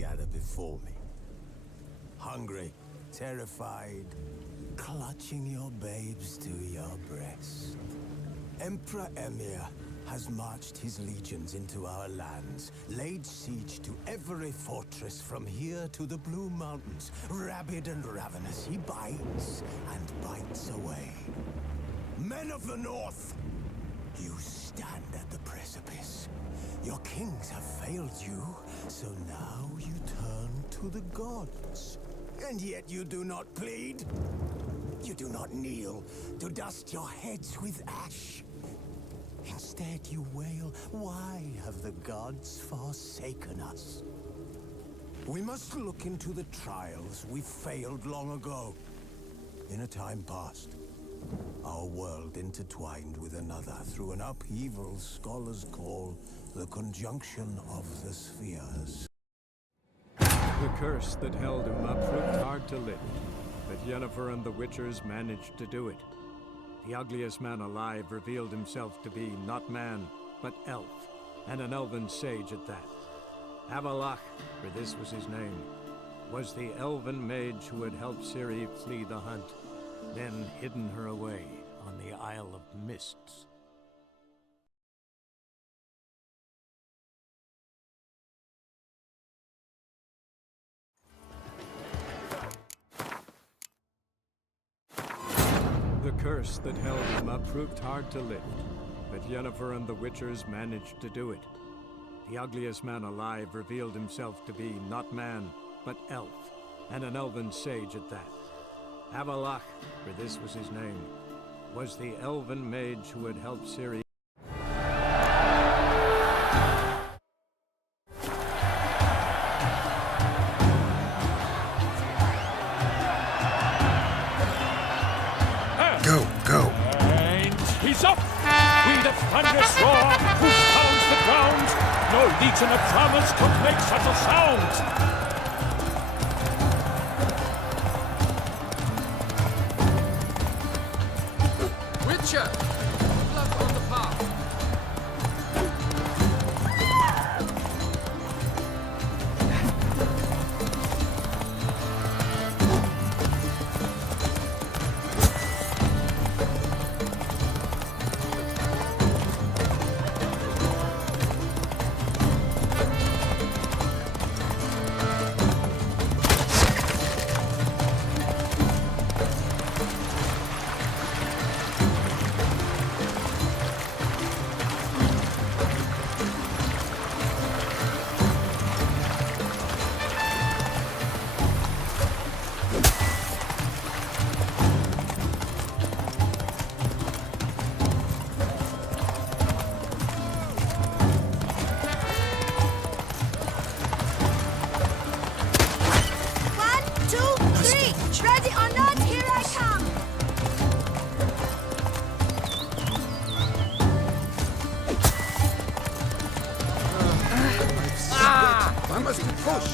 gather before me. Hungry, terrified, clutching your babes to your breast. Emperor Emir has marched his legions into our lands, laid siege to every fortress from here to the Blue Mountains. Rabid and ravenous, he bites and bites away. Men of the North, you stand at the precipice. Your kings have failed you, so now you turn to the gods. And yet you do not plead. You do not kneel to dust your heads with ash. Instead you wail, why have the gods forsaken us? We must look into the trials we failed long ago. In a time past, our world intertwined with another through an upheaval scholars call the conjunction of the spheres. The curse that held him up proved hard to lift, but Yennefer and the Witchers managed to do it. The ugliest man alive revealed himself to be not man, but elf, and an elven sage at that. Avalach, for this was his name, was the elven mage who had helped Ciri flee the hunt, then hidden her away on the Isle of Mists. The curse that held him up proved hard to lift, but Yennefer and the Witchers managed to do it. The ugliest man alive revealed himself to be not man, but elf, and an elven sage at that. Avalach, for this was his name, was the elven mage who had helped Ciri. Go. And he's up! With a thunderous roar, who pounds the ground? No legion of drummers could make such a sound! Witcher! Blood on the path! Ready or not, here I come! I must push.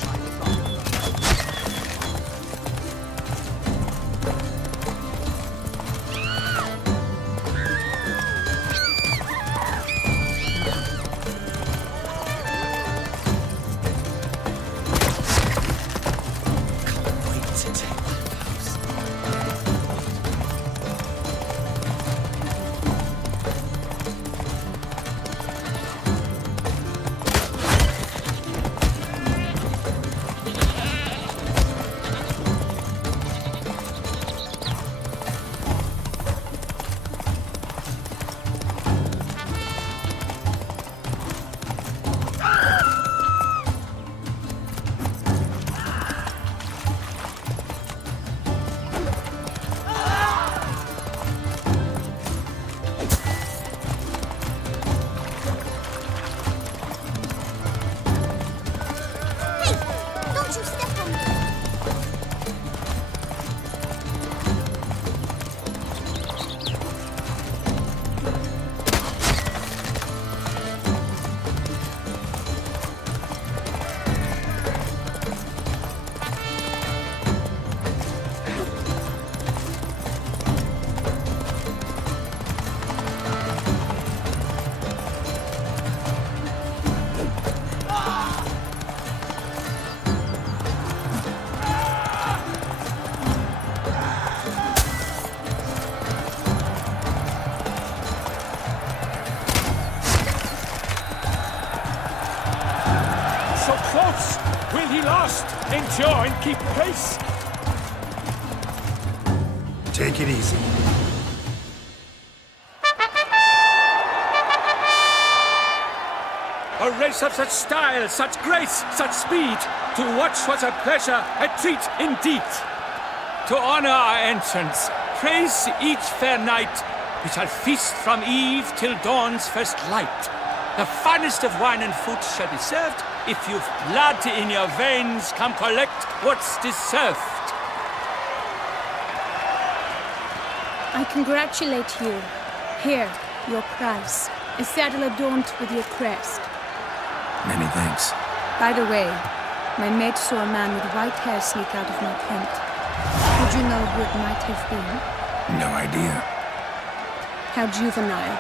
steps. Will he last endure and keep pace? Take it easy. A race of such style, such grace, such speed. To watch was a pleasure, a treat indeed. To honor our entrance, praise each fair knight. We shall feast from eve till dawn's first light. The finest of wine and food shall be served. If you've blood in your veins, come collect what's deserved. I congratulate you. Here, your prize. A saddle adorned with your crest. Many thanks. By the way, my mate saw a man with white hair sneak out of my tent. Would you know who it might have been? No idea. How juvenile.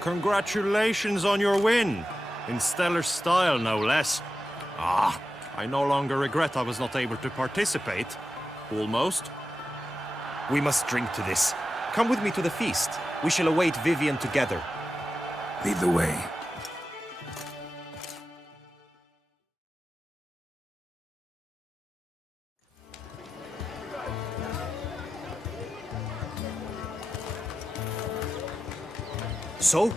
Congratulations on your win. In stellar style, no less. Ah, I no longer regret I was not able to participate. Almost. We must drink to this. Come with me to the feast. We shall await Vivian together. Lead the way. So,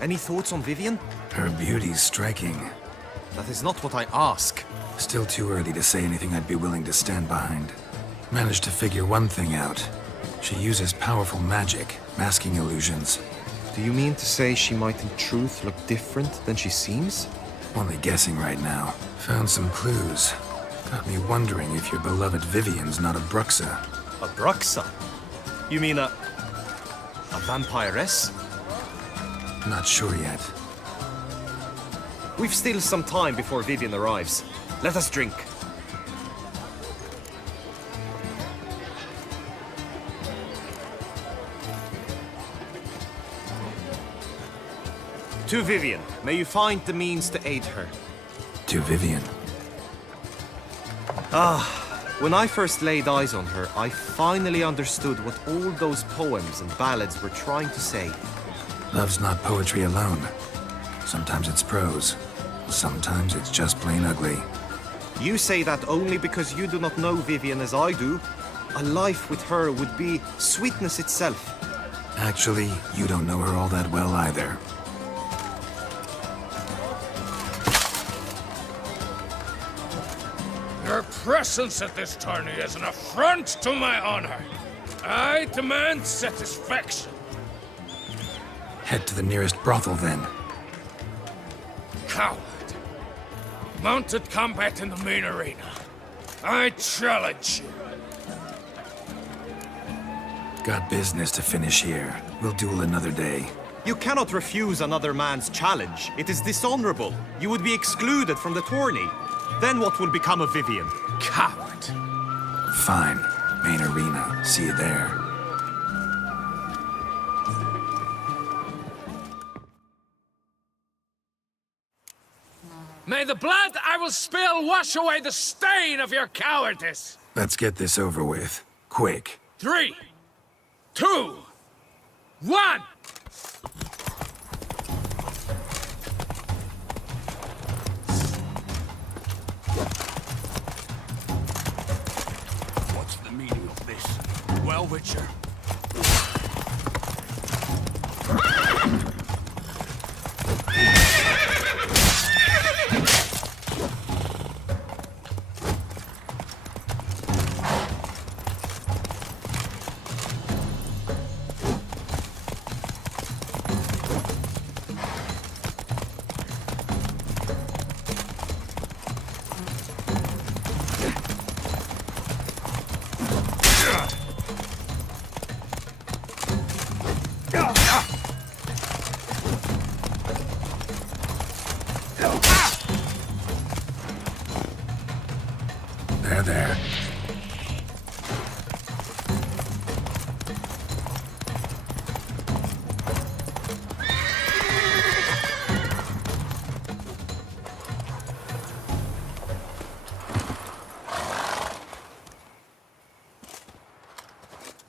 any thoughts on Vivian? Her beauty's striking. That is not what I ask. Still too early to say anything I'd be willing to stand behind. Managed to figure one thing out. She uses powerful magic, masking illusions. Do you mean to say she might in truth look different than she seems? Only guessing right now. Found some clues. Got me wondering if your beloved Vivian's not a Bruxa. A Bruxa? You mean a vampiress? Not sure yet. We've still some time before Vivian arrives. Let us drink. To Vivian, may you find the means to aid her. To Vivian. When I first laid eyes on her, I finally understood what all those poems and ballads were trying to say. Love's not poetry alone. Sometimes it's prose. Sometimes it's just plain ugly. You say that only because you do not know Vivian as I do. A life with her would be sweetness itself. Actually, you don't know her all that well either. Your presence at this tourney is an affront to my honor. I demand satisfaction. Head to the nearest brothel, then. Coward. Mounted combat in the main arena. I challenge you. Got business to finish here. We'll duel another day. You cannot refuse another man's challenge. It is dishonorable. You would be excluded from the tourney. Then what will become of Vivian? Coward. Fine. Main arena. See you there. May the blood I will spill wash away the stain of your cowardice. Let's get this over with. Quick. 3, 2, 1. What's the meaning of this? Well, Witcher.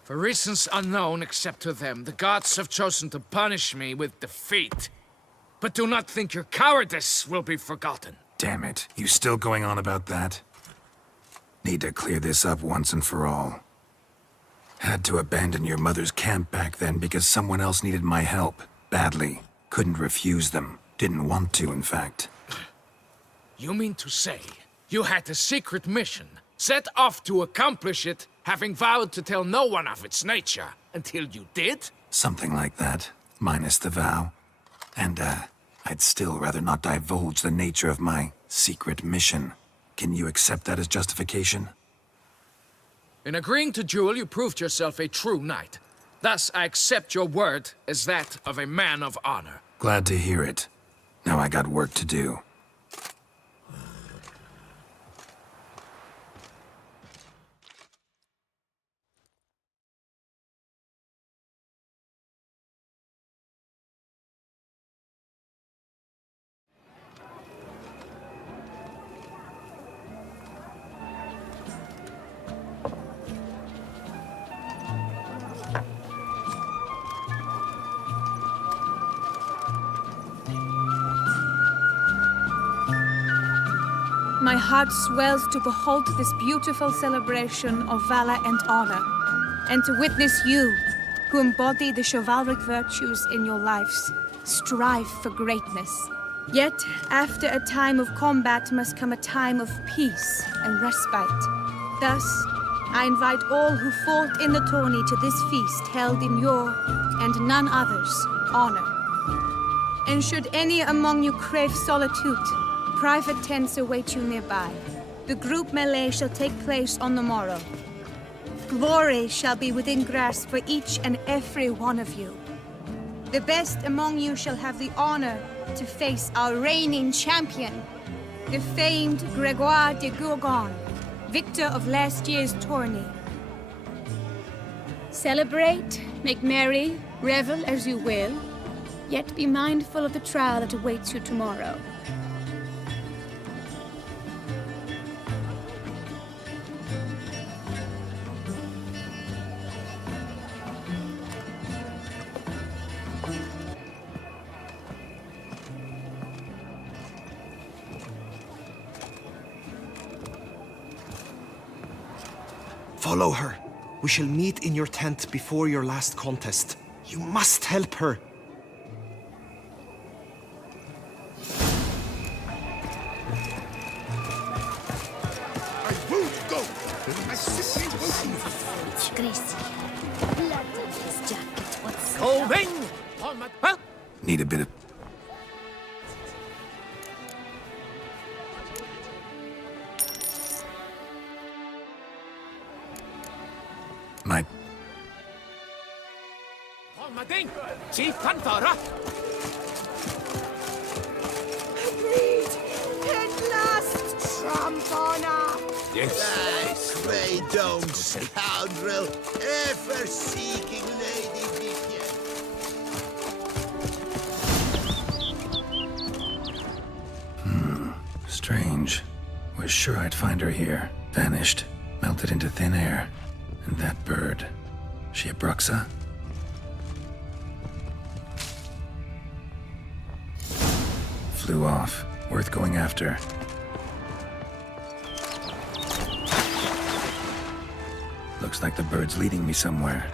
For reasons unknown except to them, the gods have chosen to punish me with defeat. But do not think your cowardice will be forgotten. Damn it, you still going on about that? Need to clear this up once and for all. Had to abandon your mother's camp back then because someone else needed my help. Badly. Couldn't refuse them. Didn't want to, in fact. You mean to say you had a secret mission, set off to accomplish it, having vowed to tell no one of its nature, until you did? Something like that, minus the vow. And, I'd still rather not divulge the nature of my secret mission. Can you accept that as justification? In agreeing to duel, you proved yourself a true knight. Thus, I accept your word as that of a man of honor. Glad to hear it. Now I got work to do. My heart swells to behold this beautiful celebration of valor and honor, and to witness you, who embody the chivalric virtues in your lives, strive for greatness. Yet, after a time of combat must come a time of peace and respite. Thus, I invite all who fought in the tourney to this feast held in your, and none other's, honor. And should any among you crave solitude, private tents await you nearby. The group melee shall take place on the morrow. Glory shall be within grasp for each and every one of you. The best among you shall have the honor to face our reigning champion, the famed Gregoire de Gourgon, victor of last year's tourney. Celebrate, make merry, revel as you will, yet be mindful of the trial that awaits you tomorrow. Follow her. We shall meet in your tent before your last contest. You must help her. I won't go! I simply won't. Gracie, blood on his jacket. What's Going! Well, Need a bit of... My... Mading! Chief Tantora! Agreed! At last, Trampona! I pray don't, scoundrel, ever seeking Lady Vivian. Strange. Was sure I'd find her here. Vanished. Melted into thin air. And that bird. She a Bruxa? Flew off. Worth going after. Looks like the bird's leading me somewhere.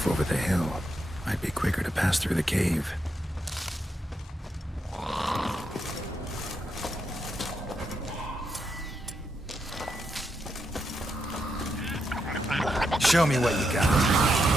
off over the hill. Might be quicker to pass through the cave. Show me what you got.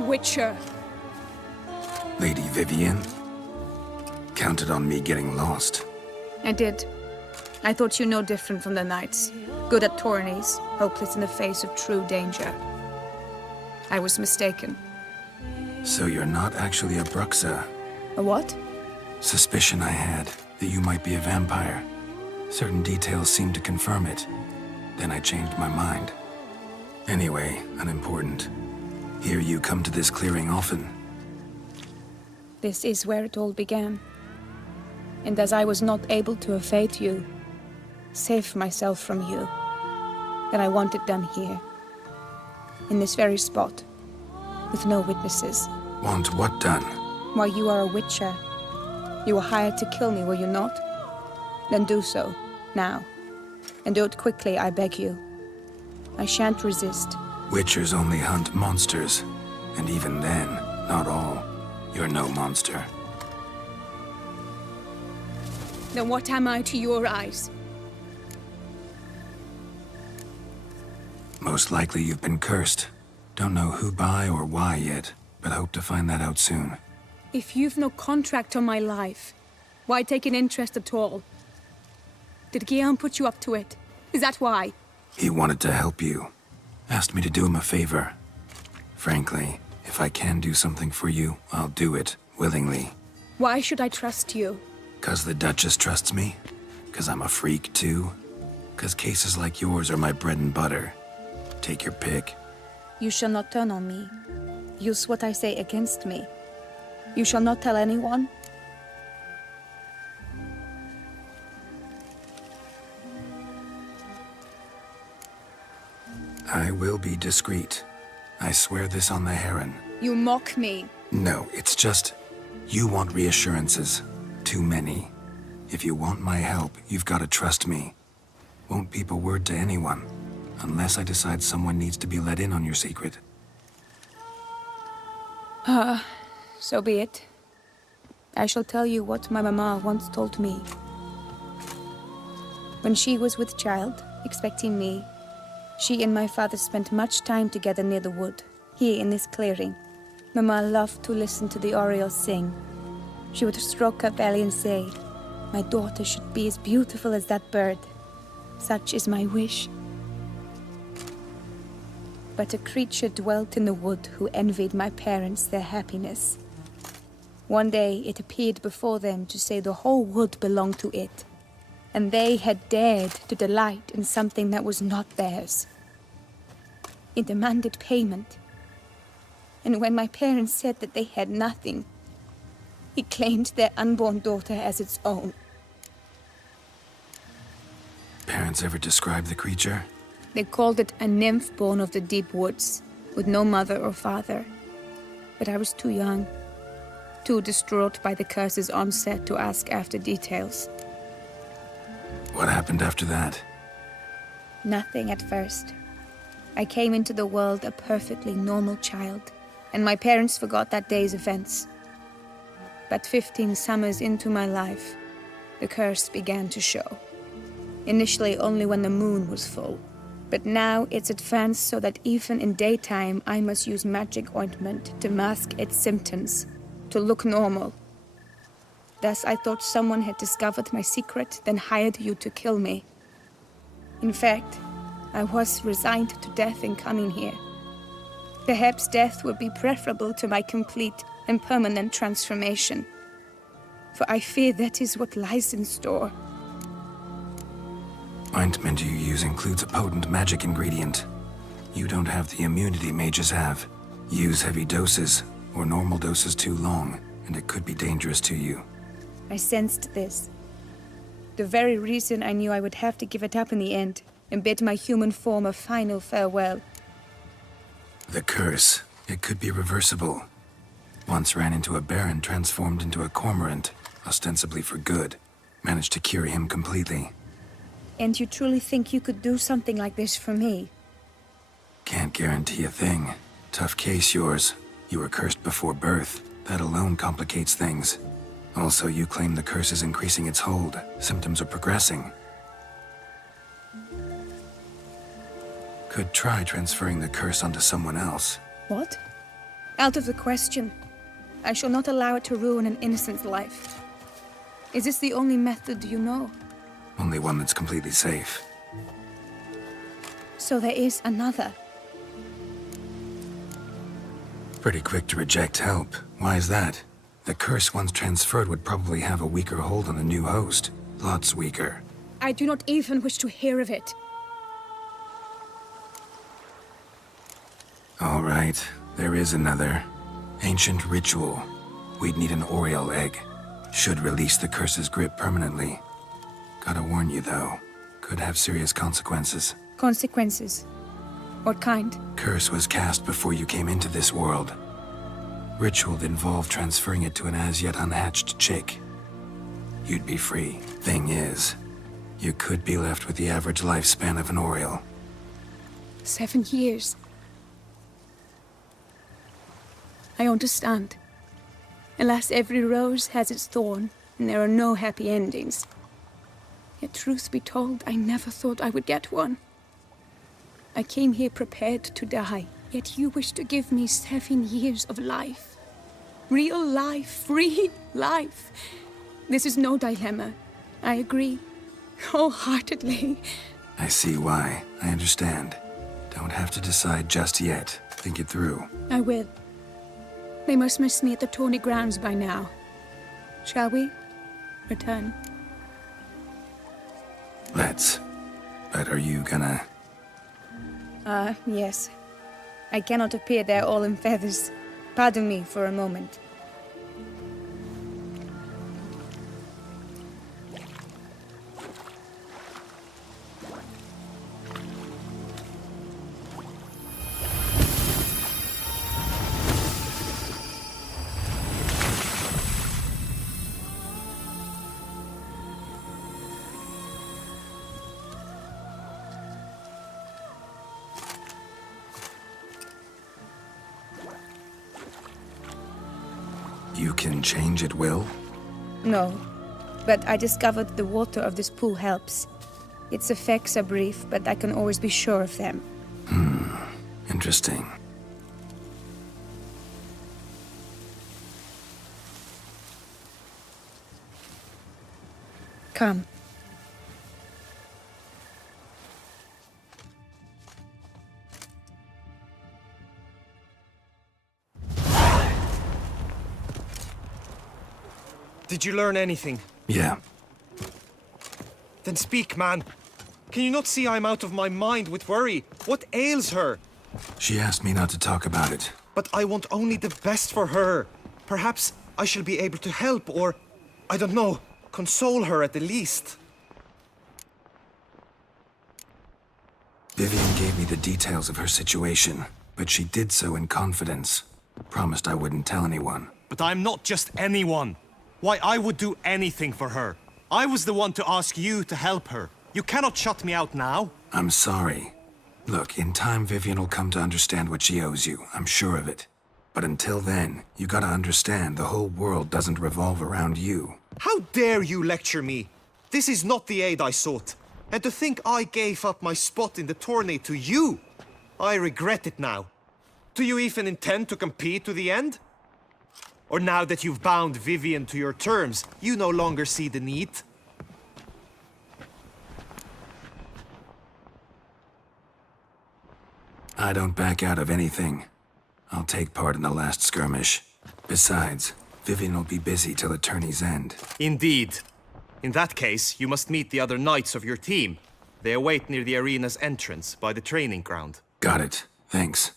Witcher. Lady Vivian? Counted on me getting lost. I did. I thought you no different from the knights. Good at tourneys, hopeless in the face of true danger. I was mistaken. So you're not actually a Bruxa? A what? Suspicion I had, that you might be a vampire. Certain details seemed to confirm it. Then I changed my mind. Anyway, unimportant. Hear you come to this clearing often. This is where it all began. And as I was not able to evade you, save myself from you, then I want it done here. In this very spot. With no witnesses. Want what done? Why, you are a witcher. You were hired to kill me, were you not? Then do so, now. And do it quickly, I beg you. I shan't resist. Witchers only hunt monsters. And even then, not all. You're no monster. Then what am I to your eyes? Most likely you've been cursed. Don't know who by or why yet, but hope to find that out soon. If you've no contract on my life, why take an interest at all? Did Guillaume put you up to it? Is that why? He wanted to help you. Asked me to do him a favor. Frankly, if I can do something for you, I'll do it, willingly. Why should I trust you? 'Cause the Duchess trusts me? 'Cause I'm a freak, too? 'Cause cases like yours are my bread and butter. Take your pick. You shall not turn on me. Use what I say against me. You shall not tell anyone? I will be discreet. I swear this on the Heron. You mock me. No, it's just... You want reassurances. Too many. If you want my help, you've got to trust me. Won't peep a word to anyone. Unless I decide someone needs to be let in on your secret. So be it. I shall tell you what my mama once told me. When she was with child, expecting me, she and my father spent much time together near the wood, here in this clearing. Mama loved to listen to the orioles sing. She would stroke her belly and say, "My daughter should be as beautiful as that bird. Such is my wish." But a creature dwelt in the wood who envied my parents their happiness. One day it appeared before them to say the whole wood belonged to it, and they had dared to delight in something that was not theirs. It demanded payment, and when my parents said that they had nothing, it claimed their unborn daughter as its own. Parents ever describe the creature? They called it a nymph born of the deep woods, with no mother or father. But I was too young, too distraught by the curse's onset to ask after details. What happened after that? Nothing at first. I came into the world a perfectly normal child, and my parents forgot that day's events. But 15 summers into my life, the curse began to show. Initially only when the moon was full, but now it's advanced so that even in daytime I must use magic ointment to mask its symptoms, to look normal. Thus I thought someone had discovered my secret, then hired you to kill me. In fact, I was resigned to death in coming here. Perhaps death would be preferable to my complete and permanent transformation. For I fear that is what lies in store. Ointment you use includes a potent magic ingredient. You don't have the immunity mages have. Use heavy doses, or normal doses too long, and it could be dangerous to you. I sensed this. The very reason I knew I would have to give it up in the end, and bid my human form a final farewell. The curse, it could be reversible. Once ran into a baron transformed into a cormorant, ostensibly for good. Managed to cure him completely. And you truly think you could do something like this for me? Can't guarantee a thing. Tough case, yours. You were cursed before birth. That alone complicates things. Also, you claim the curse is increasing its hold. Symptoms are progressing. Could try transferring the curse onto someone else. What? Out of the question. I shall not allow it to ruin an innocent's life. Is this the only method you know? Only one that's completely safe. So there is another. Pretty quick to reject help. Why is that? The curse once transferred would probably have a weaker hold on the new host. Lots weaker. I do not even wish to hear of it. All right, there is another. Ancient ritual. We'd need an Oriole egg. Should release the curse's grip permanently. Gotta warn you, though. Could have serious consequences. Consequences? What kind? Curse was cast before you came into this world. Ritual involved transferring it to an as-yet unhatched chick. You'd be free. Thing is, you could be left with the average lifespan of an Oriole. 7 years. I understand. Alas, every rose has its thorn, and there are no happy endings. Yet truth be told, I never thought I would get one. I came here prepared to die, yet you wish to give me 7 years of life. Real life, free life. This is no dilemma. I agree, wholeheartedly. I see why. I understand. Don't have to decide just yet. Think it through. I will. They must miss me at the tourney grounds by now. Shall we return? Let's. But are you gonna... Yes. I cannot appear there all in feathers. Pardon me for a moment. You can change at will? No, but I discovered the water of this pool helps. Its effects are brief, but I can always be sure of them. Interesting. Come. Did you learn anything? Yeah. Then speak, man. Can you not see I'm out of my mind with worry? What ails her? She asked me not to talk about it. But I want only the best for her. Perhaps I shall be able to help or, I don't know, console her at the least. Vivian gave me the details of her situation, but she did so in confidence. Promised I wouldn't tell anyone. But I'm not just anyone. Why, I would do anything for her. I was the one to ask you to help her. You cannot shut me out now. I'm sorry. Look, in time Vivian will come to understand what she owes you. I'm sure of it. But until then, you gotta understand the whole world doesn't revolve around you. How dare you lecture me? This is not the aid I sought. And to think I gave up my spot in the tourney to you! I regret it now. Do you even intend to compete to the end? Or now that you've bound Vivian to your terms, you no longer see the need? I don't back out of anything. I'll take part in the last skirmish. Besides, Vivian will be busy till the tourney's end. Indeed. In that case, you must meet the other knights of your team. They await near the arena's entrance, by the training ground. Got it. Thanks.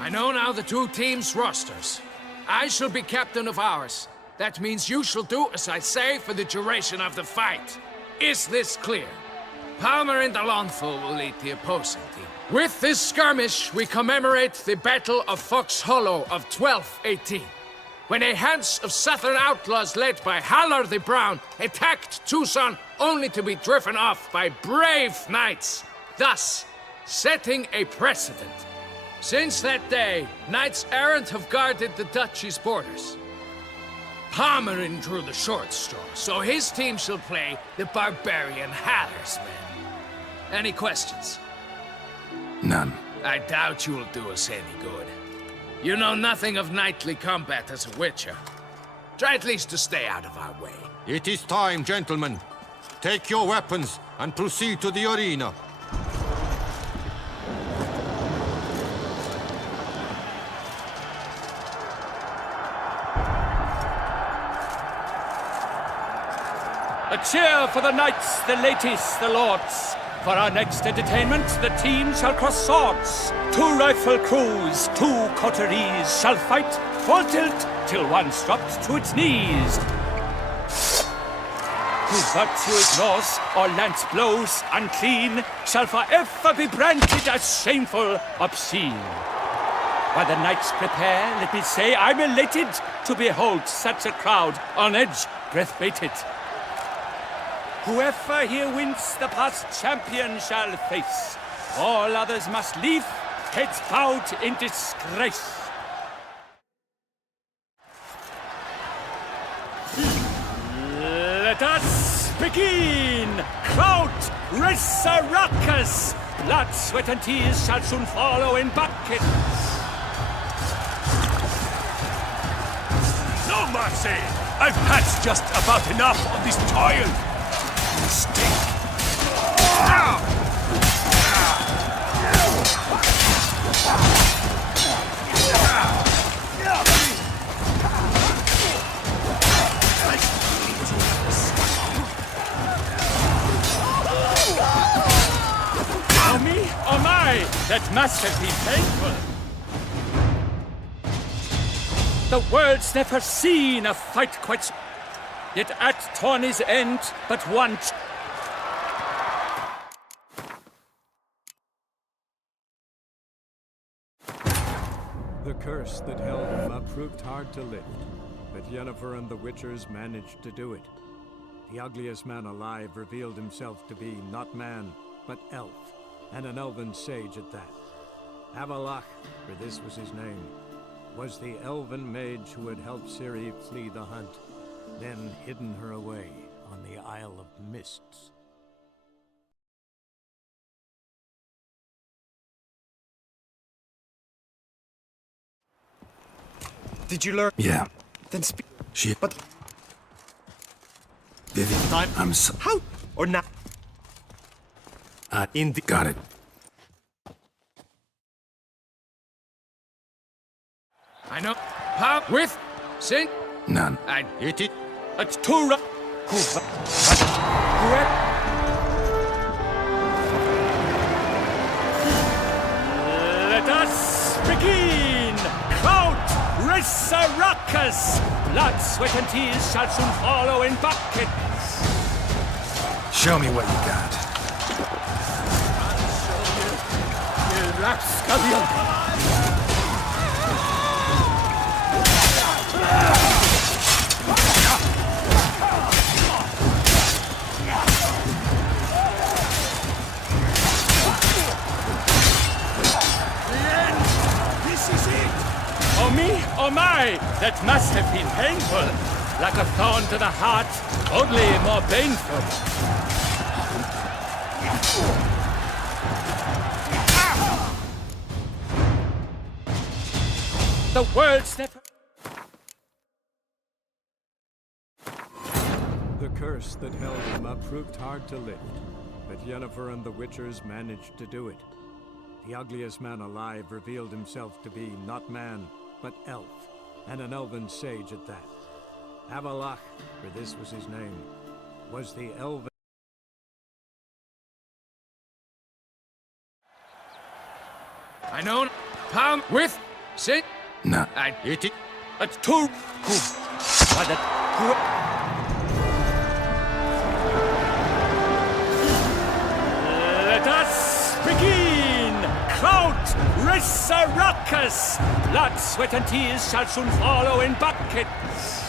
I know now the two teams' rosters. I shall be captain of ours. That means you shall do as I say for the duration of the fight. Is this clear? Palmer and Alonso will lead the opposing team. With this skirmish, we commemorate the Battle of Fox Hollow of 1218, when a hands of southern outlaws led by Haller the Brown attacked Tucson only to be driven off by brave knights, thus setting a precedent. Since that day, knights errant have guarded the duchy's borders. Palmerin drew the short straw, so his team shall play the barbarian Haller's men. Any questions? None. I doubt you will do us any good. You know nothing of knightly combat as a witcher. Try at least to stay out of our way. It is time, gentlemen. Take your weapons and proceed to the arena. A cheer for the knights, the ladies, the lords. For our next entertainment, the teams shall cross swords. 2 rifle crews, 2 coteries shall fight full tilt till one's dropped to its knees. Who virtue ignores or lance blows unclean shall forever be branded as shameful, obscene. While the knights prepare, let me say I'm elated to behold such a crowd on edge, breath-baited. Whoever here wins the past champion shall face. All others must leave, heads bowed in disgrace. Let us begin! Crowd, raise a ruckus! Blood, sweat, and tears shall soon follow in buckets. No mercy! I've had just about enough of this toil! Oh me? Oh my! That must have been painful. The world's never seen a fight quite so. Yet at tourney's end, but one. The curse that held Uma proved hard to lift, but Yennefer and the Witchers managed to do it. The ugliest man alive revealed himself to be not man, but elf, and an elven sage at that. Avalach, for this was his name, was the elven mage who had helped Ciri flee the hunt, then hidden her away on the Isle of Mists. Did you learn? Yeah. Then speak. She... But Vivian, I'm so... how? Or now? Got it. I know. How? With? Sing? None. It is... It's too rough. Let us begin! Crowd, raise a ruckus! Blood, sweat, and tears shall soon follow in buckets. Show me what you got. rapscallion! Oh me, oh my! That must have been painful. Like a thorn to the heart, only more painful. The world's never... The curse that held him up proved hard to lift, but Yennefer and the Witchers managed to do it. The ugliest man alive revealed himself to be not man, but elf, and an elven sage at that. Avalach, for this was his name, was the elven... I know. Palm with sit. No. I It at two. Let us begin! Kraut, Resurrecus! Blood, sweat, and tears shall soon follow in buckets.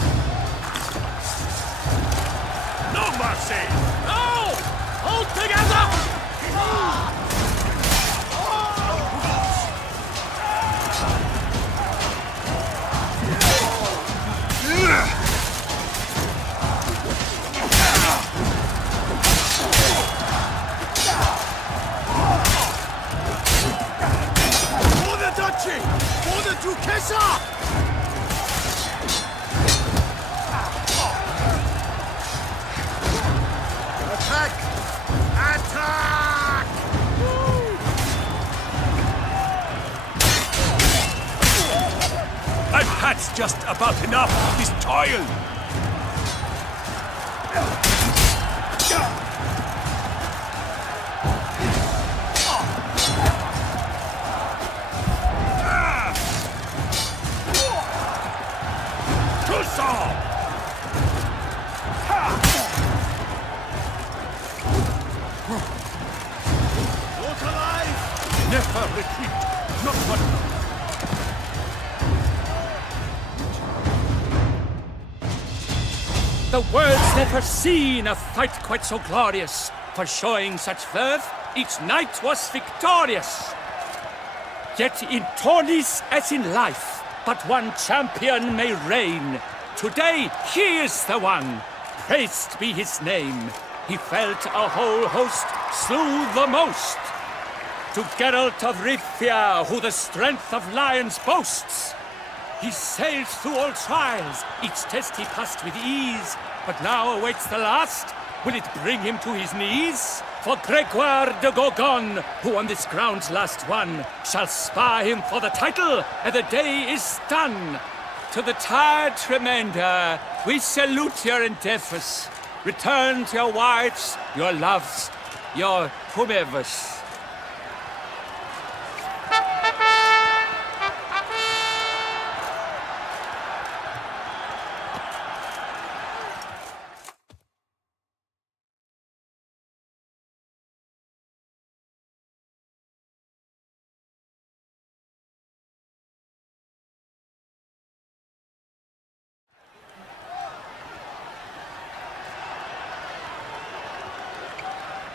No mercy! No! Hold together! For the duchy! For the Duchessa! Attack! Attack! I've had just about enough of this toil! Look alive! Never retreat! Not one! The world's never seen a fight quite so glorious. For showing such verve, each knight was victorious. Yet in tourneys as in life, but one champion may reign. Today, he is the one. Praised be his name. He felt a whole host, slew the most. To Geralt of Rivia, who the strength of lions boasts. He sailed through all trials, each test he passed with ease. But now awaits the last. Will it bring him to his knees? For Gregoire de Gorgon, who on this ground's last won, shall spar him for the title, and the day is done. To the tired remainder, we salute your endeavors. Return to your wives, your loves, your whomevers.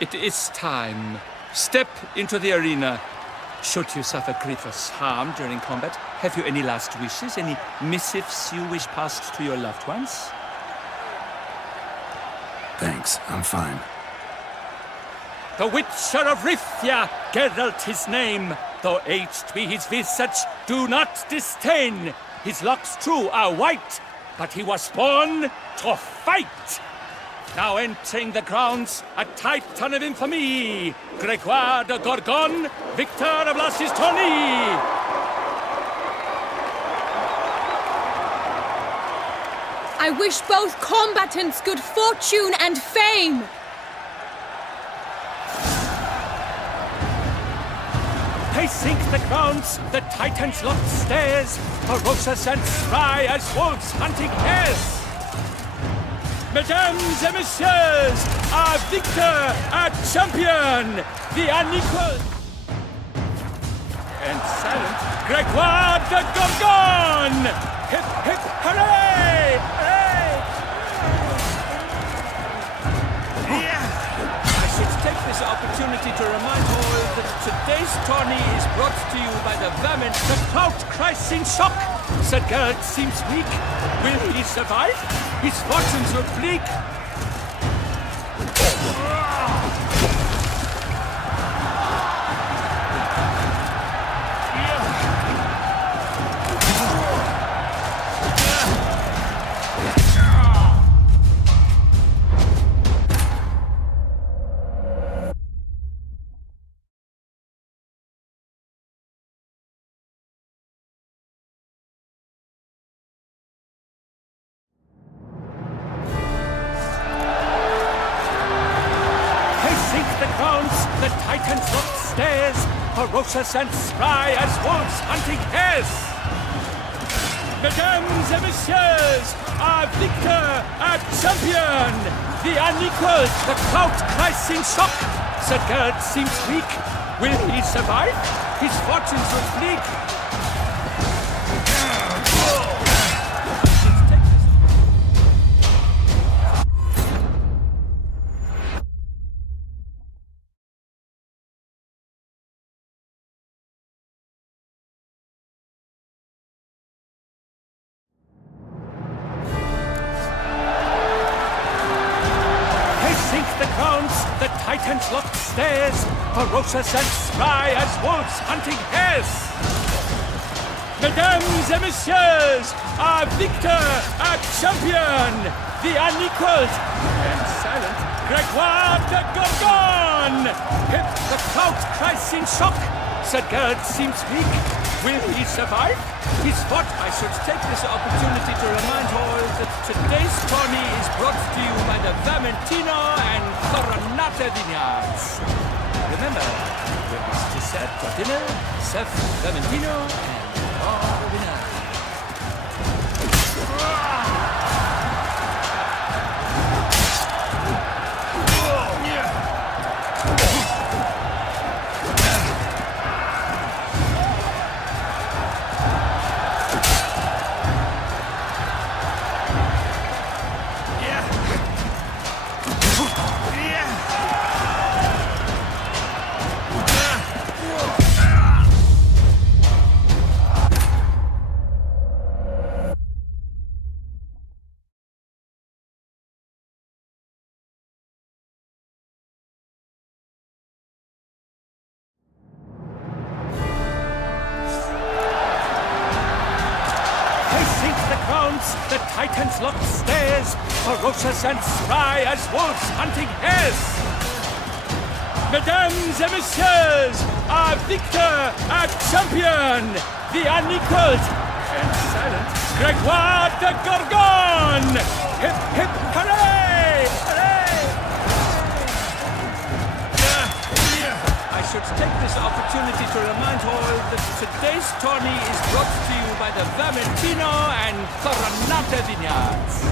It is time. Step into the arena. Should you suffer grievous harm during combat, have you any last wishes? Any missives you wish passed to your loved ones? Thanks, I'm fine. The Witcher of Rivia, Geralt his name. Though aged be his visage, do not disdain. His locks true are white, but he was born to fight. Now entering the grounds, a titan of infamy, Gregoire de Gorgon, victor of Lasses tourney. I wish both combatants good fortune and fame. Pacing the grounds, the titans locked stairs, ferocious and spry as wolves hunting hares. Mesdames et messieurs, our victor, our champion, the unequal... and silent, Gregoire de Gorgon! Hip, hip, hooray! Hooray! I should take this opportunity to remind all that today's tourney is brought to you by the vermin. The clout cries in shock. Sir Gerd seems weak. Will he survive? His fortunes look bleak. The Titans locked stairs, ferocious and spry as wolves hunting hares. Mesdames et messieurs, our victor, our champion, the unequaled, the clout cries in shock. Sir Gerd seems weak. Will he survive? His fortunes look bleak. The Titans locked stairs, ferocious and spry as wolves hunting hares. Mesdames et messieurs, our victor, our champion, the unequaled and silent Gregoire de Gorgon! The clout cries in shock. Sir Gerd seems weak. Will he survive? His fort. I should take this opportunity to remind all that today's tourney is brought to you by the Vermentino and Coronata vineyards. Remember, when it's served for dinner, serve Vermentino and Coronata. The Titans locked stairs, ferocious and spry as wolves hunting hares. Mesdames et messieurs, our victor, our champion, the unequaled and silent Gregoire de Gorgon! Hip, hip, hooray! Hooray! I should take this opportunity to remind all that today's tourney is brought to you by the Vermentino and Coronata vineyards.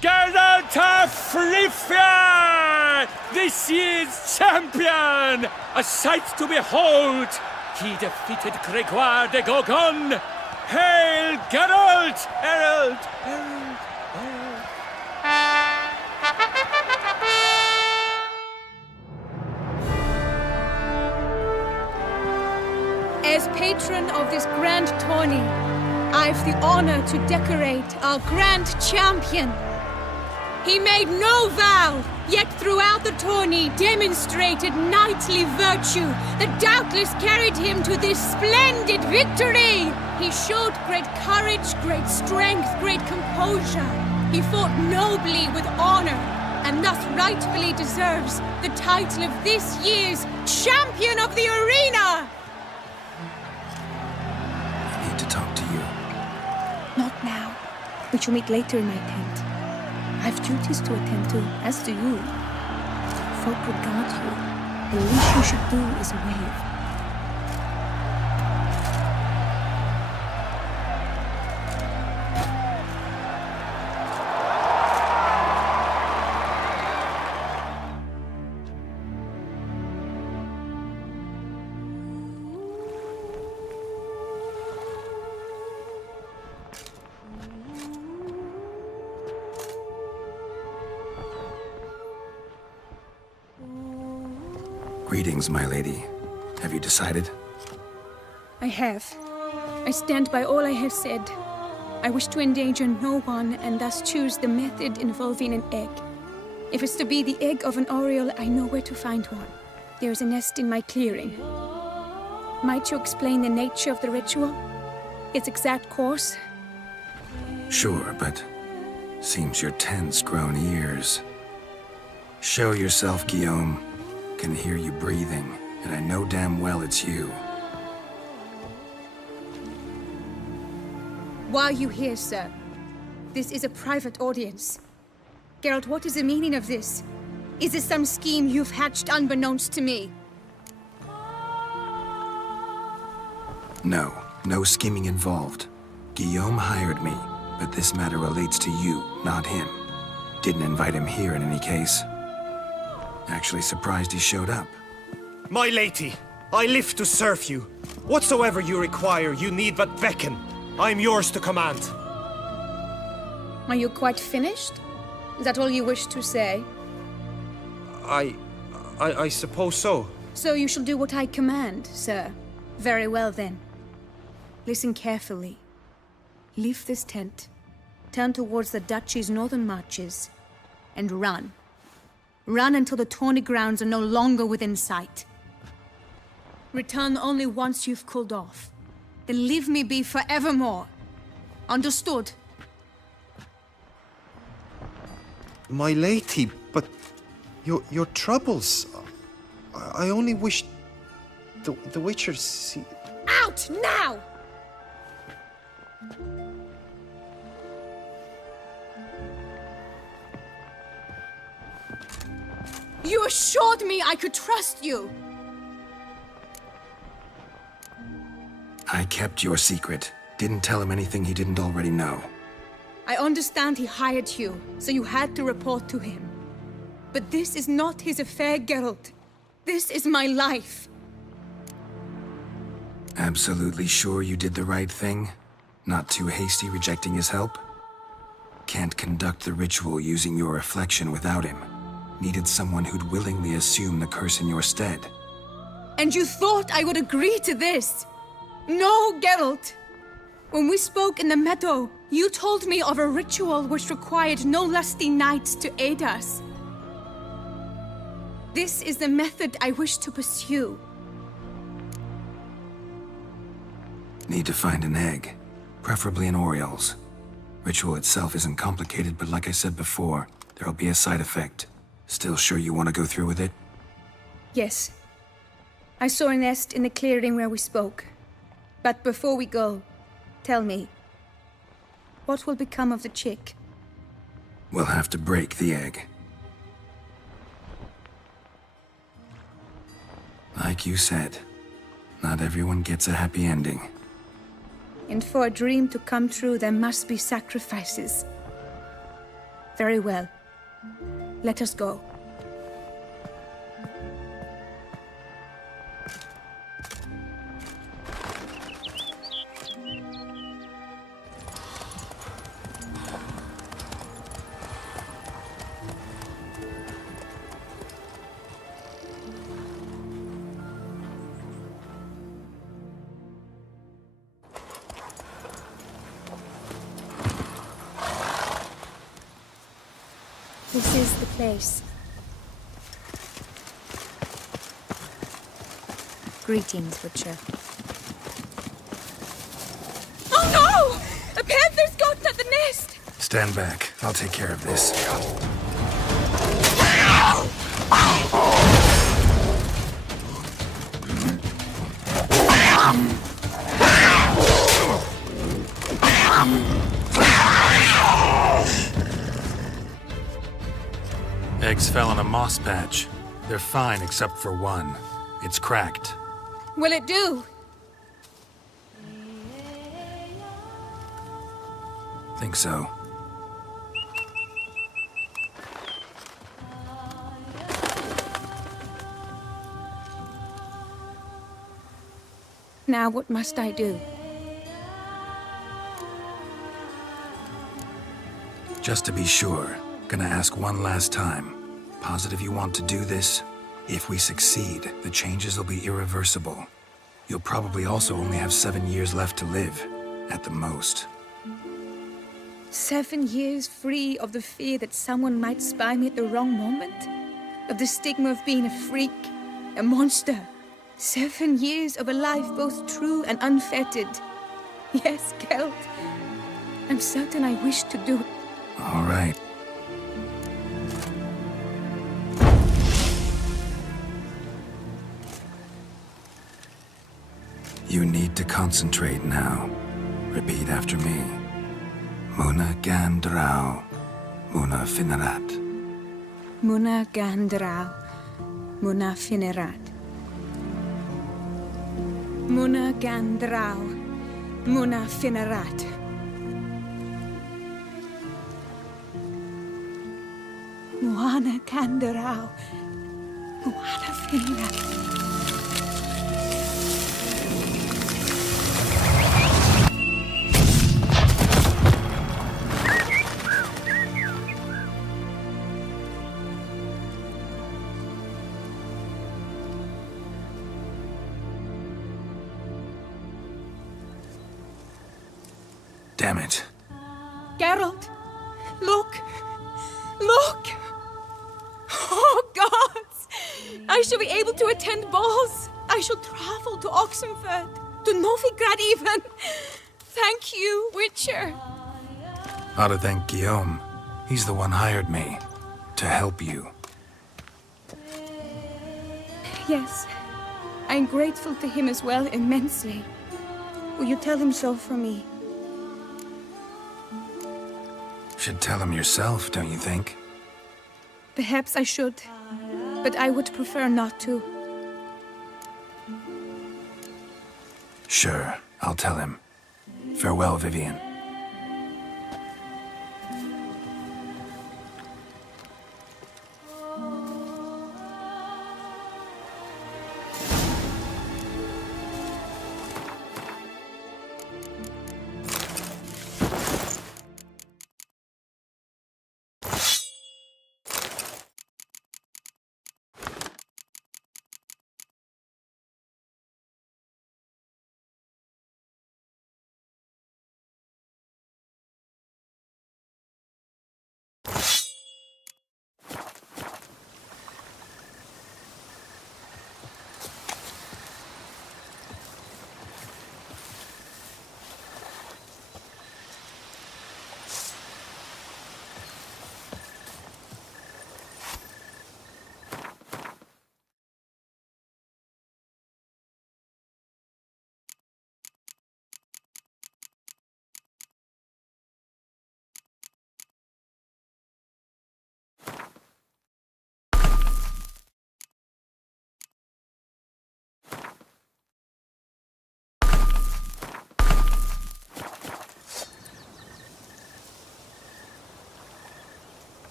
Gerda Frifia, this year's champion, a sight to behold. He defeated Gregoire de Gorgon. Hail, Geralt! Herald! Herald! Herald! As patron of this grand tourney, I've the honor to decorate our grand champion. He made no vow, yet throughout the tourney demonstrated knightly virtue that doubtless carried him to this splendid victory. He showed great courage, great strength, great composure. He fought nobly with honor, and thus rightfully deserves the title of this year's Champion of the Arena! I need to talk to you. Not now. We shall meet later in my tent. I've duties to attend to, as do you. Folk regard you. The least you should do is wave. Greetings, my lady. Have you decided? I have. I stand by all I have said. I wish to endanger no one and thus choose the method involving an egg. If it's to be the egg of an oriole, I know where to find one. There is a nest in my clearing. Might you explain the nature of the ritual? Its exact course? Sure, but seems your tense grown ears. Show yourself, Guillaume. Can hear you breathing, and I know damn well it's you. Why are you here, sir? This is a private audience. Geralt, what is the meaning of this? Is this some scheme you've hatched unbeknownst to me? No scheming involved. Guillaume hired me, but this matter relates to you, not him. Didn't invite him here in any case. Actually surprised he showed up. My lady, I live to serve you. Whatsoever you require, you need but beckon. I am yours to command. Are you quite finished? Is that all you wish to say? I suppose so. So you shall do what I command, sir. Very well, then. Listen carefully. Leave this tent, turn towards the Duchy's northern marches, and run. Run until the tawny grounds are no longer within sight. Return only once you've cooled off. Then leave me be forevermore. Understood? My lady, but your troubles. I only wish the Witchers see. Out now! You assured me I could trust you! I kept your secret. Didn't tell him anything he didn't already know. I understand he hired you, so you had to report to him. But this is not his affair, Geralt. This is my life. Absolutely sure you did the right thing? Not too hasty rejecting his help? Can't conduct the ritual using your reflection without him. Needed someone who'd willingly assume the curse in your stead. And you thought I would agree to this? No, Geralt! When we spoke in the meadow, you told me of a ritual which required no lusty knights to aid us. This is the method I wish to pursue. Need to find an egg, preferably an oriole's. Ritual itself isn't complicated, but like I said before, there'll be a side effect. Still sure you want to go through with it? Yes. I saw a nest in the clearing where we spoke. But before we go, tell me, what will become of the chick? We'll have to break the egg. Like you said, not everyone gets a happy ending. And for a dream to come true, there must be sacrifices. Very well. Let us go. This is the place. Greetings, Witcher. Oh no! A panther's gotten at the nest! Stand back. I'll take care of this. Eggs fell on a moss patch. They're fine except for one. It's cracked. Will it do? Think so. Now what must I do? Just to be sure, gonna ask one last time. Positive you want to do this? If we succeed, the changes will be irreversible. You'll probably also only have 7 years left to live, at the most. 7 years free of the fear that someone might spy me at the wrong moment? Of the stigma of being a freak, a monster? 7 years of a life both true and unfettered. Yes, Gelt. I'm certain I wish to do it. All right. You need to concentrate now. Repeat after me. Muna Gandrau, Muna Finerat. Muna Gandrau, Muna Finerat. Muna Gandrau, Muna Finerat. Muana Gandrau, Muana Finerat. Damn it. Geralt, look! Look! Oh, gods! I shall be able to attend balls. I shall travel to Oxenfurt, to Novigrad even. Thank you, Witcher. Ought to thank Guillaume. He's the one hired me. To help you. Yes, I'm grateful to him as well, immensely. Will you tell him so for me? Should tell him yourself, don't you think? Perhaps I should, but I would prefer not to. Sure, I'll tell him. Farewell, Vivian.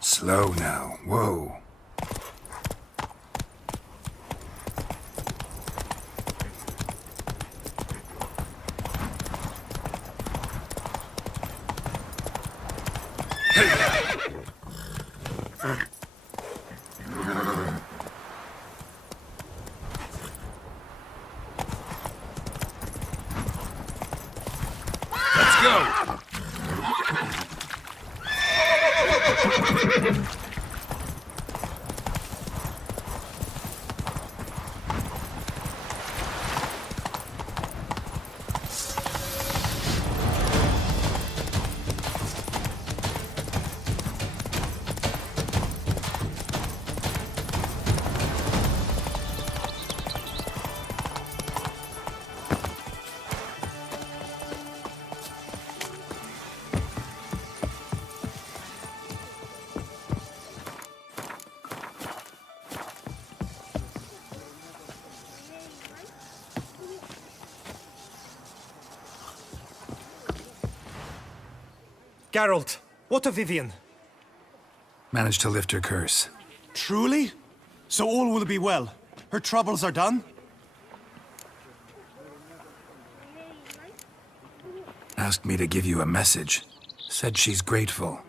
Slow now. Whoa. Let's go! Geralt, what of Vivian? Managed to lift her curse. Truly? So all will be well. Her troubles are done? Asked me to give you a message. Said she's grateful.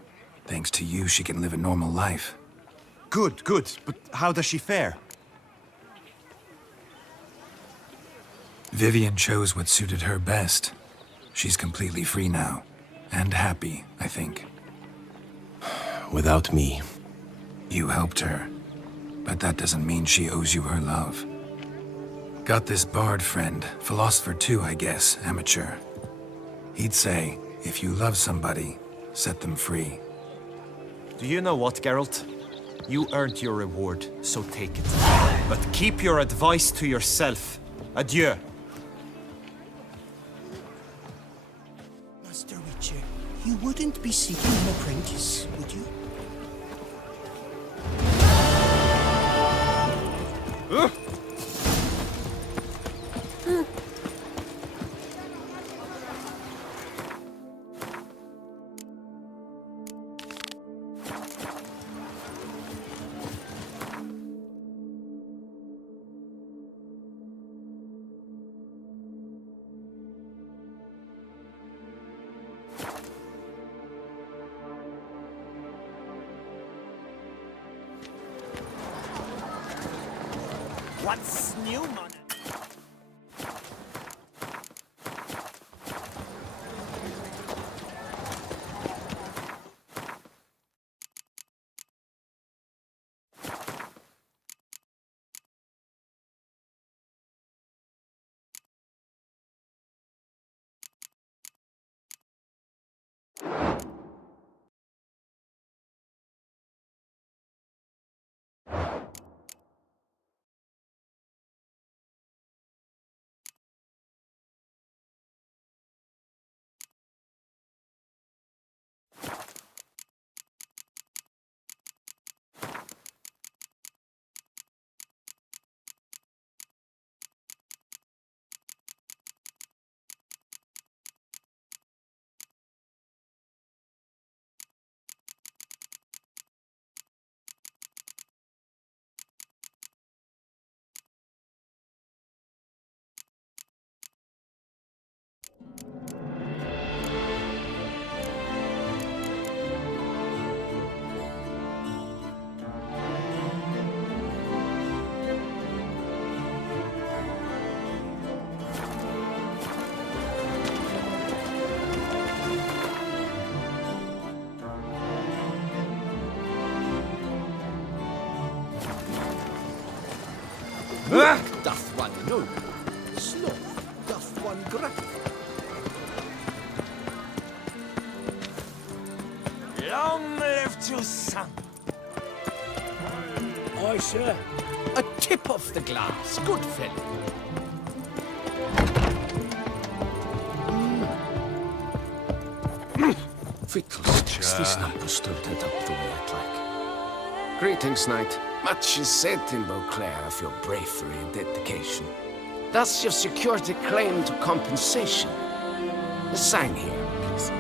Thanks to you, she can live a normal life. Good, good. But how does she fare? Vivian chose what suited her best. She's completely free now. And happy, I think. Without me. You helped her. But that doesn't mean she owes you her love. Got this bard friend, philosopher too, I guess, amateur. He'd say, if you love somebody, set them free. Do you know what, Geralt? You earned your reward, so take it. But keep your advice to yourself. Adieu. Master Witcher, you wouldn't be seeking an apprentice, would you? What's new, man? Doth one know? Sloth doth one gratify. Long live Toussaint! Aye, sir. A tip off the glass, good fellow. Fickles, this number stood it up the way I'd like. Greetings, knight. Much is said in Beauclair of your bravery and dedication. Thus you've secured a claim to compensation. A sign here, please.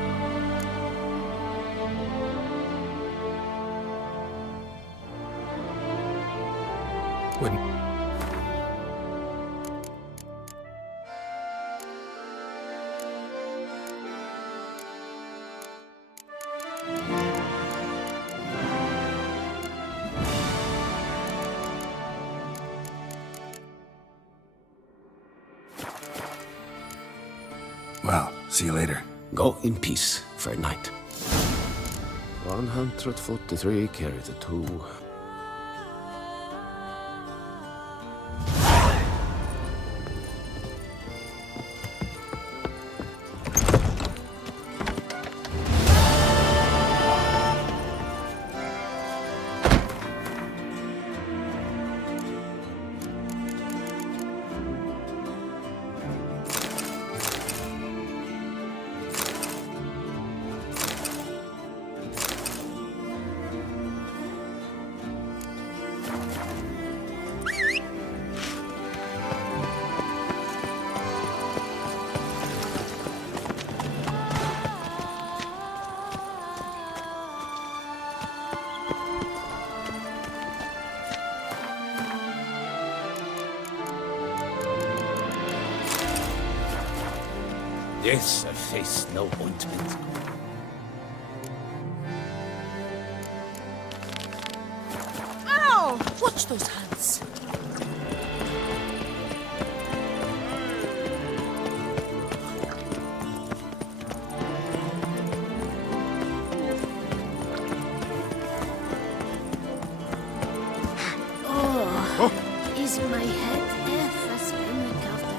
Wouldn't... Well, see you later. Go in peace, fair knight. 143 carry the 2. Yes, a face no ointment. Ow! Watch those hands. Oh, is my head ever spinning after?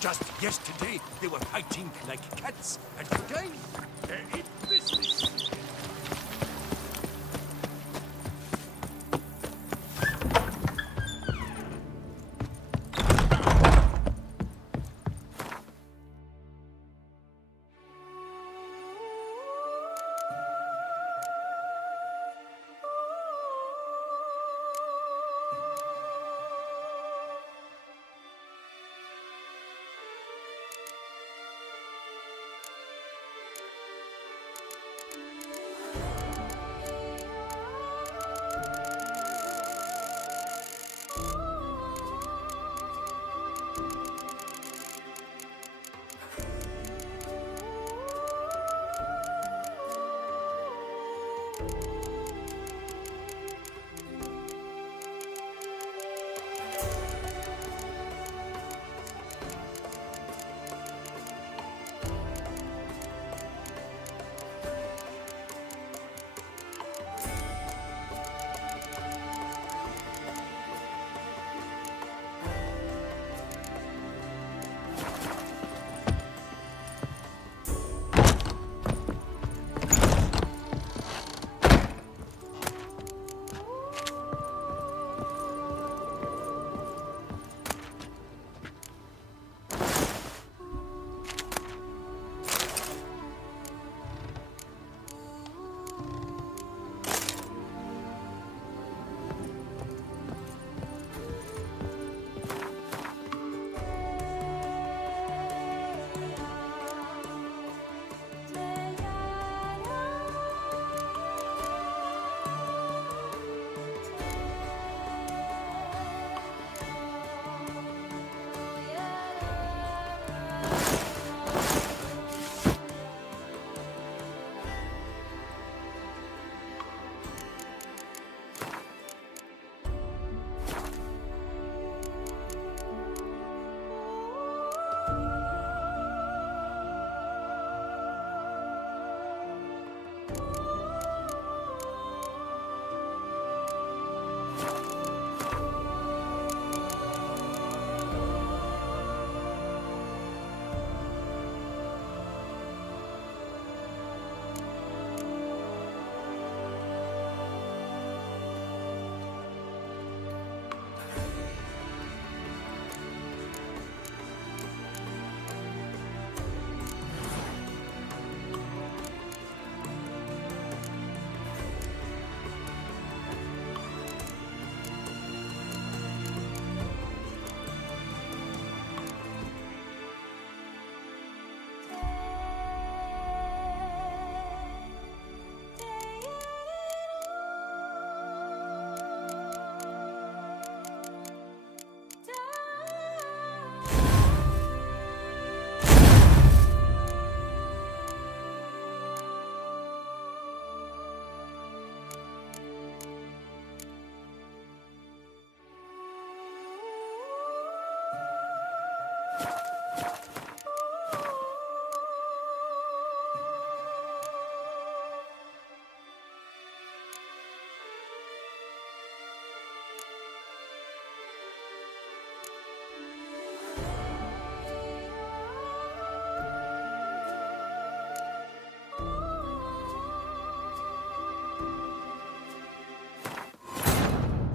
Just yesterday, they were fighting like cats, and today, they're in business.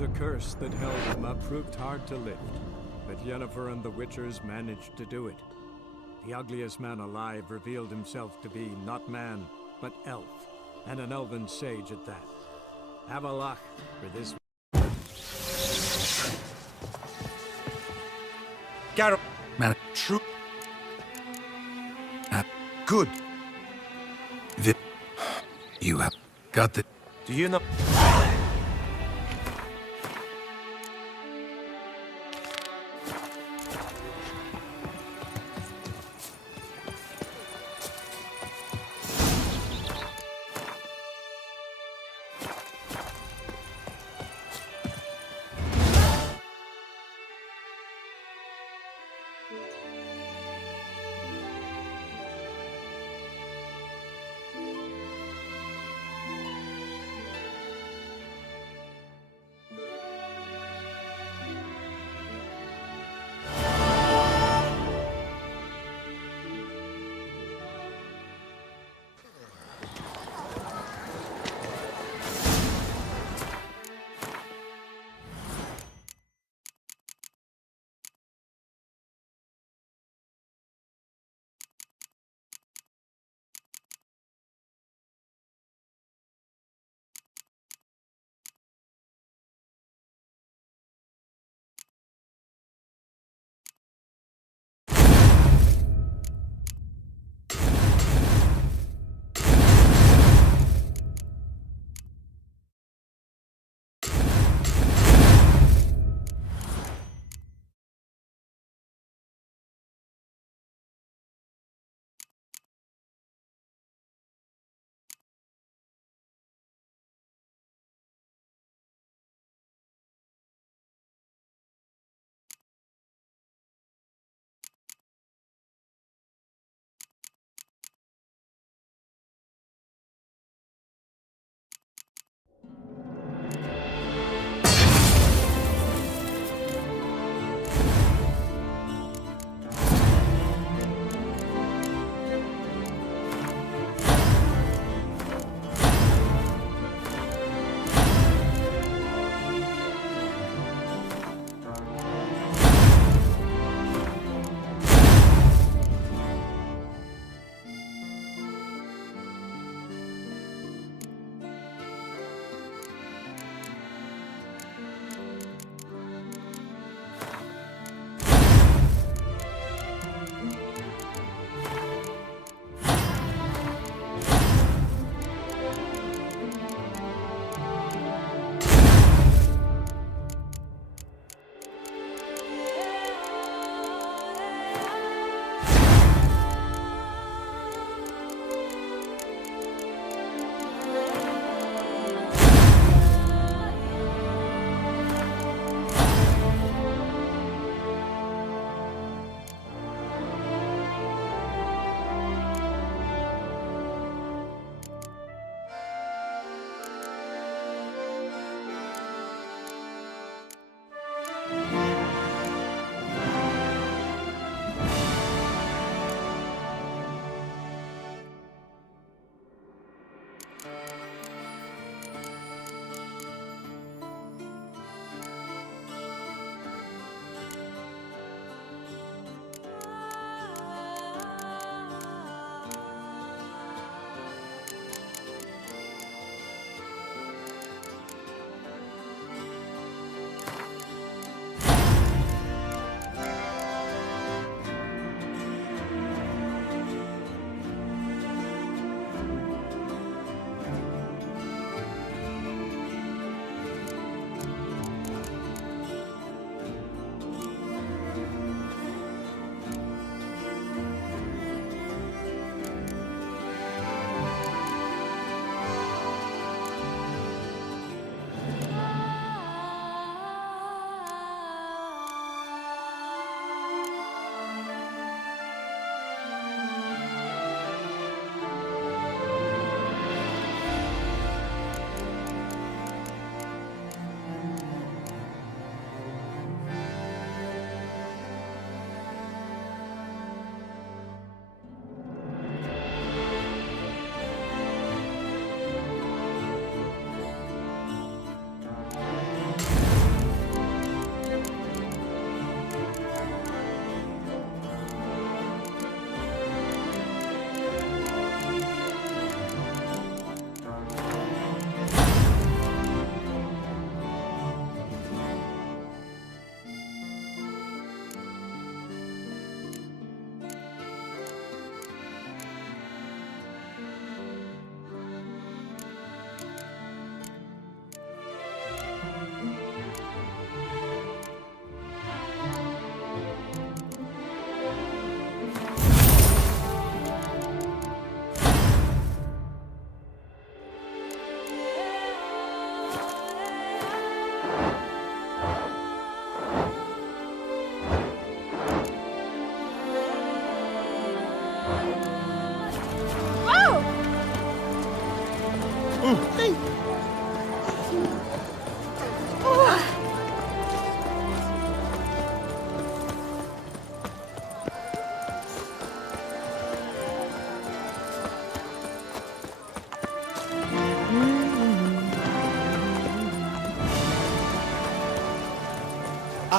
The curse that held him up proved hard to lift, but Yennefer and the Witchers managed to do it. The ugliest man alive revealed himself to be not man, but elf, and an elven sage at that. Avalach for this. Garrett, Man, true. uh, Good. you have got the... Do you know?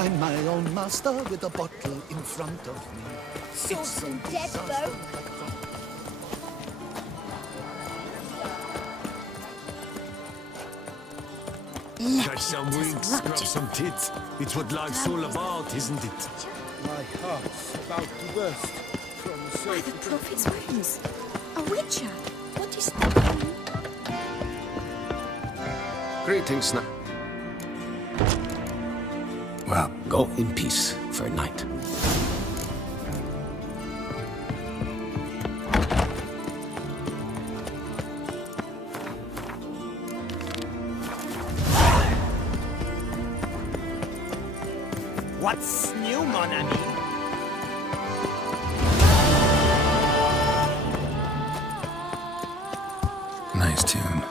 I'm my own master with a bottle in front of me. Sauce and dead folk. Catch some wings, scrub some tits. It's what life's all about, isn't it? My heart's about to burst from By the certain... prophet's wings. A witcher. What is that? Greetings, Knight. Well, Go in peace for a night. What's new, mon ami? nice tune.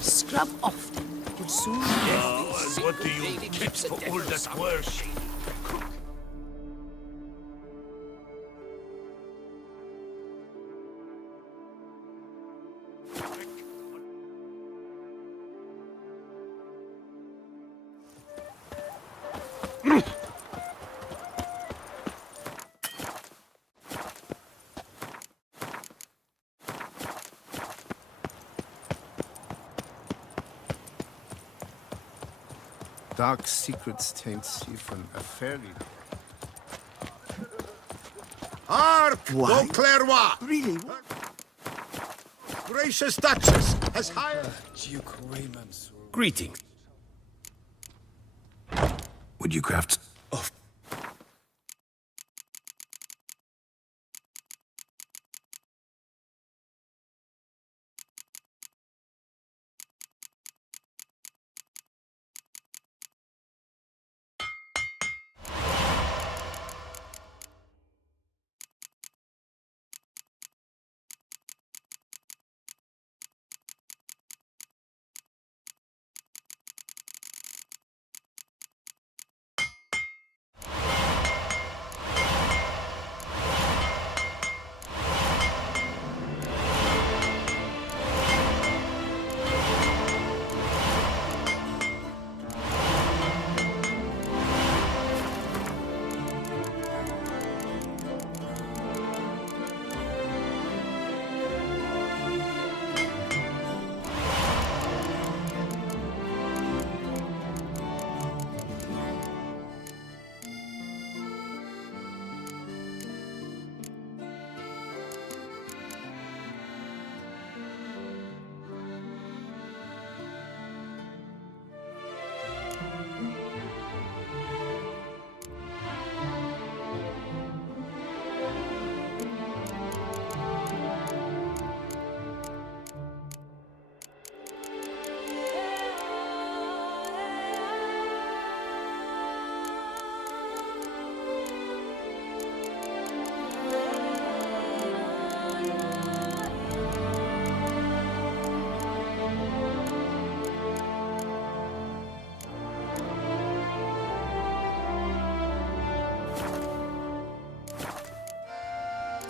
Scrub off them. You'll soon Oh, and what do you keep for all that worship? Dark secrets taints even a fairy. Hark! Why? Clairvoix! Really? Gracious Duchess has hired... Duke Raymond's... Greetings. Would you craft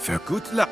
Good luck.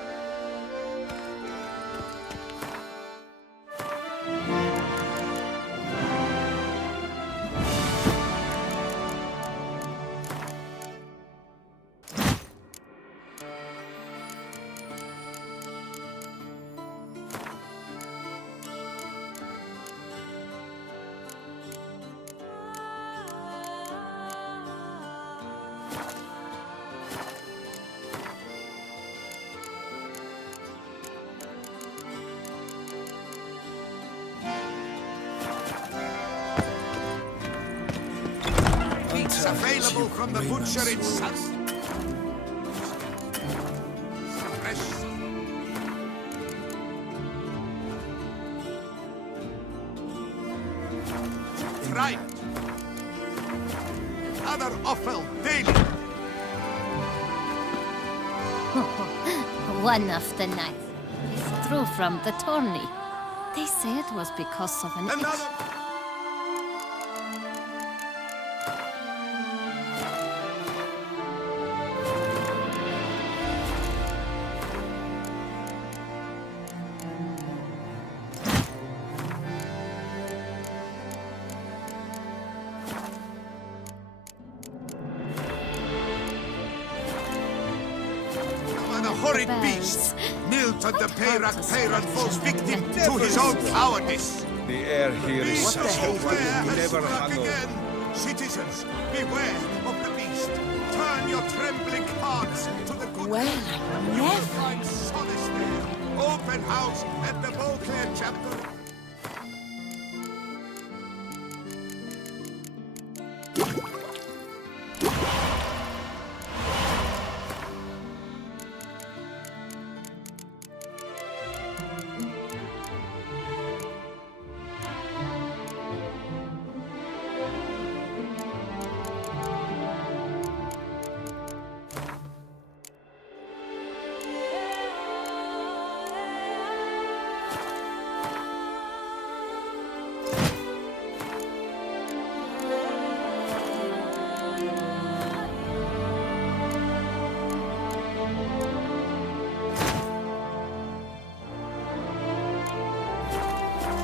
Meats available from the butcher in Sun. Fresh. Try it. Another offal daily. One of the night. It's through from the tourney. They say it was because of an Another. Horrid beast! Milton the Peyran falls victim to his own cowardice! The air here is Beast such of a Blair we has never struck hung over. again! Citizens, beware of the beast! Turn your trembling hearts to the good Well, You will never. find solace there! Open house at the Beauclair chapter!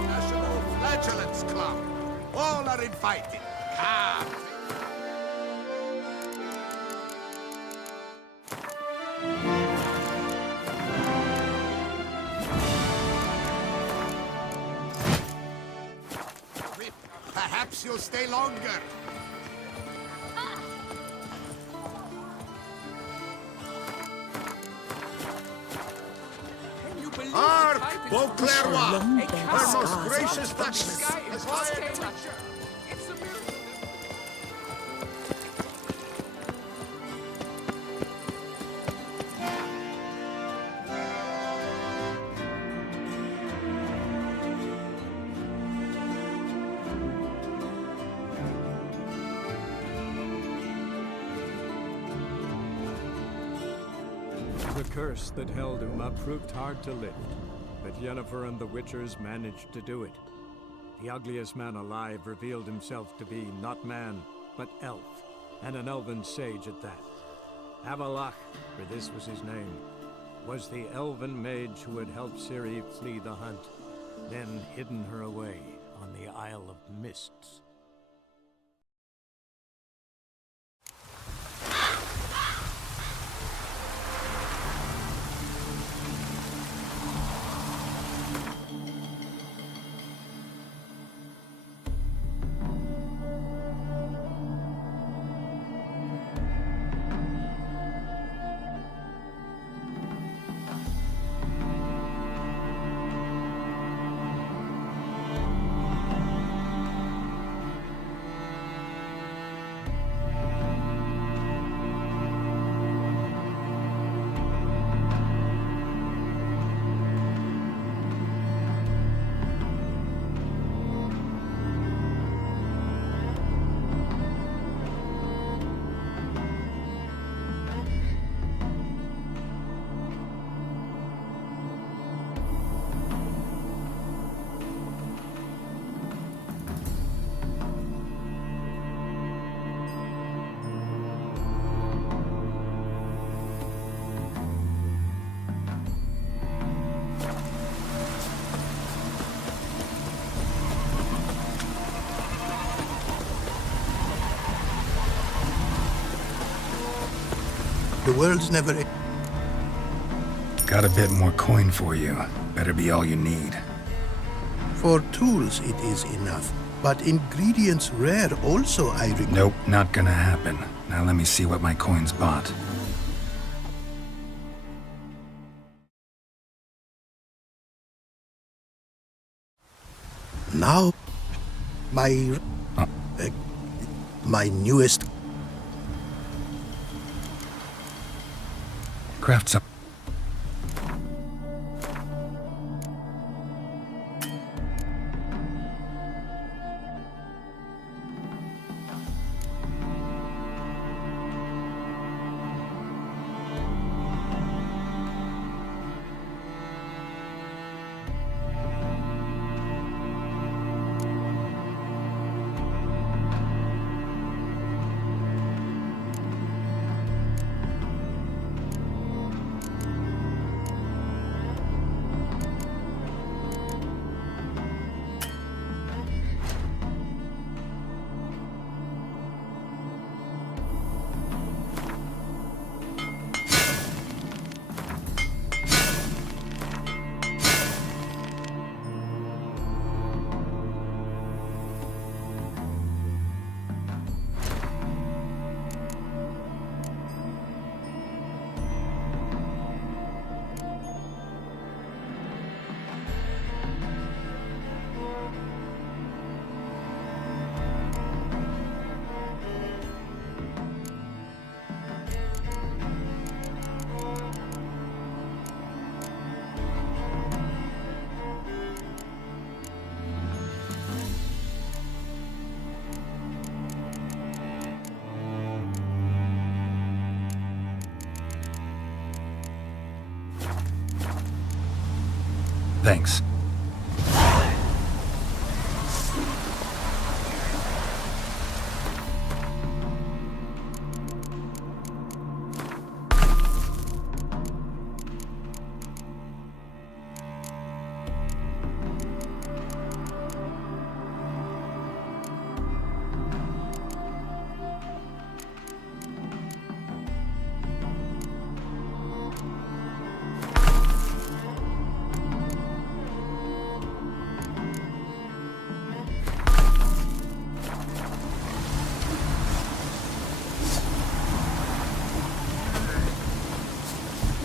National Flagellants Club. All are invited. Come. Perhaps you'll stay longer. Hark, Beauclair, her most gracious duchess, has hired a preacher. The curse that held Uma proved hard to lift, but Yennefer and the Witchers managed to do it. The ugliest man alive revealed himself to be not man, but elf, and an elven sage at that. Avalach, for this was his name, was the elven mage who had helped Ciri flee the hunt, then hidden her away on the Isle of Mists. The world's never... Got a bit more coin for you. Better be all you need. For tools it is enough, but ingredients rare also I require. Nope, not gonna happen. Now let me see what my coin's bought. Now, my newest... Craft some... Thanks.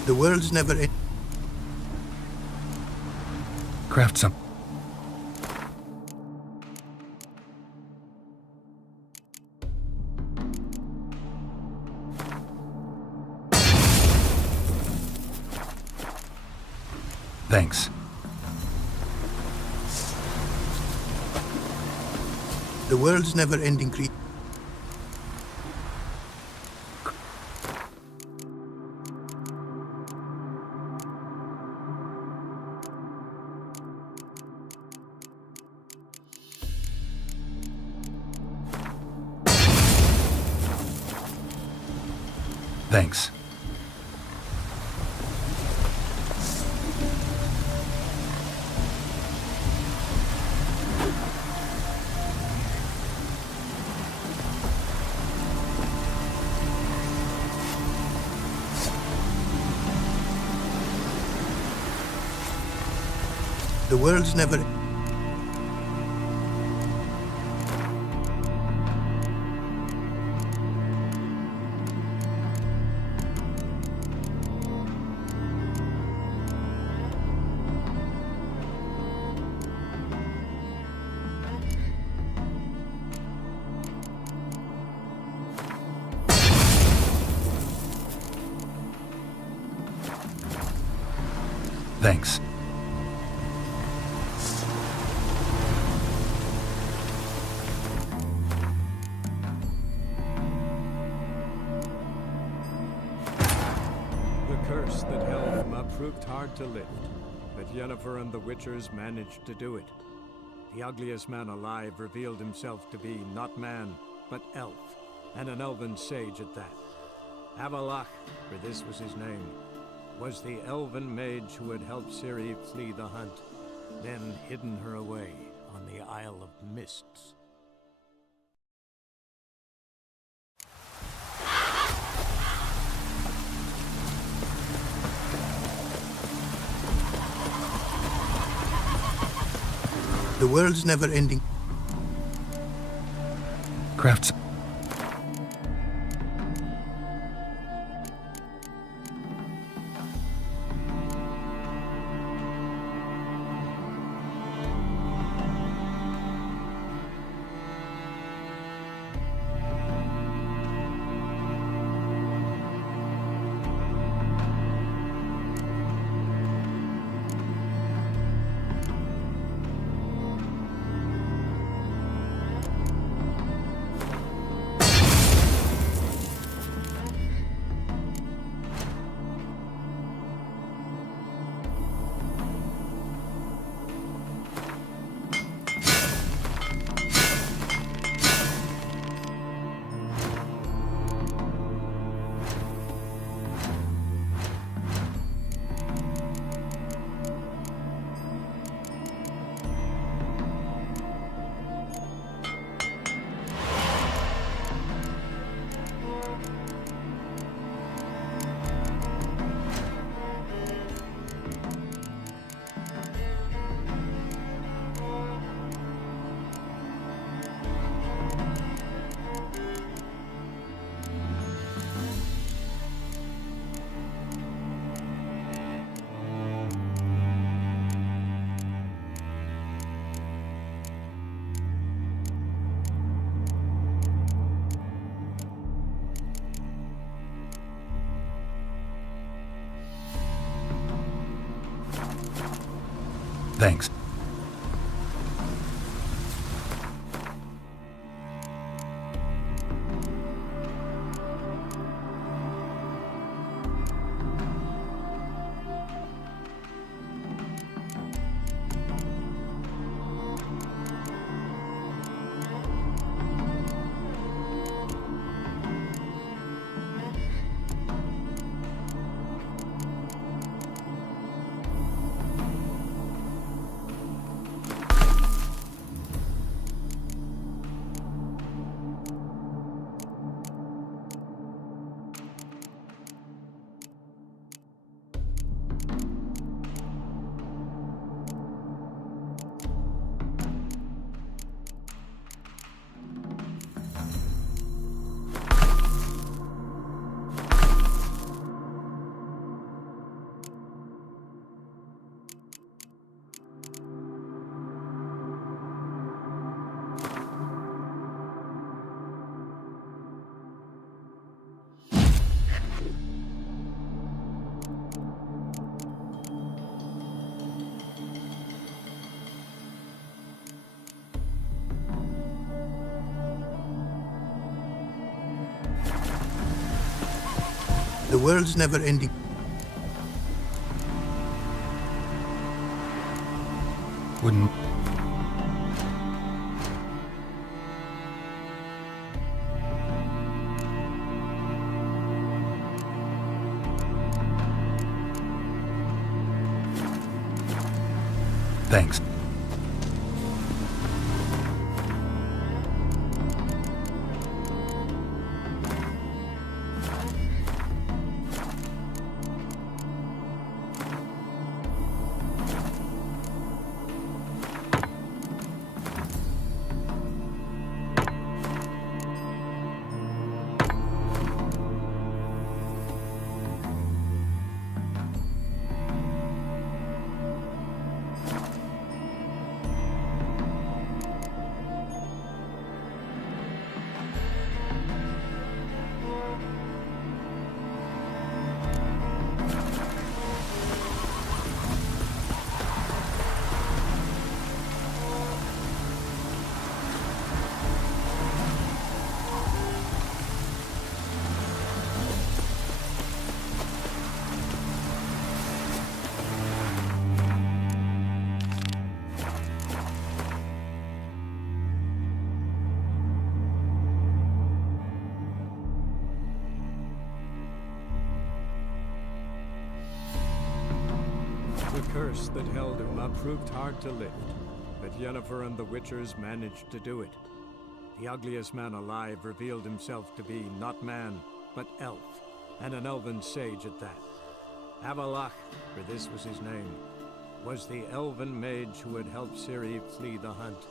The world's never... Craft some... Thanks. The world's never-ending creature. Thanks. The world's never... Thanks. The curse that held him up proved hard to lift, but Yennefer and the Witchers managed to do it. The ugliest man alive revealed himself to be not man, but elf, and an elven sage at that. Avalach, for this was his name, was the elven mage who had helped Ciri flee the hunt, then hidden her away on the Isle of Mists. The world's never ending. Crafts. Thanks. The world's never ending. Wouldn't... Thanks. The curse that held Uma proved hard to lift, but Yennefer and the Witchers managed to do it. The ugliest man alive revealed himself to be not man, but elf, and an elven sage at that. Avalach, for this was his name. was the elven mage who had helped Ciri flee the hunt.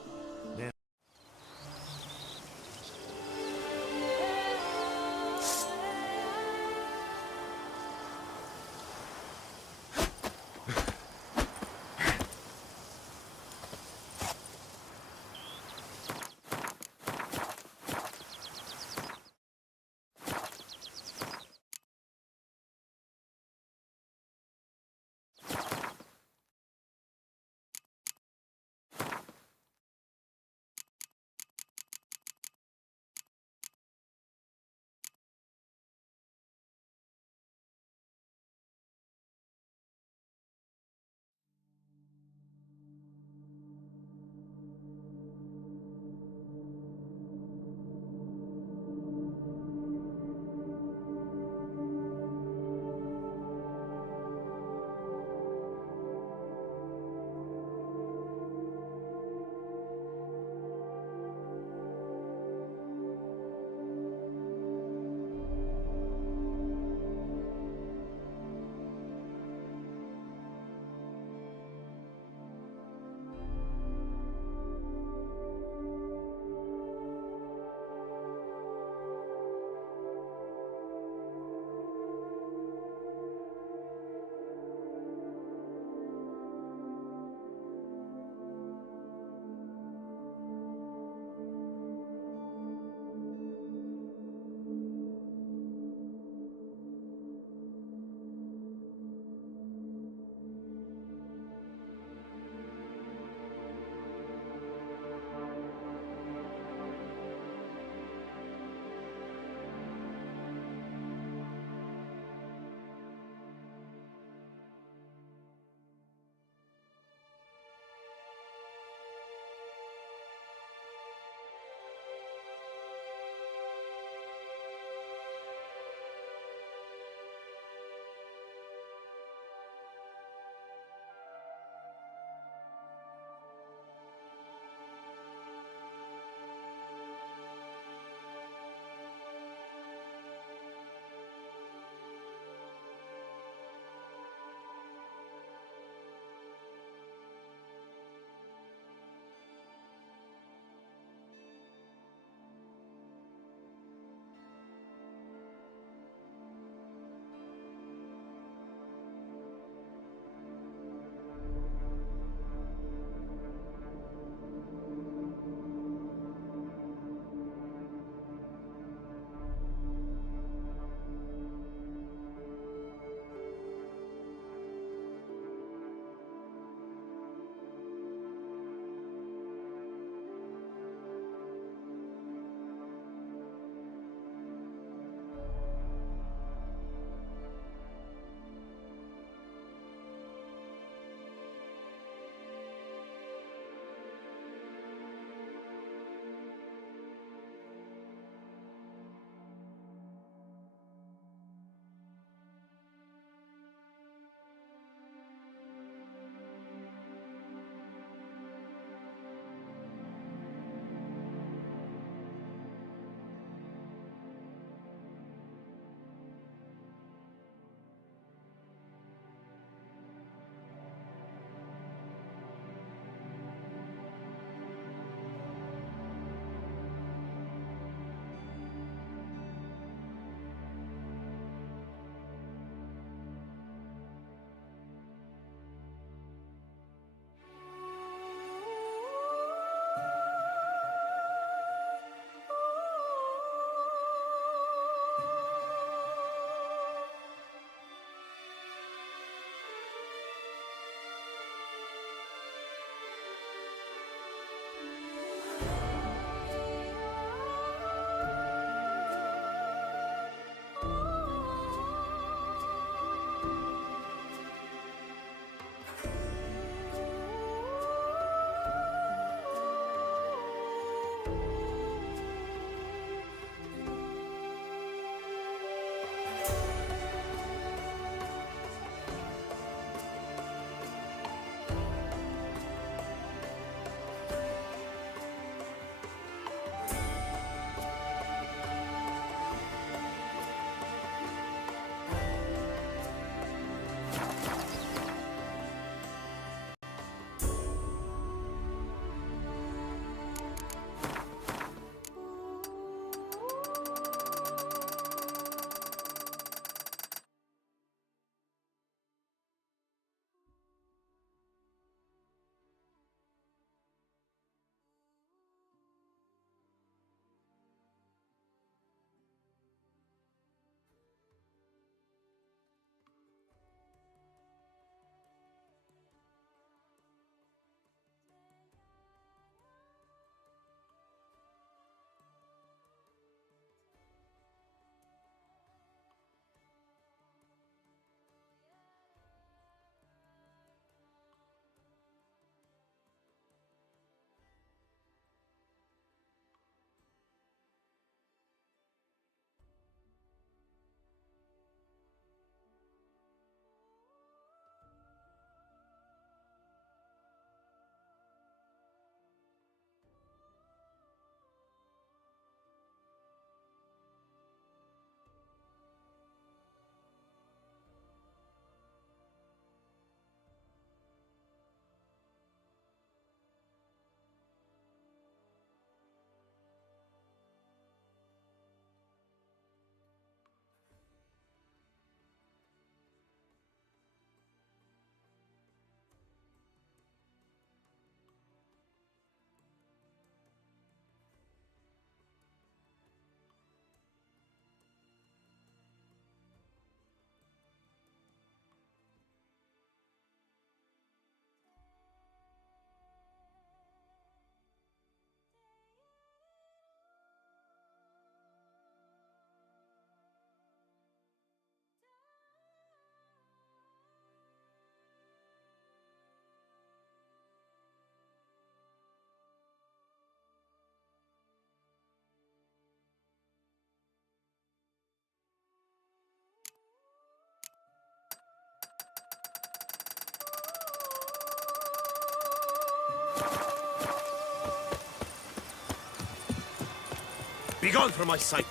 Begone from my sight!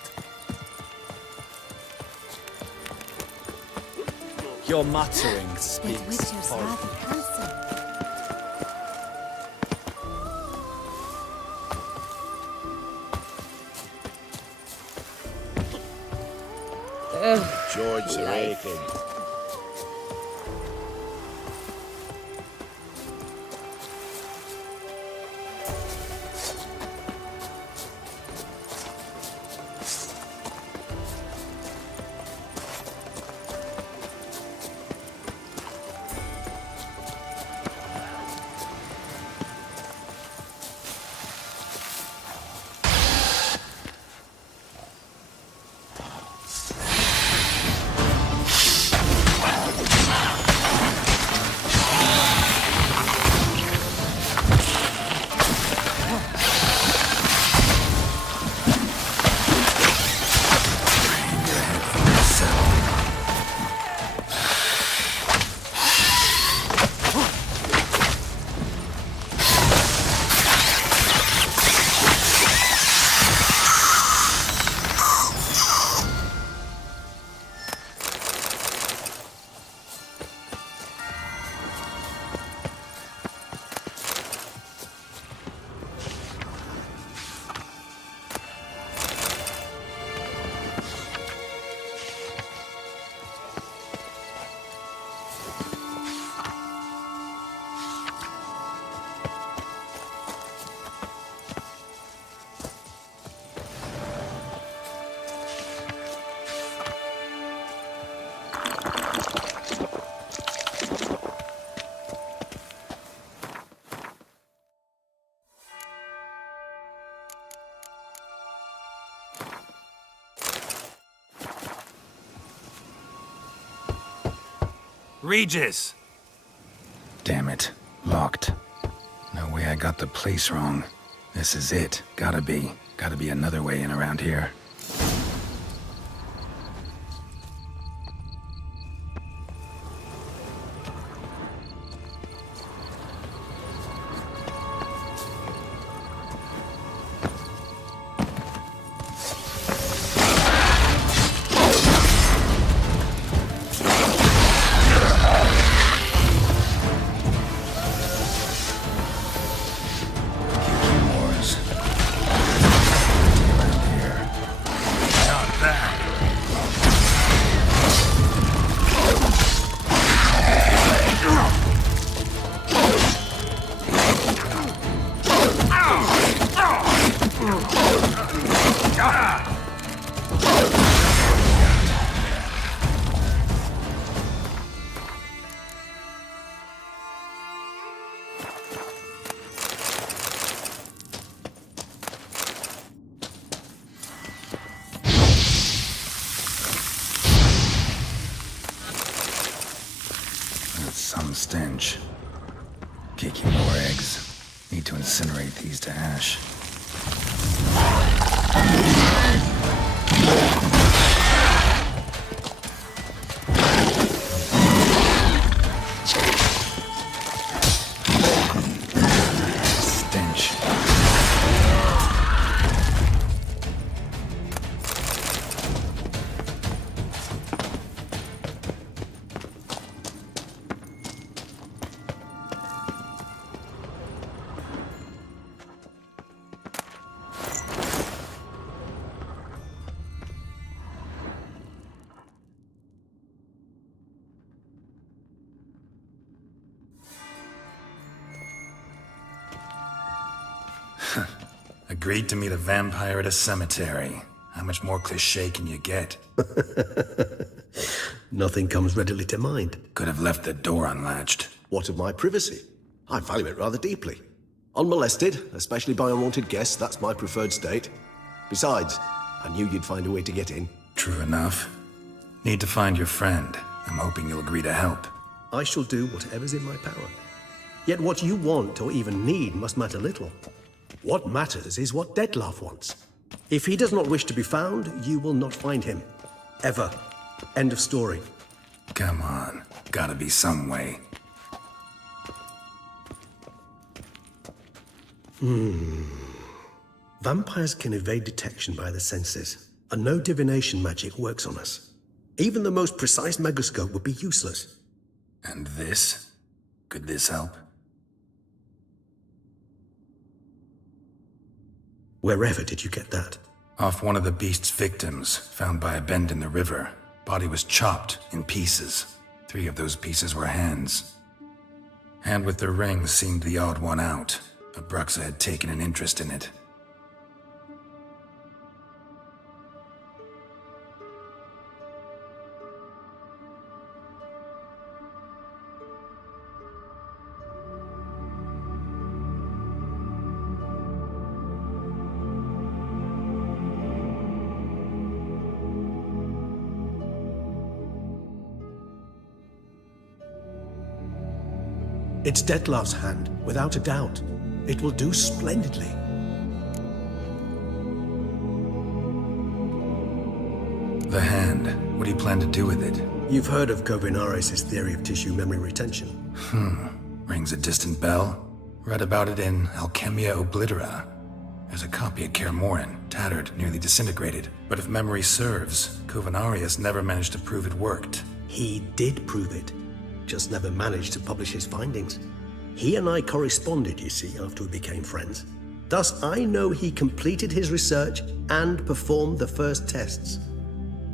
Your muttering That speaks Witcher's for rather handsome. George Sarakin. Regis! Damn it. Locked. No way I got the place wrong. This is it. Gotta be. Gotta be another way in around here. Some stench. Kicking more eggs. Need to incinerate these to ash. Stench. Agreed to meet a vampire at a cemetery. How much more cliché can you get? Nothing comes readily to mind. Could have left the door unlatched. What of my privacy? I value it rather deeply. Unmolested, especially by unwanted guests, that's my preferred state. Besides, I knew you'd find a way to get in. True enough. Need to find your friend. I'm hoping you'll agree to help. I shall do whatever's in my power. Yet what you want or even need must matter little. What matters is what Dettlaff wants. If he does not wish to be found, you will not find him. Ever. End of story. Come on. Gotta be some way. Vampires can evade detection by the senses, and no divination magic works on us. Even the most precise megascope would be useless. And this? Could this help? Wherever did you get that? Off one of the beast's victims, found by a bend in the river. Body was chopped in pieces. 3 of those pieces were hands. Hand with the ring seemed the odd one out. Abruxa had taken an interest in it. It's Dettlar's hand, without a doubt. It will do splendidly. The hand. What do you plan to do with it? You've heard of Kovinaris' theory of tissue memory retention. Rings a distant bell. Read about it in Alchemia Oblitera. There's a copy at Kaer Morhen, tattered, nearly disintegrated. But if memory serves, Kovinaris never managed to prove it worked. He did prove it. Just never managed to publish his findings. He and I corresponded, you see, after we became friends. Thus, I know he completed his research and performed the first tests.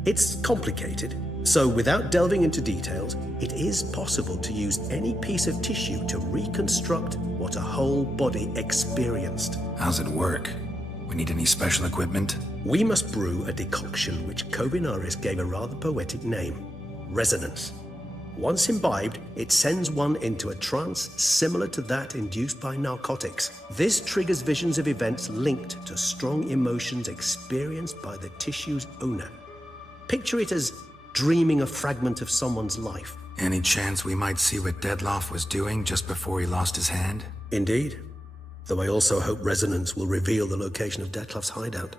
It's complicated, so without delving into details, it is possible to use any piece of tissue to reconstruct what a whole body experienced. How's it work? We need any special equipment? We must brew a decoction which Kovinaris gave a rather poetic name: resonance. Once imbibed, it sends one into a trance similar to that induced by narcotics. This triggers visions of events linked to strong emotions experienced by the tissue's owner. Picture it as dreaming a fragment of someone's life. Any chance we might see what Dettlar was doing just before he lost his hand? Indeed. Though I also hope resonance will reveal the location of Dettlar's hideout.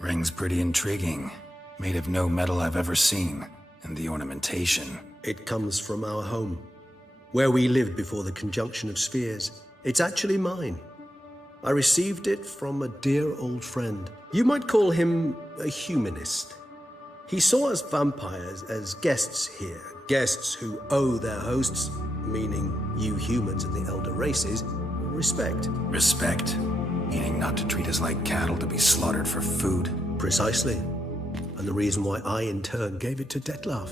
Ring's pretty intriguing. Made of no metal I've ever seen. And the ornamentation. It comes from our home, where we lived before the conjunction of spheres. It's actually mine. I received it from a dear old friend. You might call him a humanist. He saw us vampires as guests here, guests who owe their hosts, meaning you humans and the elder races, respect. Respect? Meaning not to treat us like cattle to be slaughtered for food? Precisely. And the reason why I, in turn, gave it to Dettlar.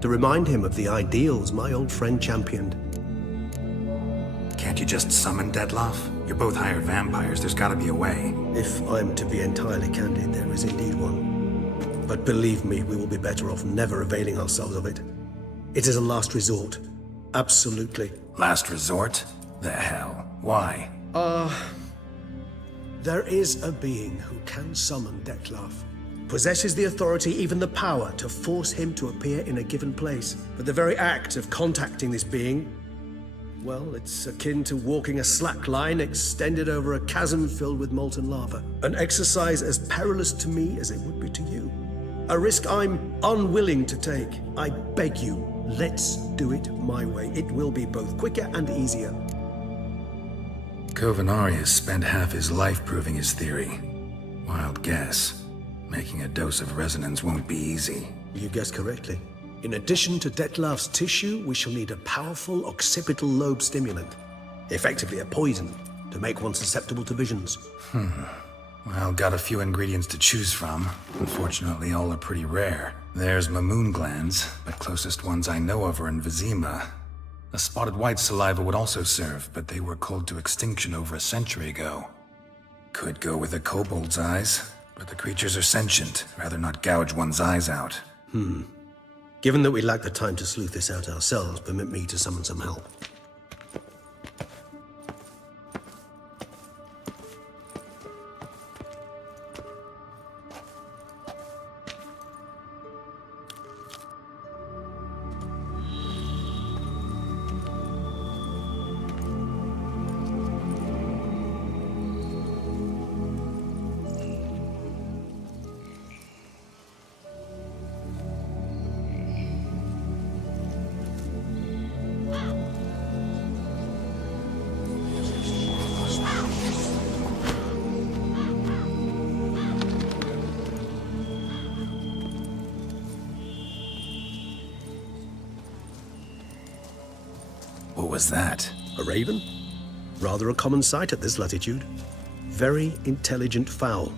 To remind him of the ideals my old friend championed. Can't you just summon Dettlar? You're both hired vampires, there's gotta be a way. If I'm to be entirely candid, there is indeed one. But believe me, we will be better off never availing ourselves of it. It is a last resort. Absolutely. Last resort? The hell? Why? There is a being who can summon Dettlar. Possesses the authority, even the power, to force him to appear in a given place. But the very act of contacting this being, well, it's akin to walking a slack line extended over a chasm filled with molten lava. An exercise as perilous to me as it would be to you. A risk I'm unwilling to take. I beg you, let's do it my way. It will be both quicker and easier. Kovinaris spent half his life proving his theory. Wild guess. Making a dose of resonance won't be easy. You guessed correctly. In addition to Dettlar's tissue, we shall need a powerful occipital lobe stimulant. Effectively a poison, to make one susceptible to visions. Well, got a few ingredients to choose from. Unfortunately, all are pretty rare. There's Mamoon glands, but closest ones I know of are in Vizima. A spotted white saliva would also serve, but they were cold to extinction over a century ago. Could go with a kobold's eyes. But the creatures are sentient. Rather not gouge one's eyes out. Given that we lack the time to sleuth this out ourselves, permit me to summon some help. was that? A raven? Rather a common sight at this latitude. Very intelligent fowl.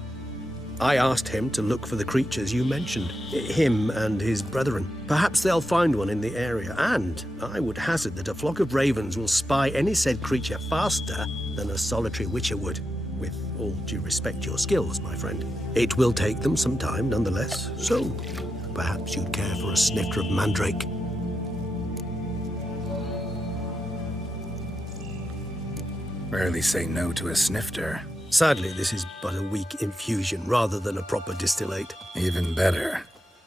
I asked him to look for the creatures you mentioned, him and his brethren. Perhaps they'll find one in the area, and I would hazard that a flock of ravens will spy any said creature faster than a solitary witcher would. With all due respect to your skills, my friend. It will take them some time, nonetheless, so perhaps you'd care for a snifter of mandrake. Rarely say no to a snifter. Sadly, this is but a weak infusion rather than a proper distillate. Even better.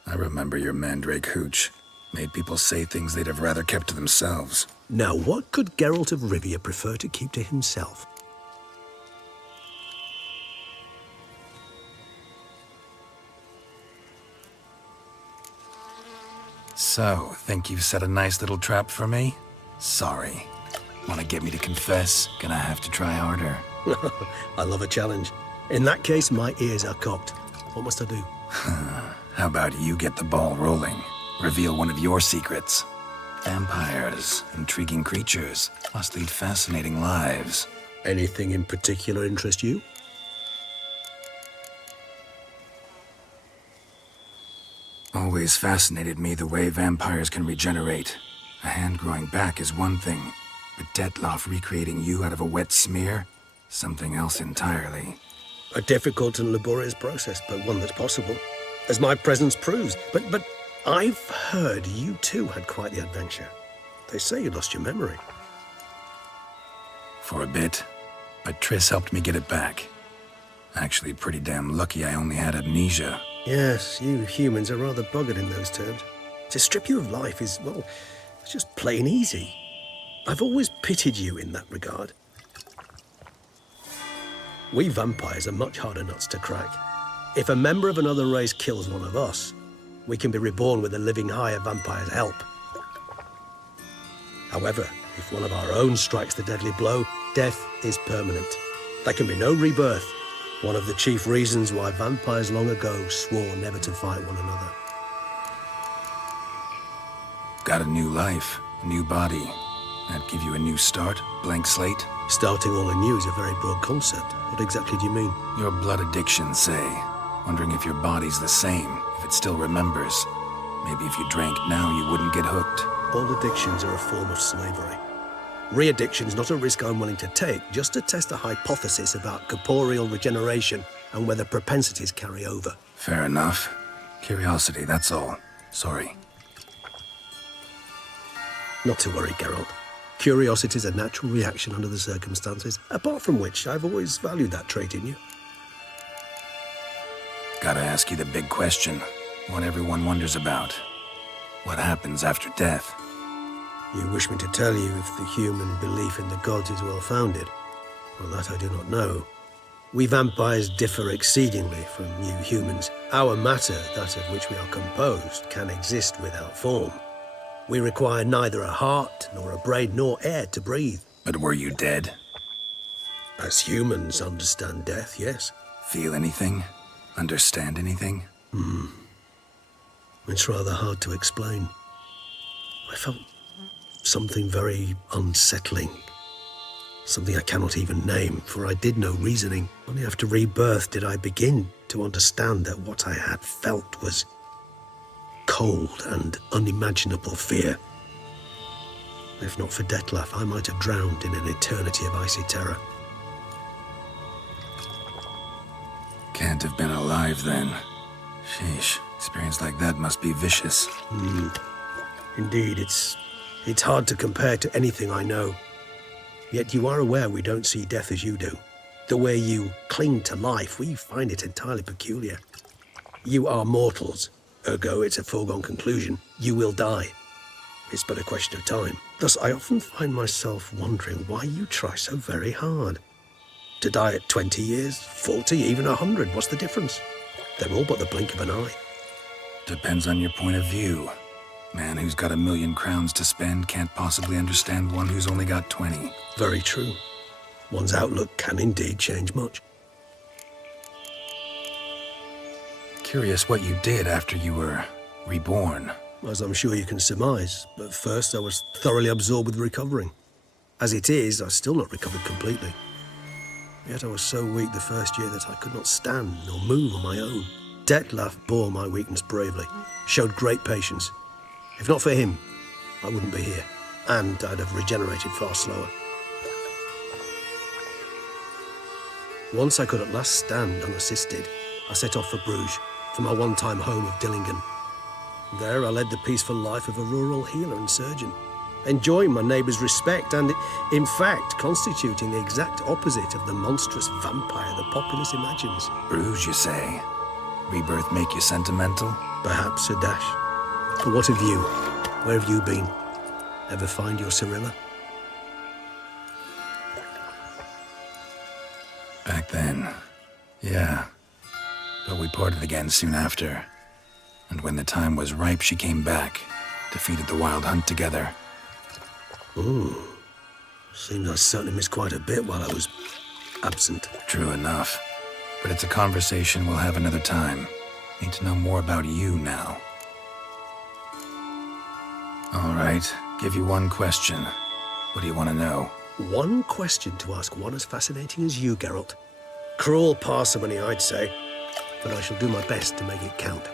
I remember your mandrake hooch. Made people say things they'd have rather kept to themselves. Now, what could Geralt of Rivia prefer to keep to himself? So, think you've set a nice little trap for me? Sorry. Want to get me to confess? Gonna have to try harder. I love a challenge. In that case, my ears are cocked. What must I do? How about you get the ball rolling? Reveal one of your secrets. Vampires, intriguing creatures, must lead fascinating lives. Anything in particular interest you? Always fascinated me the way vampires can regenerate. A hand growing back is one thing, but Detloff recreating you out of a wet smear? Something else entirely. A difficult and laborious process, but one that's possible, as my presence proves. But I've heard you too had quite the adventure. They say you lost your memory. For a bit, but Triss helped me get it back. Actually, pretty damn lucky I only had amnesia. Yes, you humans are rather buggered in those terms. To strip you of life is, well, it's just plain easy. I've always pitied you in that regard. We vampires are much harder nuts to crack. If a member of another race kills one of us, we can be reborn with a living higher vampire's help. However, if one of our own strikes the deadly blow, death is permanent. There can be no rebirth. One of the chief reasons why vampires long ago swore never to fight one another. Got a new life, a new body. That give you a new start, blank slate? Starting all anew is a very broad concept. What exactly do you mean? Your blood addiction, say. Wondering if your body's the same, if it still remembers. Maybe if you drank now, you wouldn't get hooked. All addictions are a form of slavery. Re-addiction's not a risk I'm willing to take, just to test a hypothesis about corporeal regeneration and whether propensities carry over. Fair enough. Curiosity, that's all. Sorry. Not to worry, Geralt. Curiosity is a natural reaction under the circumstances, apart from which I've always valued that trait in you. Gotta ask you the big question. What everyone wonders about. What happens after death? You wish me to tell you if the human belief in the gods is well-founded? Well, that I do not know. We vampires differ exceedingly from you humans. Our matter, that of which we are composed, can exist without form. We require neither a heart, nor a brain, nor air to breathe. But were you dead? As humans understand death, yes. Feel anything? Understand anything? It's rather hard to explain. I felt something very unsettling. Something I cannot even name, for I did no reasoning. Only after rebirth did I begin to understand that what I had felt was cold and unimaginable fear. If not for Detlaff, I might have drowned in an eternity of icy terror. Can't have been alive then. Sheesh, experience like that must be vicious. Indeed, it's hard to compare to anything I know. Yet you are aware we don't see death as you do. The way you cling to life, we find it entirely peculiar. You are mortals. Ergo, it's a foregone conclusion. You will die. It's but a question of time. Thus, I often find myself wondering why you try so very hard. To die at 20 years, 40, even 100, what's the difference? They're all but the blink of an eye. Depends on your point of view. Man who's got 1,000,000 crowns to spend can't possibly understand one who's only got 20. Very true. One's outlook can indeed change much. Curious what you did after you were reborn. As I'm sure you can surmise, but first I was thoroughly absorbed with recovering. As it is, I've still not recovered completely. Yet I was so weak the first year that I could not stand nor move on my own. Detlef bore my weakness bravely, showed great patience. If not for him, I wouldn't be here, and I'd have regenerated far slower. Once I could at last stand unassisted, I set off for Bruges, for my one-time home of Dillingen. There I led the peaceful life of a rural healer and surgeon, enjoying my neighbours' respect and, in fact, constituting the exact opposite of the monstrous vampire the populace imagines. Bruges, you say? Rebirth make you sentimental? Perhaps a dash. But what of you? Where have you been? Ever find your Cyrilla? Back then, yeah. But we parted again soon after. And when the time was ripe, she came back, defeated the Wild Hunt together. Ooh. Seems I certainly missed quite a bit while I was absent. True enough. But it's a conversation we'll have another time. Need to know more about you now. All right, give you one question. What do you want to know? One question to ask one as fascinating as you, Geralt. Cruel parsimony, I'd say, but I shall do my best to make it count.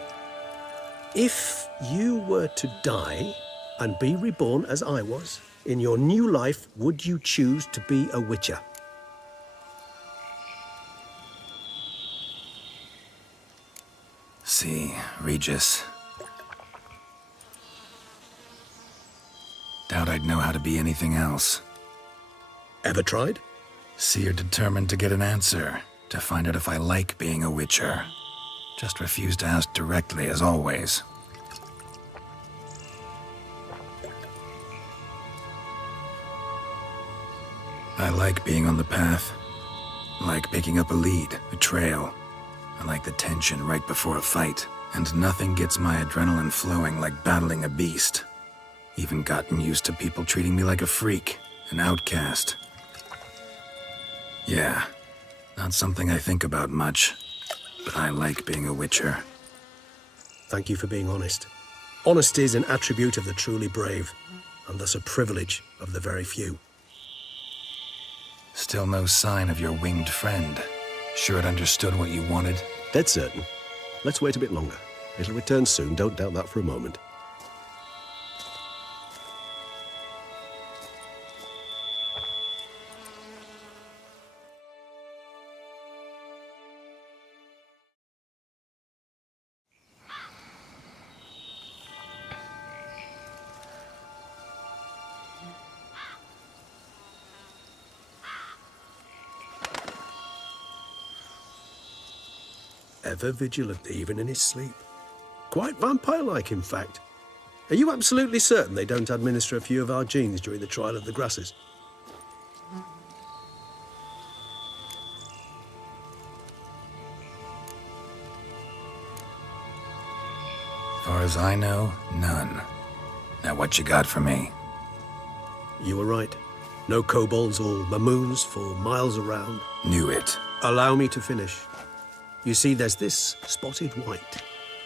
If you were to die and be reborn as I was, in your new life, would you choose to be a Witcher? See, Regis. Doubt I'd know how to be anything else. Ever tried? See, you're determined to get an answer, to find out if I like being a Witcher. Just refuse to ask directly, as always. I like being on the path. I like picking up a lead, a trail. I like the tension right before a fight. And nothing gets my adrenaline flowing like battling a beast. Even gotten used to people treating me like a freak, an outcast. Yeah, not something I think about much, but I like being a Witcher. Thank you for being honest. Honesty is an attribute of the truly brave, and thus a privilege of the very few. Still no sign of your winged friend. Sure it understood what you wanted? Dead certain. Let's wait a bit longer. It'll return soon, don't doubt that for a moment. Ever vigilant, even in his sleep. Quite vampire-like, in fact. Are you absolutely certain they don't administer a few of our genes during the trial of the grasses? Far as I know, none. Now what you got for me? You were right. No kobolds or mamoons for miles around. Knew it. Allow me to finish. You see, there's this spotted white.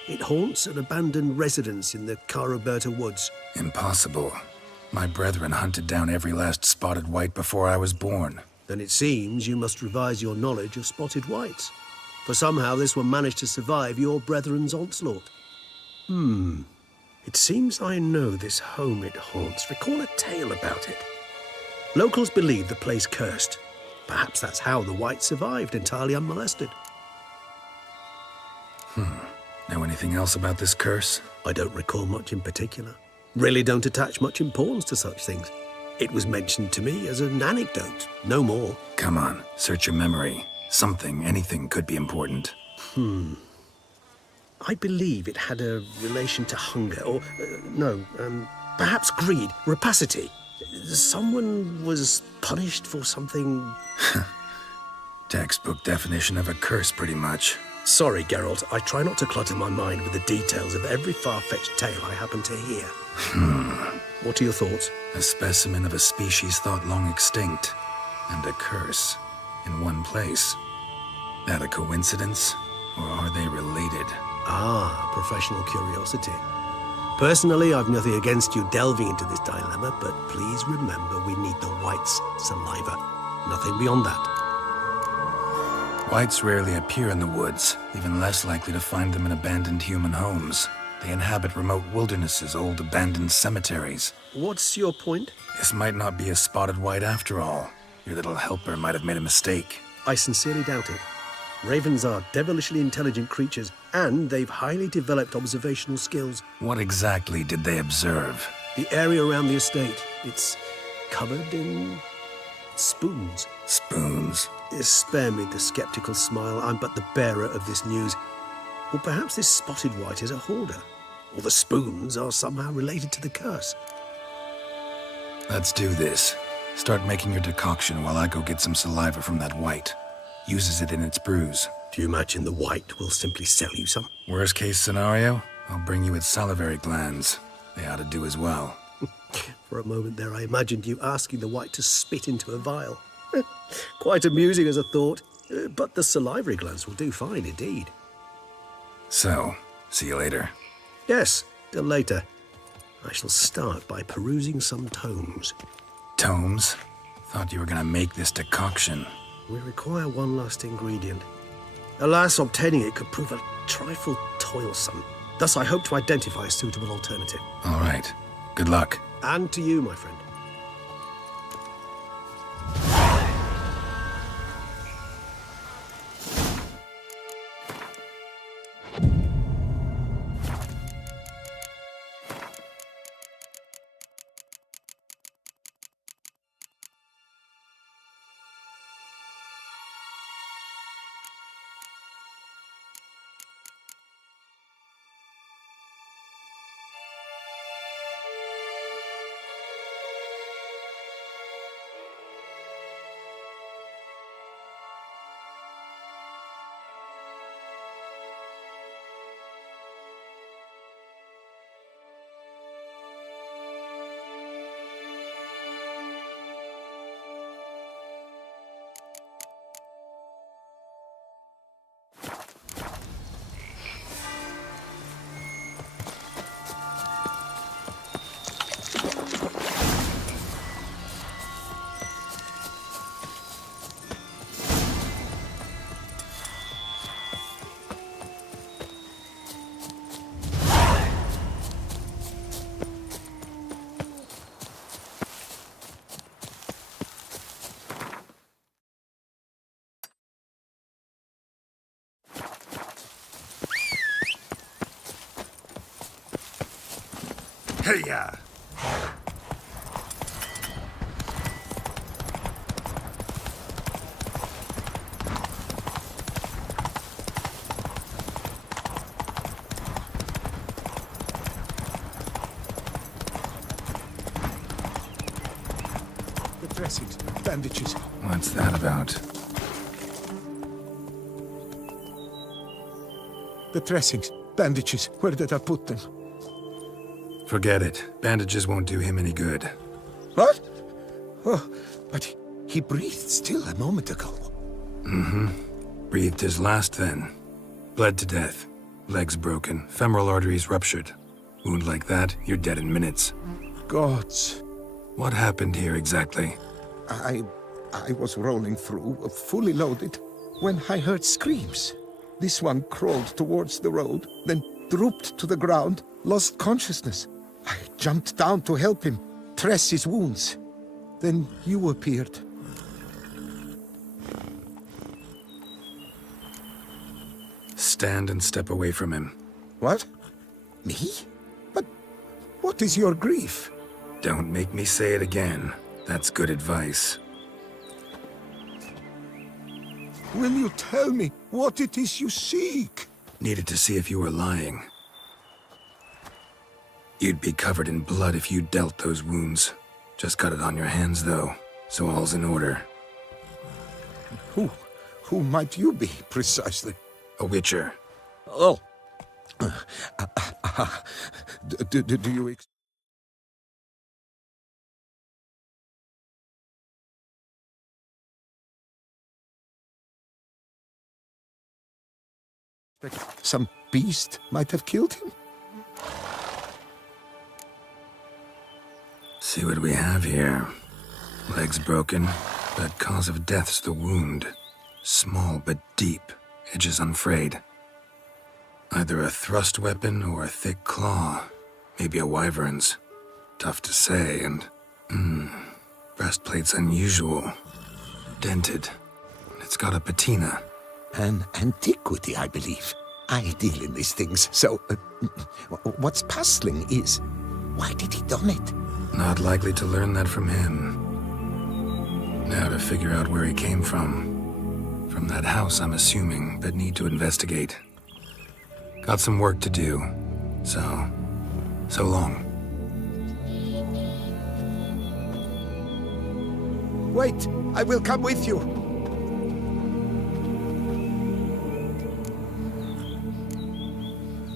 It haunts an abandoned residence in the Caraberta woods. Impossible. My brethren hunted down every last spotted white before I was born. Then it seems you must revise your knowledge of spotted whites. For somehow this one managed to survive your brethren's onslaught. It seems I know this home it haunts. Recall a tale about it. Locals believe the place cursed. Perhaps that's how the white survived entirely unmolested. Know anything else about this curse? I don't recall much in particular. Really don't attach much importance to such things. It was mentioned to me as an anecdote, no more. Come on, search your memory. Something, anything could be important. I believe it had a relation to hunger, or, perhaps greed, rapacity. Someone was punished for something... Textbook definition of a curse, pretty much. Sorry, Geralt, I try not to clutter my mind with the details of every far-fetched tale I happen to hear. What are your thoughts? A specimen of a species thought long extinct, and a curse in one place. That a coincidence, or are they related? Ah, professional curiosity. Personally, I've nothing against you delving into this dilemma, but please remember we need the whites' saliva. Nothing beyond that. Whites rarely appear in the woods, even less likely to find them in abandoned human homes. They inhabit remote wildernesses, old abandoned cemeteries. What's your point? This might not be a spotted white after all. Your little helper might have made a mistake. I sincerely doubt it. Ravens are devilishly intelligent creatures, and they've highly developed observational skills. What exactly did they observe? The area around the estate, it's covered in spoons. Spoons? Spare me the skeptical smile. I'm but the bearer of this news. Or perhaps this spotted white is a hoarder. Or the spoons are somehow related to the curse. Let's do this. Start making your decoction while I go get some saliva from that white. Uses it in its brews. Do you imagine the white will simply sell you some? Worst case scenario, I'll bring you its salivary glands. They ought to do as well. For a moment there, I imagined you asking the white to spit into a vial. Quite amusing as a thought, but the salivary glands will do fine indeed. So, see you later. Yes, till later. I shall start by perusing some tomes. Tomes? Thought you were gonna make this decoction. We require one last ingredient. Alas, obtaining it could prove a trifle toilsome. Thus, I hope to identify a suitable alternative. All right. Good luck. And to you, my friend. Hey-ya! The dressings, bandages. What's that about? The dressings, bandages. Where did I put them? Forget it. Bandages won't do him any good. What? Oh, but he breathed still a moment ago. Mm-hmm. Breathed his last then. Bled to death. Legs broken. Femoral arteries ruptured. Wound like that, you're dead in minutes. Gods. What happened here exactly? I was rolling through, fully loaded, when I heard screams. This one crawled towards the road, then drooped to the ground, lost consciousness. I jumped down to help him, dress his wounds. Then you appeared. Stand and step away from him. What? Me? But what is your grief? Don't make me say it again. That's good advice. Will you tell me what it is you seek? Needed to see if you were lying. You'd be covered in blood if you dealt those wounds. Just got it on your hands, though, so all's in order. Who might you be, precisely? A witcher. Oh. Do you... Some beast might have killed him? See what we have here. Legs broken, but cause of death's the wound. Small but deep, edges unfrayed. Either a thrust weapon or a thick claw. Maybe a wyvern's. Tough to say, and... breastplate's unusual. Dented. It's got a patina. An antiquity, I believe. I deal in these things, so... what's puzzling is... why did he don it? Not likely to learn that from him. Now to figure out where he came from. From that house, I'm assuming, but need to investigate. Got some work to do. So long. Wait, I will come with you.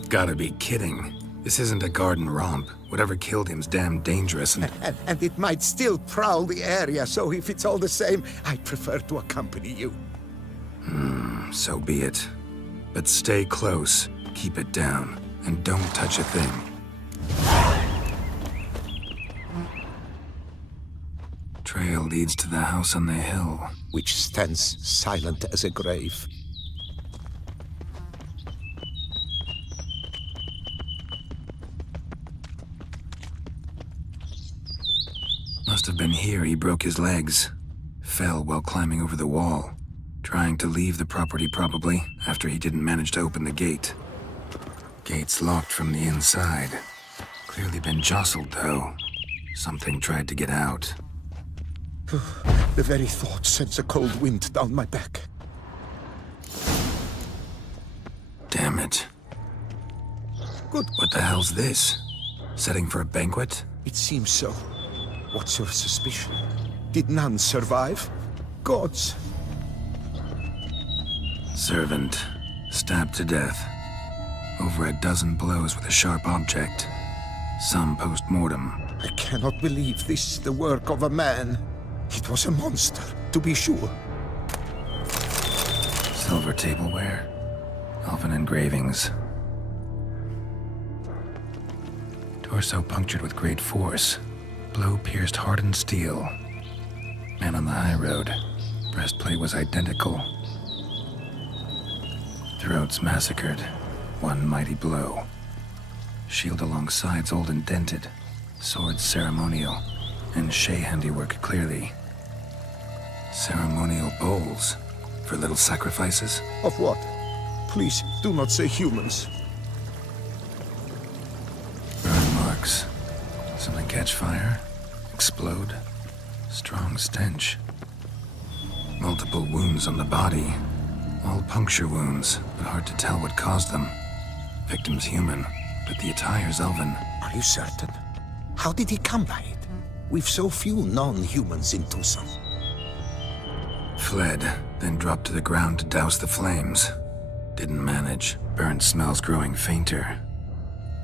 Gotta be kidding. This isn't a garden romp. Whatever killed him's damn dangerous And it might still prowl the area, so if it's all the same, I'd prefer to accompany you. So be it. But stay close, keep it down, and don't touch a thing. Trail leads to the house on the hill. Which stands silent as a grave. Must have been here he broke his legs. Fell while climbing over the wall. Trying to leave the property probably, after he didn't manage to open the gate. Gate's locked from the inside. Clearly been jostled though. Something tried to get out. The very thought sends a cold wind down my back. Damn it. Good. What the hell's this? Setting for a banquet? It seems so. What's your suspicion? Did none survive? Gods. Servant. Stabbed to death. Over a dozen blows with a sharp object. Some post-mortem. I cannot believe this is the work of a man. It was a monster, to be sure. Silver tableware. Elven engravings. Torso punctured with great force. Blow pierced hardened steel. Man on the high road. Breastplate was identical. Throats massacred. One mighty blow. Shield along sides old and dented. Swords ceremonial. And Shay handiwork clearly. Ceremonial bowls. For little sacrifices? Of what? Please, do not say humans. Burn marks. Something catch fire? Explode? Strong stench. Multiple wounds on the body. All puncture wounds, but hard to tell what caused them. Victim's human, but the attire's elven. Are you certain? How did he come by it? We've so few non-humans in Tucson. Fled, then dropped to the ground to douse the flames. Didn't manage. Burnt smells growing fainter.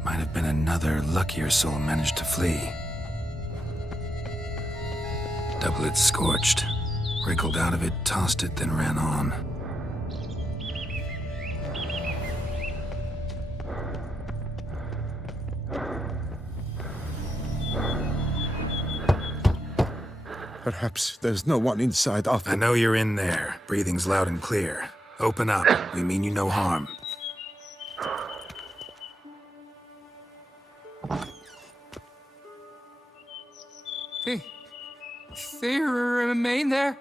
Might have been another luckier soul managed to flee. Doublet scorched. Wriggled out of it, tossed it, then ran on. Perhaps there's no one inside after... I know you're in there. Breathing's loud and clear. Open up. We mean you no harm. They remain there?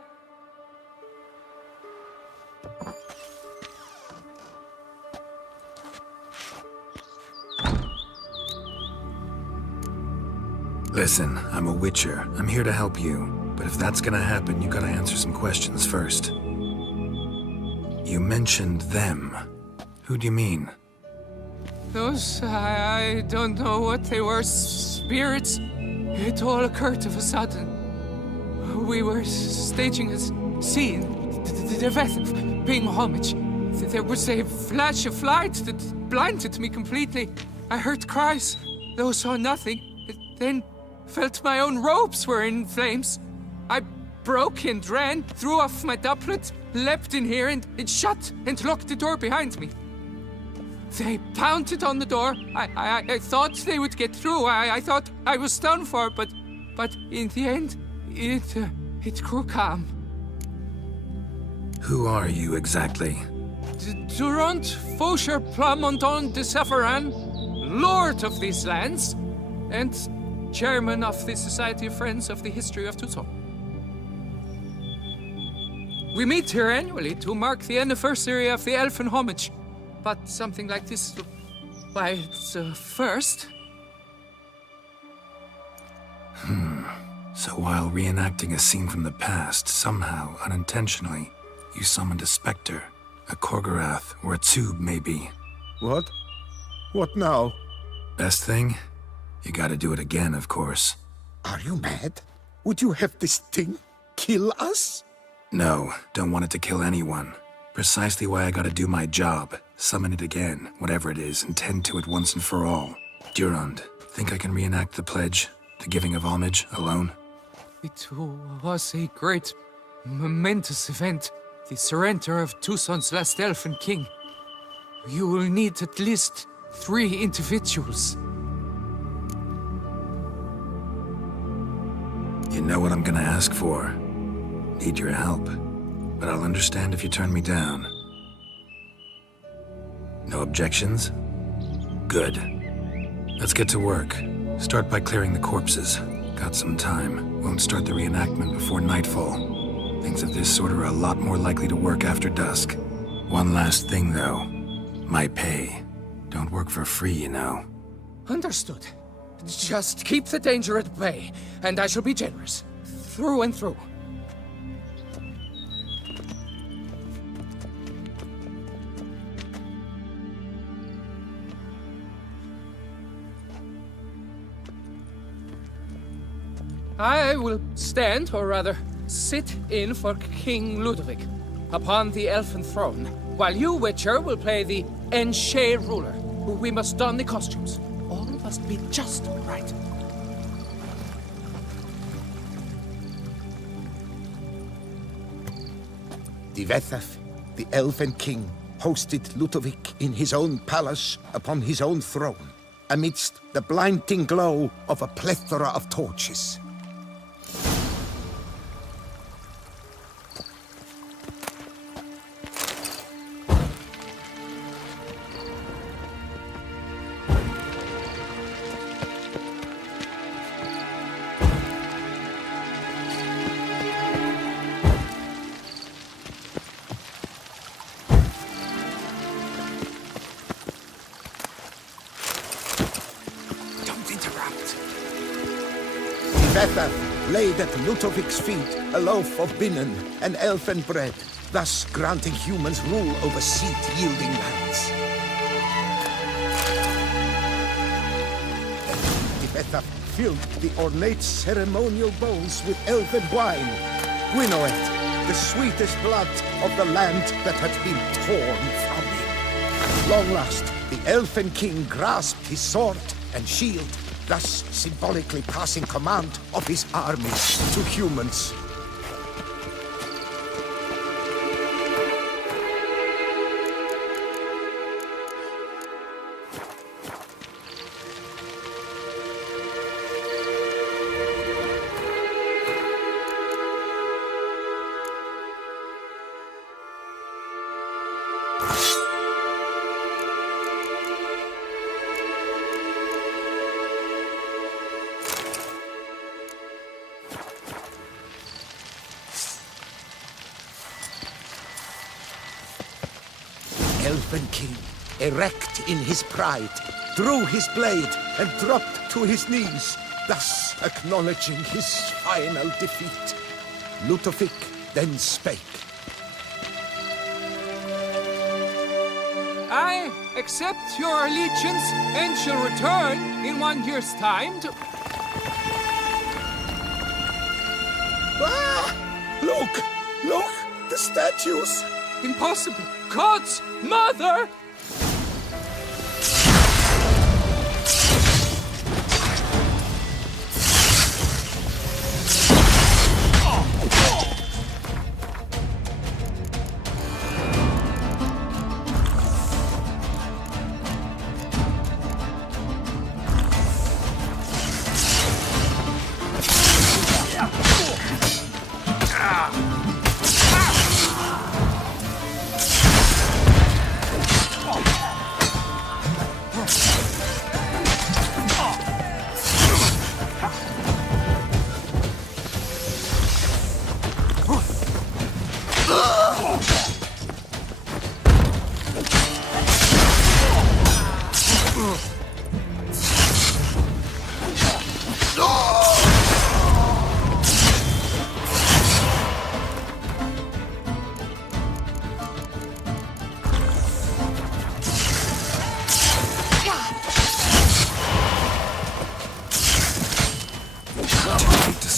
Listen, I'm a witcher. I'm here to help you. But if that's gonna happen, you gotta answer some questions first. You mentioned them. Who do you mean? Those, I don't know what they were. Spirits. It all occurred of a sudden. We were staging a scene. The death of paying homage. There was a flash of light that blinded me completely. I heard cries, though saw nothing. Then felt my own robes were in flames. I broke and ran, threw off my doublet, leapt in here, and it shut and locked the door behind me. They pounded on the door. I thought they would get through. I thought I was done for, but but in the end, it grew calm. Who are you exactly? Durant Faucher Plamondon de Safaran, Lord of these lands, and Chairman of the Society of Friends of the History of Tucson. We meet here annually to mark the anniversary of the Elfin homage, but something like this, why, it's a first. So while reenacting a scene from the past, somehow, unintentionally, you summoned a specter, a Korgorath, or a tube, maybe. What? What now? Best thing? You gotta do it again, of course. Are you mad? Would you have this thing kill us? No, don't want it to kill anyone. Precisely why I gotta do my job. Summon it again, whatever it is, and tend to it once and for all. Durand, think I can reenact the pledge, the giving of homage, alone? It was a great, momentous event. The surrender of Tucson's last elfin king. You will need at least 3 individuals. You know what I'm gonna ask for. Need your help. But I'll understand if you turn me down. No objections? Good. Let's get to work. Start by clearing the corpses. Got some time. Won't start the reenactment before nightfall. Things of this sort are a lot more likely to work after dusk. One last thing, though. My pay. Don't work for free, you know. Understood. Just keep the danger at bay, and I shall be generous. Through and through. I will stand, or rather, sit in for King Ludovic upon the elfin throne, while you, Witcher, will play the Nxt ruler. We must don the costumes. All must be just right. Divethaf, the Elven King, hosted Ludovic in his own palace upon his own throne, amidst the blinding glow of a plethora of torches. Divethaf laid at Ludovic's feet a loaf of binnen and elfin bread, thus granting humans rule over seed-yielding lands. Divethaf filled the ornate ceremonial bowls with elfin wine, Gwinoet, the sweetest blood of the land that had been torn from him. Long last, the Elfin King grasped his sword and shield, thus symbolically passing command of his armies to humans. Elfin King, erect in his pride, drew his blade and dropped to his knees, thus acknowledging his final defeat. Ludovic then spake. I accept your allegiance and shall return in 1 year's time to... Ah! Look! Look! The statues! Impossible! God's mother!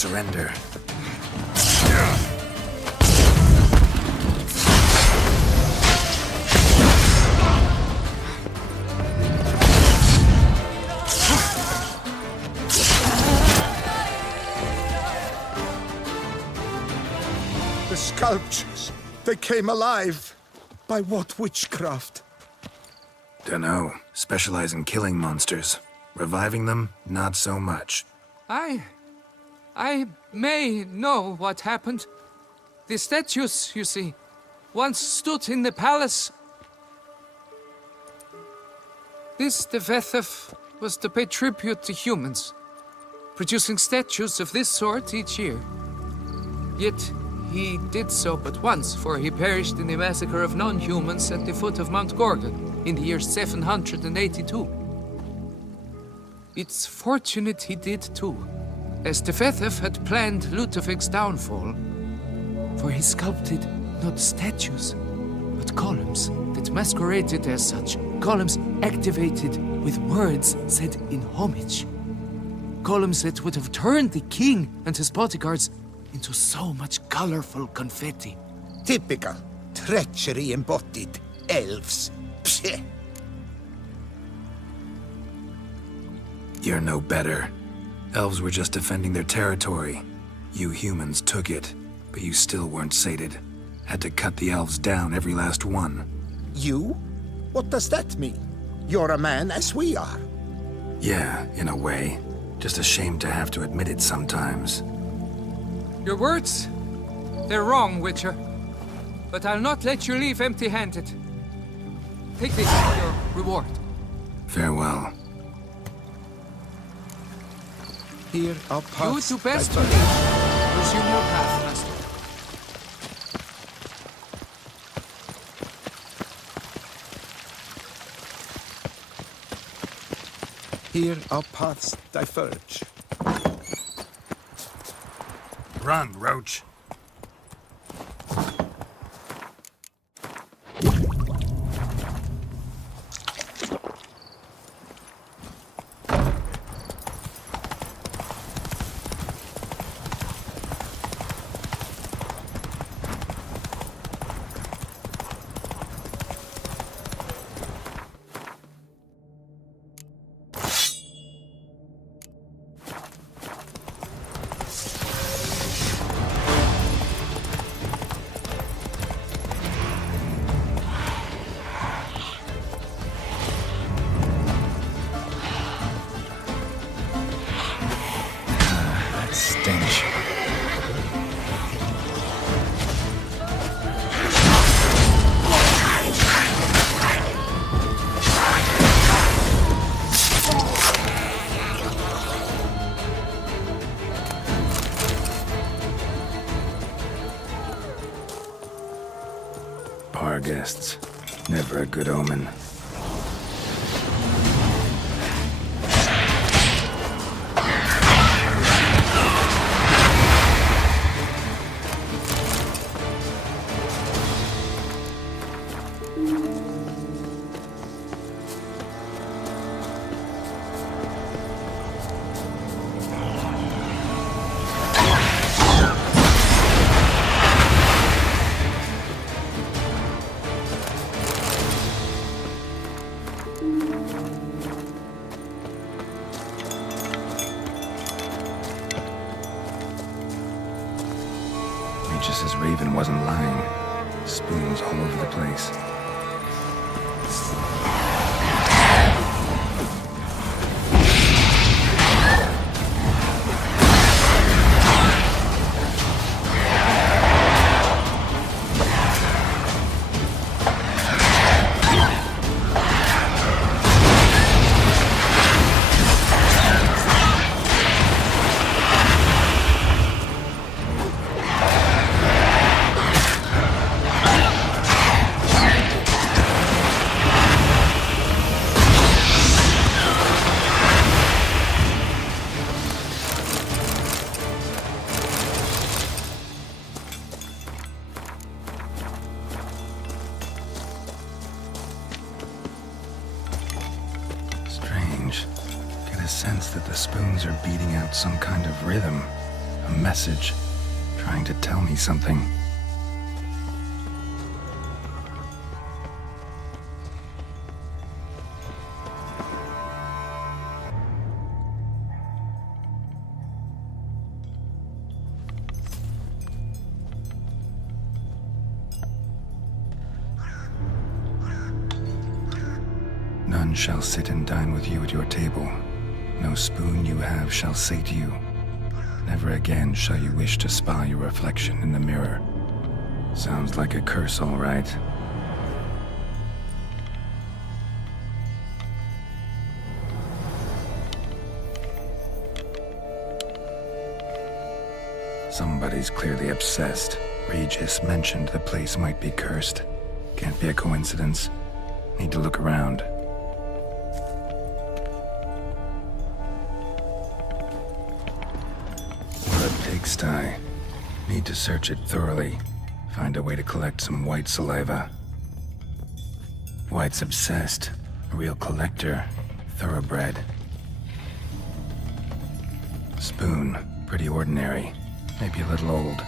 surrender. The sculptures, they came alive. By what witchcraft? Dunno. Specialize in killing monsters. Reviving them, not so much. I may know what happened. The statues, you see, once stood in the palace. This Tefethef was to pay tribute to humans, producing statues of this sort each year. Yet he did so but once, for he perished in the massacre of non-humans at the foot of Mount Gorgon in the year 782. It's fortunate he did too, as Tefethef had planned Ludovic's downfall, for he sculpted not statues, but columns that masqueraded as such. Columns activated with words said in homage. Columns that would have turned the king and his bodyguards into so much colorful confetti. Typical. Treachery embodied. Elves. Psheh. You're no better. Elves were just defending their territory. You humans took it, but you still weren't sated. Had to cut the elves down, every last one. You? What does that mean? You're a man as we are. Yeah, in a way. Just ashamed to have to admit it sometimes. Your words? They're wrong, Witcher. But I'll not let you leave empty-handed. Take this for your reward. Farewell. Here are You paths. do best to leave. Resume your path, master. Here our paths diverge. Run, Roach. Stench. Our guests. Never a good omen. Regis' raven wasn't lying. Spoons all over the place. Strange. Get a sense that the spoons are beating out some kind of rhythm. A message, trying to tell me something. None shall sit and dine with you at your table. No spoon you have shall sate you. Never again shall you wish to spy your reflection in the mirror. Sounds like a curse, all right. Somebody's clearly obsessed. Regis mentioned the place might be cursed. Can't be a coincidence. Need to look around. What a pigsty. Need to search it thoroughly. Find a way to collect some white saliva. White's obsessed. A real collector. Thoroughbred. Spoon. Pretty ordinary. Maybe a little old.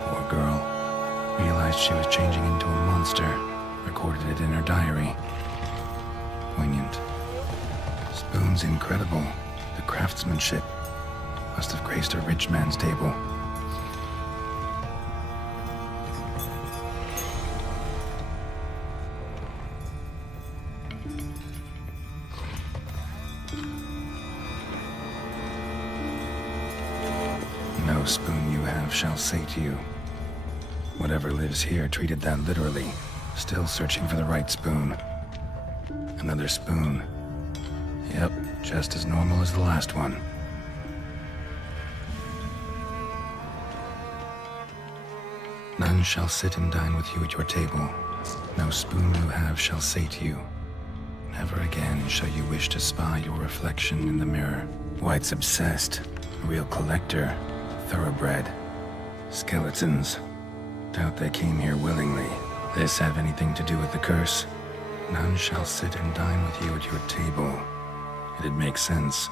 Poor girl. Realized she was changing into a monster. Recorded it in her diary. Poignant. Spoon's incredible. The craftsmanship. Must have graced a rich man's table. No spoon you have shall sate you. Whatever lives here treated that literally. Still searching for the right spoon. Another spoon. Yep, just as normal as the last one. None shall sit and dine with you at your table. No spoon you have shall sate you. Never again shall you wish to spy your reflection in the mirror. White's obsessed. A real collector. Thoroughbred. Skeletons. Doubt they came here willingly. This have anything to do with the curse? None shall sit and dine with you at your table. It'd make sense.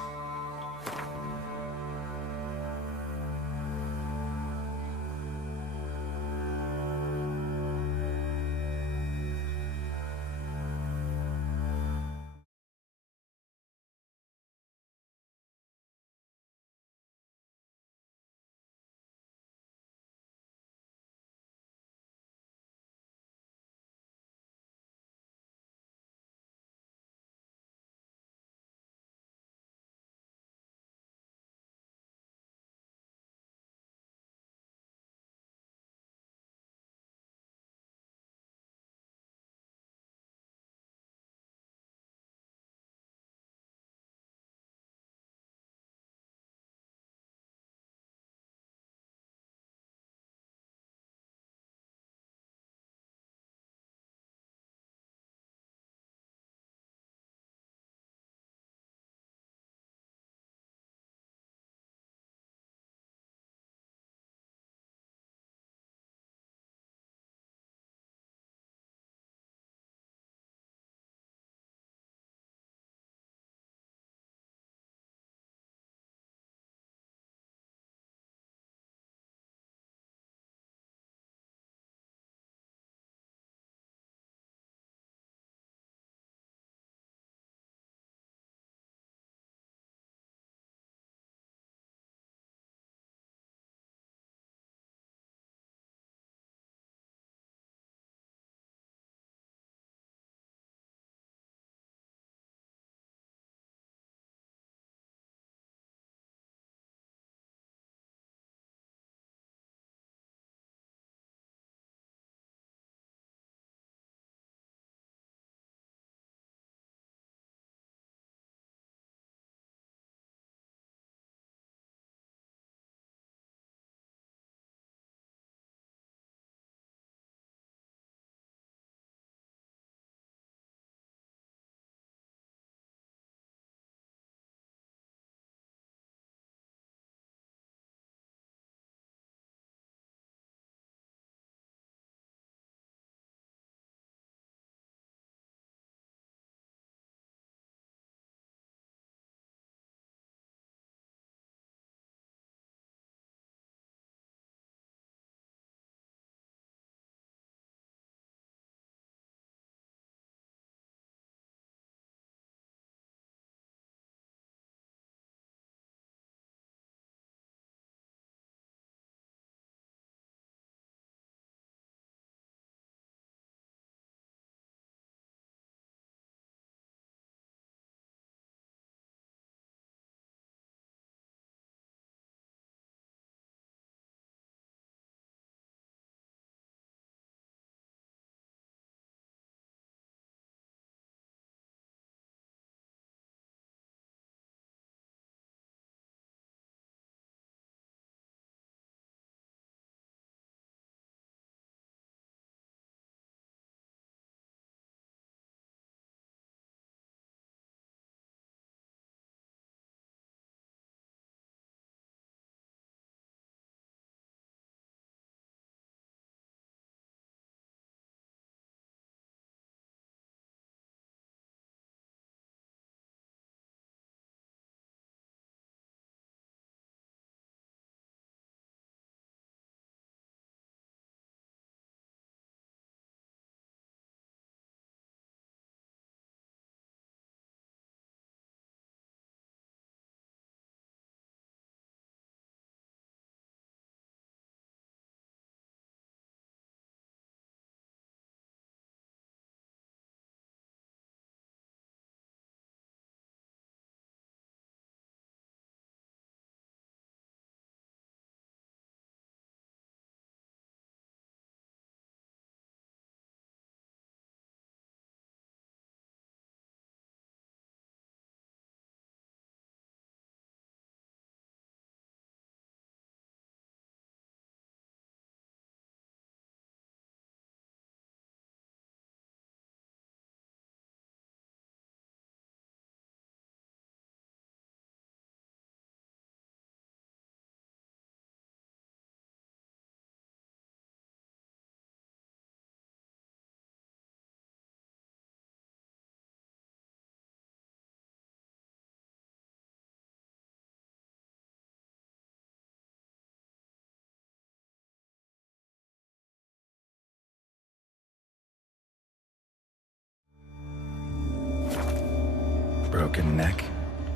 broken neck,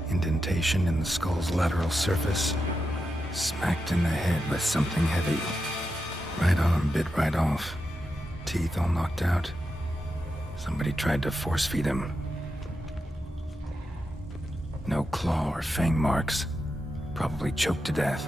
indentation in the skull's lateral surface, smacked in the head with something heavy. Right arm bit right off, teeth all knocked out. Somebody tried to force feed him. No claw or fang marks. Probably choked to death.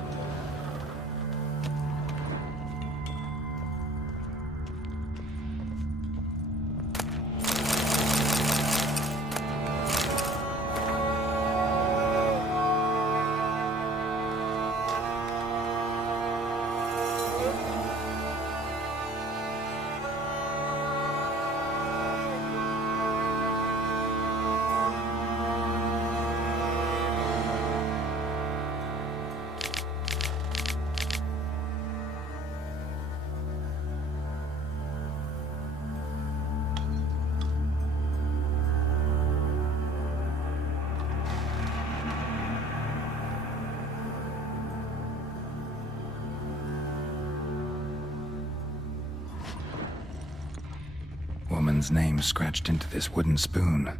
Woman's name scratched into this wooden spoon.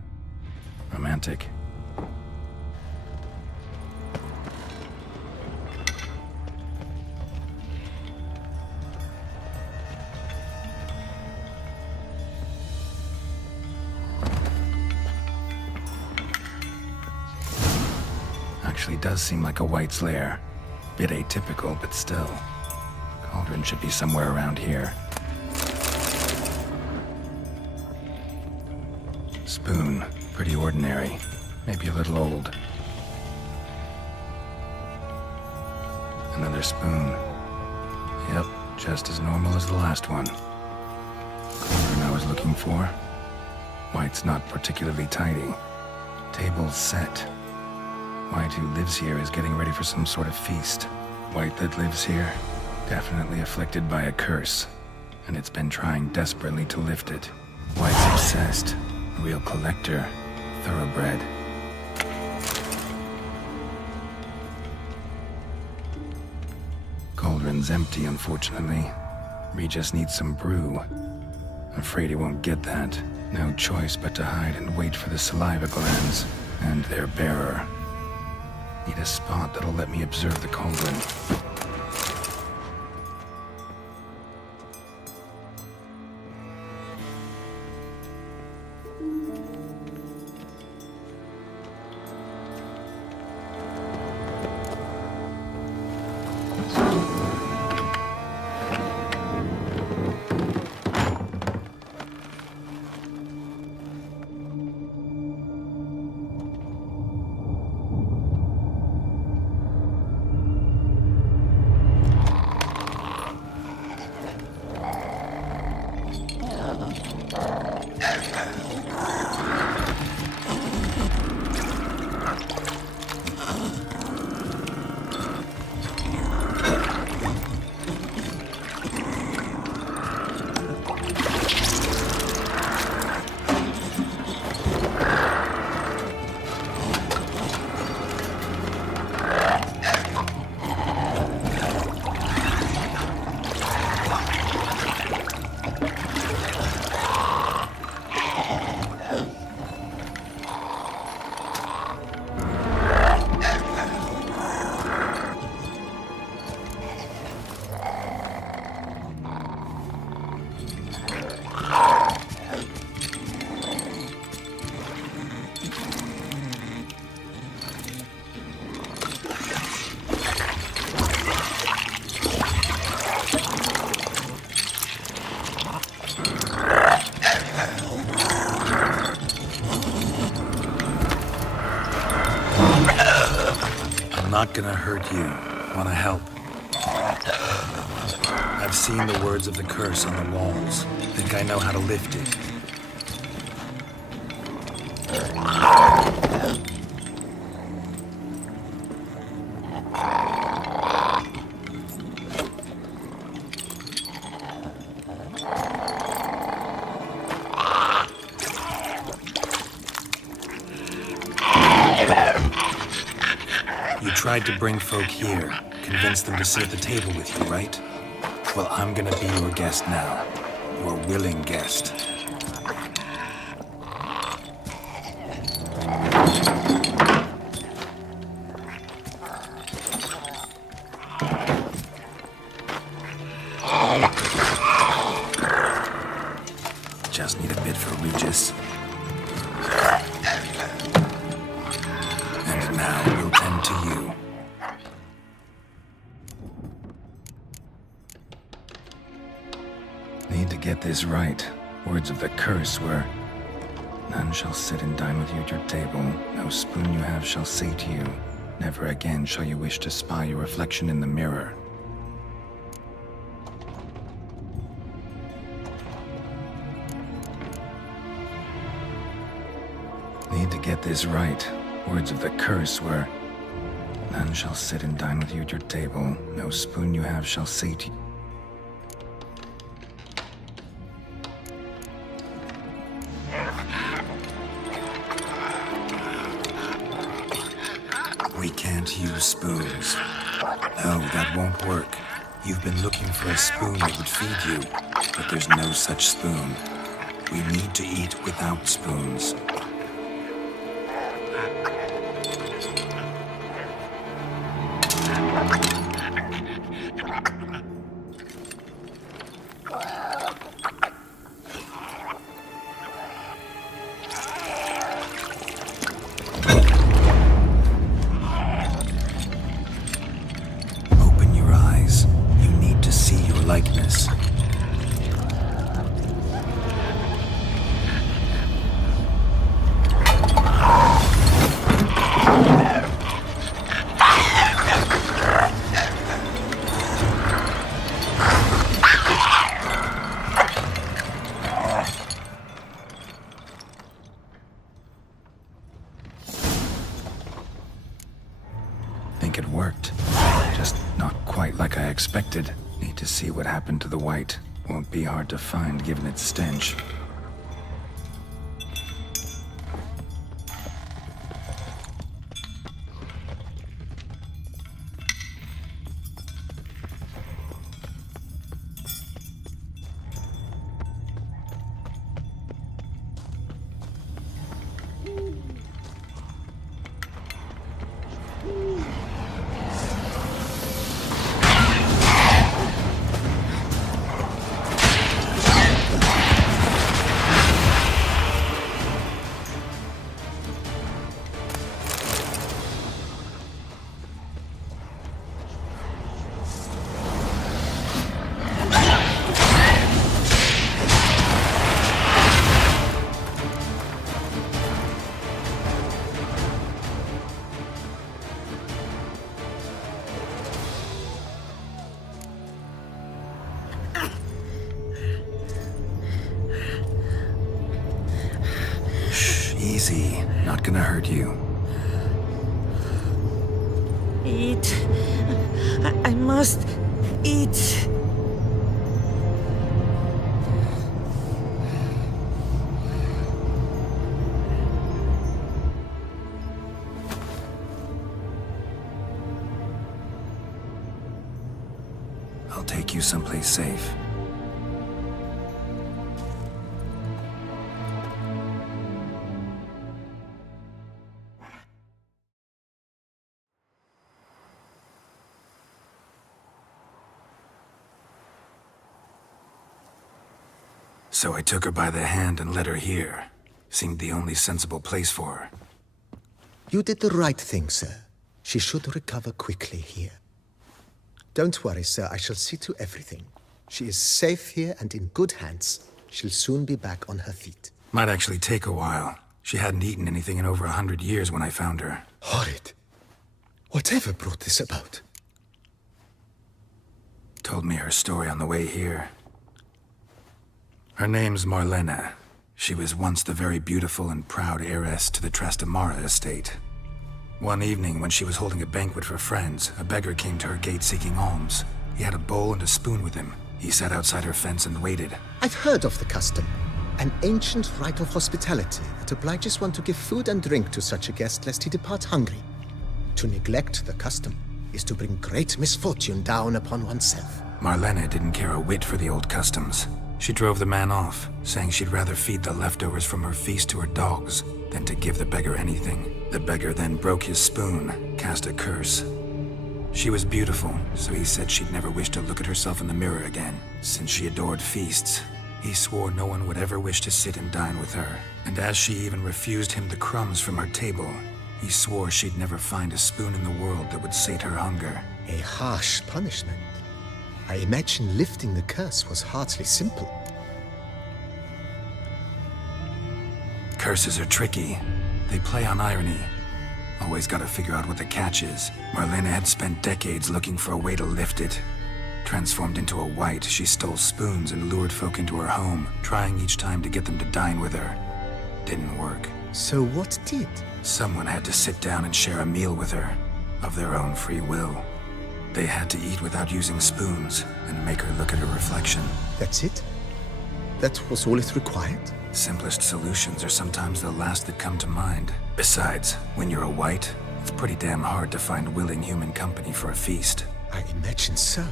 Romantic. Actually does seem like a White's lair. Bit atypical, but still. Cauldron should be somewhere around here. Spoon. Pretty ordinary. Maybe a little old. Another spoon. Yep, just as normal as the last one. Cauldron I was looking for. White's not particularly tidy. Table's set. White who lives here is getting ready for some sort of feast. White that lives here, definitely afflicted by a curse. And it's been trying desperately to lift it. White's obsessed. Real collector. Thoroughbred. Cauldron's empty, unfortunately. Regis needs some brew. Afraid he won't get that. No choice but to hide and wait for the saliva glands and their bearer. Need a spot that'll let me observe the cauldron. Not gonna hurt you. Wanna help? I've seen the words of the curse on the walls. Think I know how to lift it. Tried to bring folk here, convince them to sit at the table with you, right? Well, I'm gonna be your guest now. Your willing guest. get this right. Words of the curse were, "None shall sit and dine with you at your table. No spoon you have shall say to you, never again shall you wish to spy your reflection in the mirror." Need to get this right. Words of the curse were, "None shall sit and dine with you at your table. No spoon you have shall say to you." We can't use spoons. No, that won't work. You've been looking for a spoon that would feed you, but there's no such spoon. We need to eat without spoons. Open your eyes. You need to see your likeness. Think it worked. Just not quite like I expected. Need to see what happened to the white. Won't be hard to find given its stench. Easy. Not gonna hurt you. Eat. I must eat. I'll take you someplace safe. So I took her by the hand and led her here. Seemed the only sensible place for her. You did the right thing, sir. She should recover quickly here. Don't worry, sir. I shall see to everything. She is safe here and in good hands. She'll soon be back on her feet. Might actually take a while. She hadn't eaten anything in over 100 years when I found her. Horrid. Whatever brought this about? Told me her story on the way here. Her name's Marlena. She was once the very beautiful and proud heiress to the Trastamara estate. One evening, when she was holding a banquet for friends, a beggar came to her gate seeking alms. He had a bowl and a spoon with him. He sat outside her fence and waited. I've heard of the custom. An ancient rite of hospitality that obliges one to give food and drink to such a guest lest he depart hungry. To neglect the custom is to bring great misfortune down upon oneself. Marlena didn't care a whit for the old customs. She drove the man off, saying she'd rather feed the leftovers from her feast to her dogs than to give the beggar anything. The beggar then broke his spoon, cast a curse. She was beautiful, so he said she'd never wish to look at herself in the mirror again. Since she adored feasts, he swore no one would ever wish to sit and dine with her. And as she even refused him the crumbs from her table, he swore she'd never find a spoon in the world that would sate her hunger. A harsh punishment. I imagine lifting the curse was hardly simple. Curses are tricky. They play on irony. Always gotta figure out what the catch is. Marlena had spent decades looking for a way to lift it. Transformed into a wight, she stole spoons and lured folk into her home, trying each time to get them to dine with her. Didn't work. So what did? Someone had to sit down and share a meal with her, of their own free will. They had to eat without using spoons, and make her look at her reflection. That's it? That was all it required? Simplest solutions are sometimes the last that come to mind. Besides, when you're a wight, it's pretty damn hard to find willing human company for a feast. I imagine so.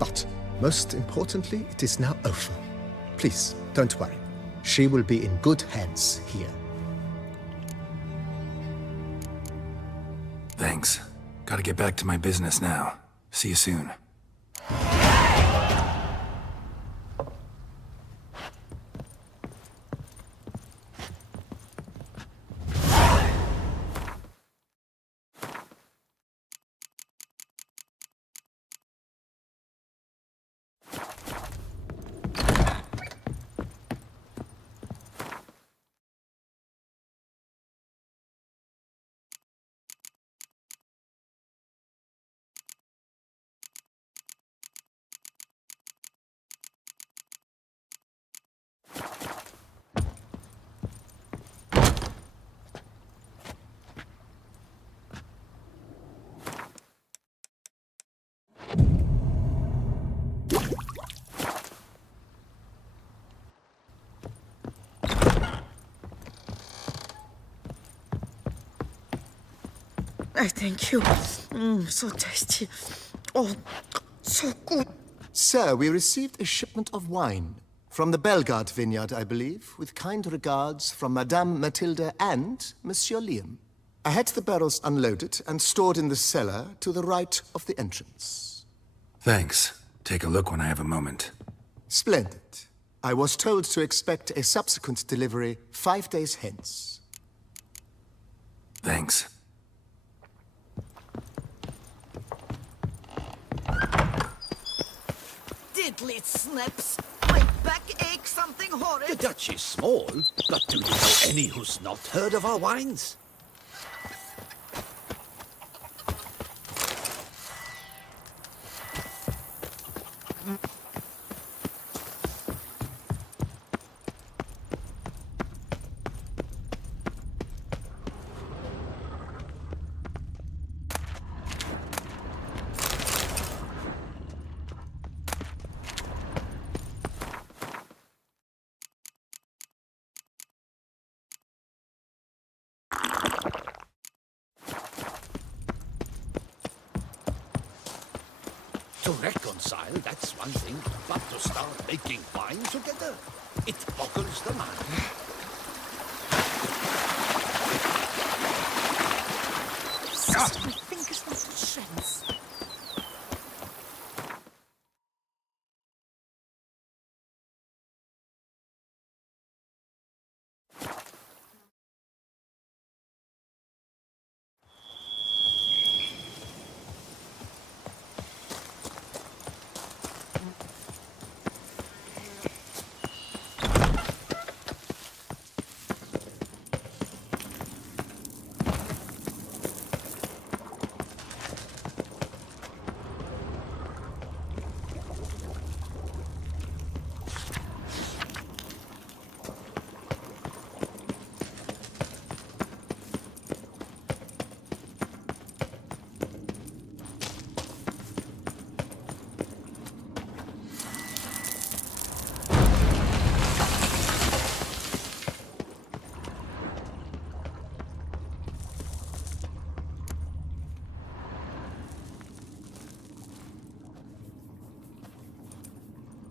But, most importantly, it is now over. Please, don't worry. She will be in good hands here. Thanks. Gotta get back to my business now. See you soon. I thank you. So tasty. Oh, so good. Sir, we received a shipment of wine from the Bellegarde vineyard, I believe, with kind regards from Madame Mathilde and Monsieur Liam. I had the barrels unloaded and stored in the cellar to the right of the entrance. Thanks. Take a look when I have a moment. Splendid. I was told to expect a subsequent delivery 5 days hence. Thanks. Diddly snaps. My back aches something horrid. The Dutch is small, but do you know any who's not heard of our wines? To reconcile, that's one thing, but to start making wine together, it boggles the mind. My fingers not to shreds.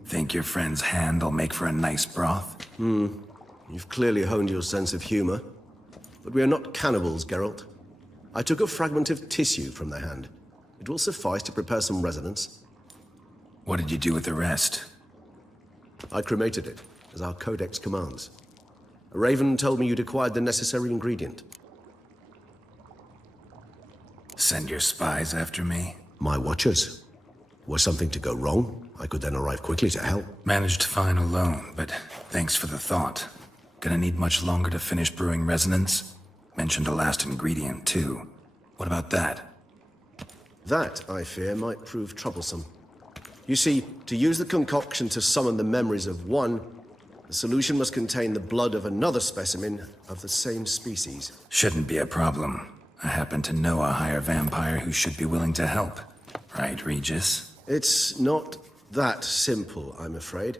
Think your friend's hand will make for a nice broth? You've clearly honed your sense of humor. But we are not cannibals, Geralt. I took a fragment of tissue from the hand. It will suffice to prepare some resonance. What did you do with the rest? I cremated it, as our codex commands. A raven told me you'd acquired the necessary ingredient. Send your spies after me? My watchers. Were something to go wrong, I could then arrive quickly to help. Managed fine alone, but thanks for the thought. Gonna need much longer to finish brewing resonance? Mentioned a last ingredient, too. What about that? That, I fear, might prove troublesome. You see, to use the concoction to summon the memories of one, the solution must contain the blood of another specimen of the same species. Shouldn't be a problem. I happen to know a higher vampire who should be willing to help. Right, Regis? It's not that simple, I'm afraid.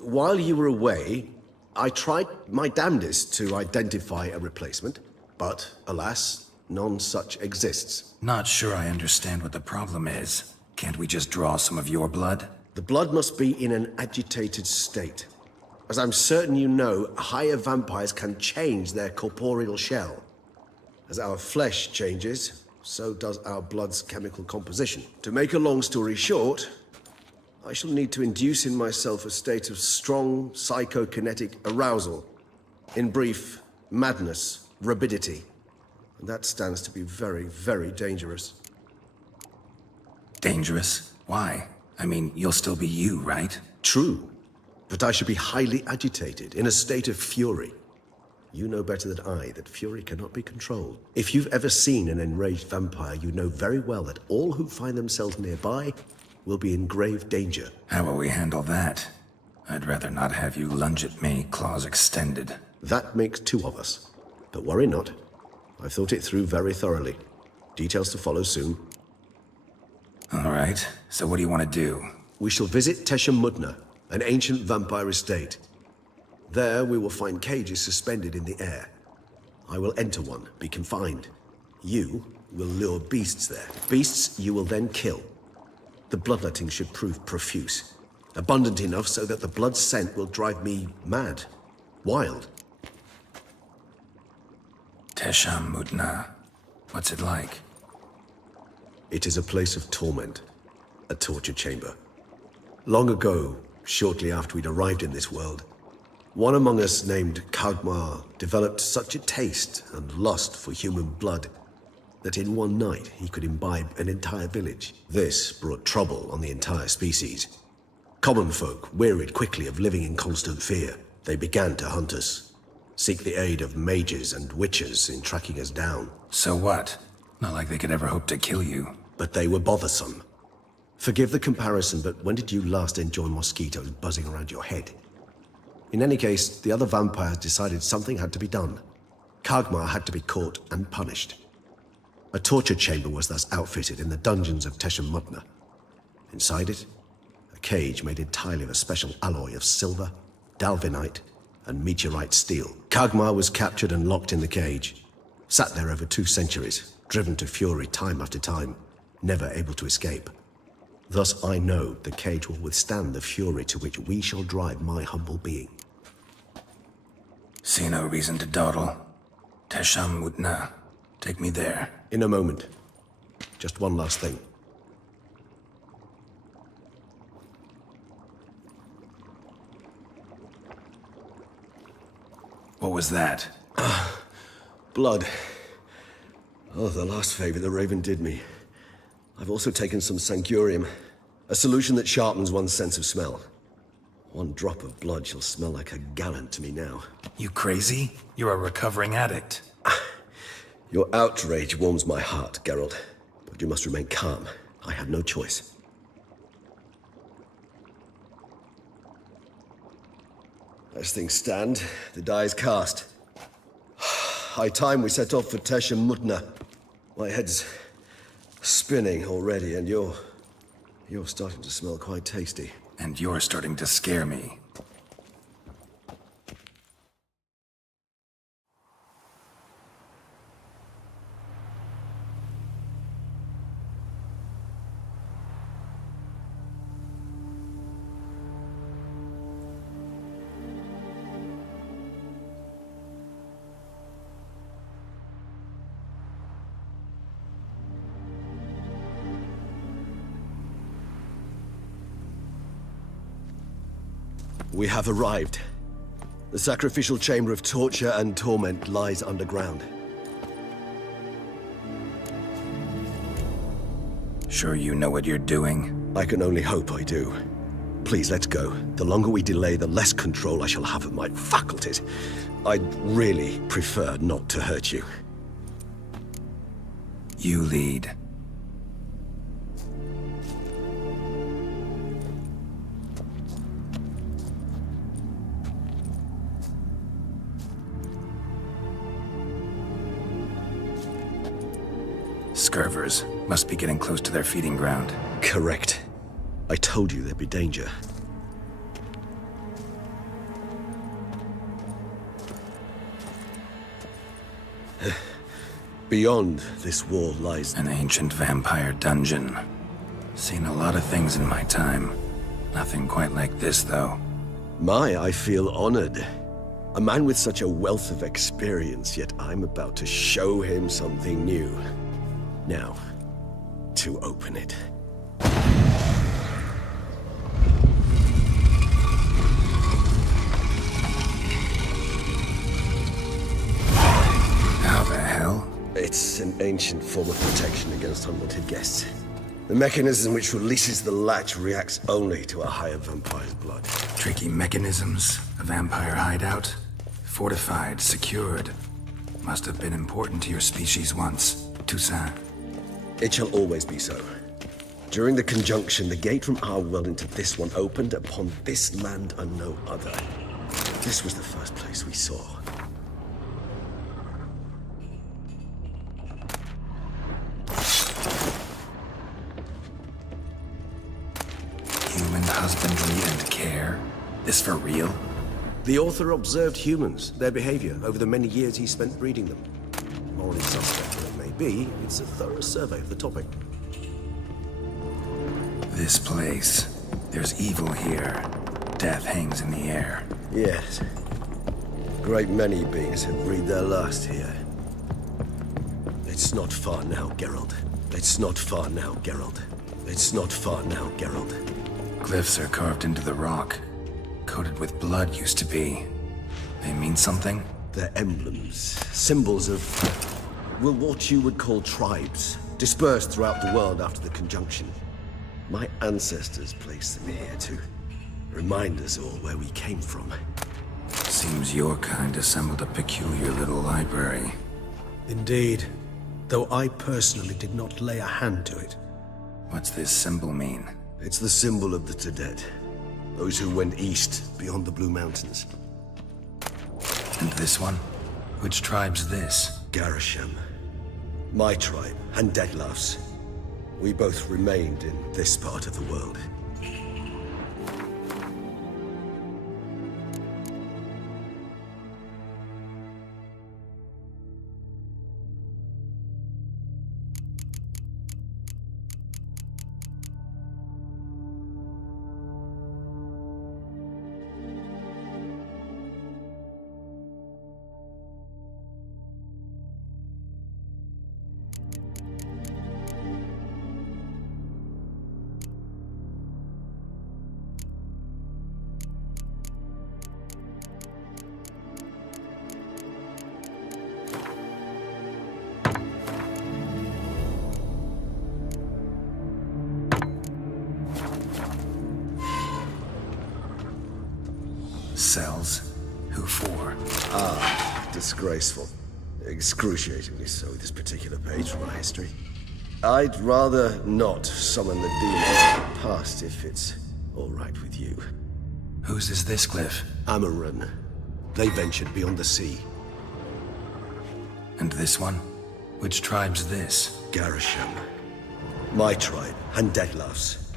While you were away, I tried my damnedest to identify a replacement, but alas, none such exists. Not sure I understand what the problem is. Can't we just draw some of your blood? The blood must be in an agitated state. As I'm certain you know, higher vampires can change their corporeal shell. As our flesh changes, so does our blood's chemical composition. To make a long story short, I shall need to induce in myself a state of strong psychokinetic arousal. In brief, madness, rabidity. And that stands to be very, very dangerous. Dangerous? Why? I mean, you'll still be you, right? True. But I should be highly agitated, in a state of fury. You know better than I that fury cannot be controlled. If you've ever seen an enraged vampire, you know very well that all who find themselves nearby will be in grave danger. How will we handle that? I'd rather not have you lunge at me, claws extended. That makes two of us. But worry not. I've thought it through very thoroughly. Details to follow soon. All right, so what do you want to do? We shall visit Tesha Mudna, an ancient vampire estate. There we will find cages suspended in the air. I will enter one, be confined. You will lure beasts there. Beasts you will then kill. The bloodletting should prove profuse. Abundant enough so that the blood scent will drive me mad. Wild. Tesha Mudna. What's it like? It is a place of torment. A torture chamber. Long ago, shortly after we'd arrived in this world, one among us named Kagmar developed such a taste and lust for human blood that in one night he could imbibe an entire village. This brought trouble on the entire species. Common folk wearied quickly of living in constant fear. They began to hunt us, seek the aid of mages and witches in tracking us down. So what? Not like they could ever hope to kill you. But they were bothersome. Forgive the comparison, but when did you last enjoy mosquitoes buzzing around your head? In any case, the other vampires decided something had to be done. Kagmar had to be caught and punished. A torture chamber was thus outfitted in the dungeons of Tesha Mudna. Inside it, a cage made entirely of a special alloy of silver, dalvinite, and meteorite steel. Kagmar was captured and locked in the cage. Sat there over 2 centuries, driven to fury time after time, never able to escape. Thus I know the cage will withstand the fury to which we shall drive my humble being. See no reason to dawdle. Tesha Mudna. Take me there. In a moment. Just one last thing. What was that? Blood. Oh, the last favor the Raven did me. I've also taken some Sancurium, a solution that sharpens one's sense of smell. One drop of blood shall smell like a gallon to me now. You crazy? You're a recovering addict. Your outrage warms my heart, Geralt. But you must remain calm. I had no choice. As things stand, the die is cast. High time we set off for Tesha Mudna. My head's spinning already, and you're starting to smell quite tasty. And you're starting to scare me. We have arrived. The sacrificial chamber of torture and torment lies underground. Sure you know what you're doing? I can only hope I do. Please, let's go. The longer we delay, the less control I shall have of my faculties. I'd really prefer not to hurt you. You lead. Scurvers must be getting close to their feeding ground. Correct. I told you there'd be danger. Beyond this wall lies an ancient vampire dungeon. Seen a lot of things in my time. Nothing quite like this, though. I feel honored. A man with such a wealth of experience, yet I'm about to show him something new. Now, to open it. How the hell? It's an ancient form of protection against unwanted guests. The mechanism which releases the latch reacts only to a higher vampire's blood. Tricky mechanisms, a vampire hideout. Fortified, secured. Must have been important to your species once, Toussaint. It shall always be so. During the conjunction, the gate from our world into this one opened upon this land and no other. This was the first place we saw. Human husbandry and care? This for real? The author observed humans, their behavior, over the many years he spent breeding them. Morally suspect though it may be, it's a thorough survey of the topic. This place. There's evil here. Death hangs in the air. Yes. Great many beings have breathed their last here. It's not far now, Geralt. It's not far now, Geralt. It's not far now, Geralt. Glyphs are carved into the rock. Coated with blood used to be. They mean something? They're emblems, symbols of, well, what you would call tribes, dispersed throughout the world after the conjunction. My ancestors placed them here to remind us all where we came from. Seems your kind assembled a peculiar little library. Indeed, though I personally did not lay a hand to it. What's this symbol mean? It's the symbol of the Tedet, those who went east beyond the Blue Mountains. And this one? Which tribe's this? Garisham. My tribe, and Detlef's. We both remained in this part of the world. Cells? Who for? Disgraceful. Excruciatingly so, this particular page from our history. I'd rather not summon the demons of the past if it's all right with you. Whose is this glyph? Amaran. They ventured beyond the sea. And this one? Which tribe's this? Garisham. My tribe, and Detlef's.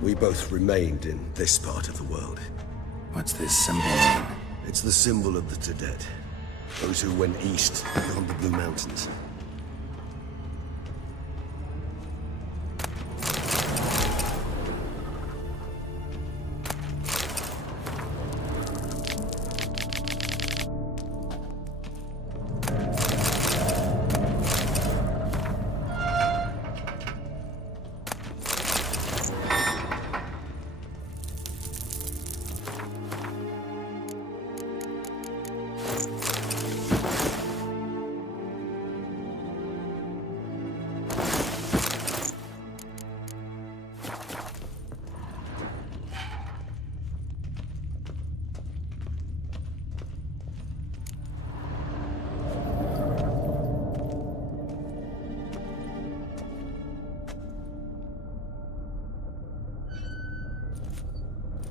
We both remained in this part of the world. What's this symbol mean? It's the symbol of the Tedet. Those who went east beyond the Blue Mountains.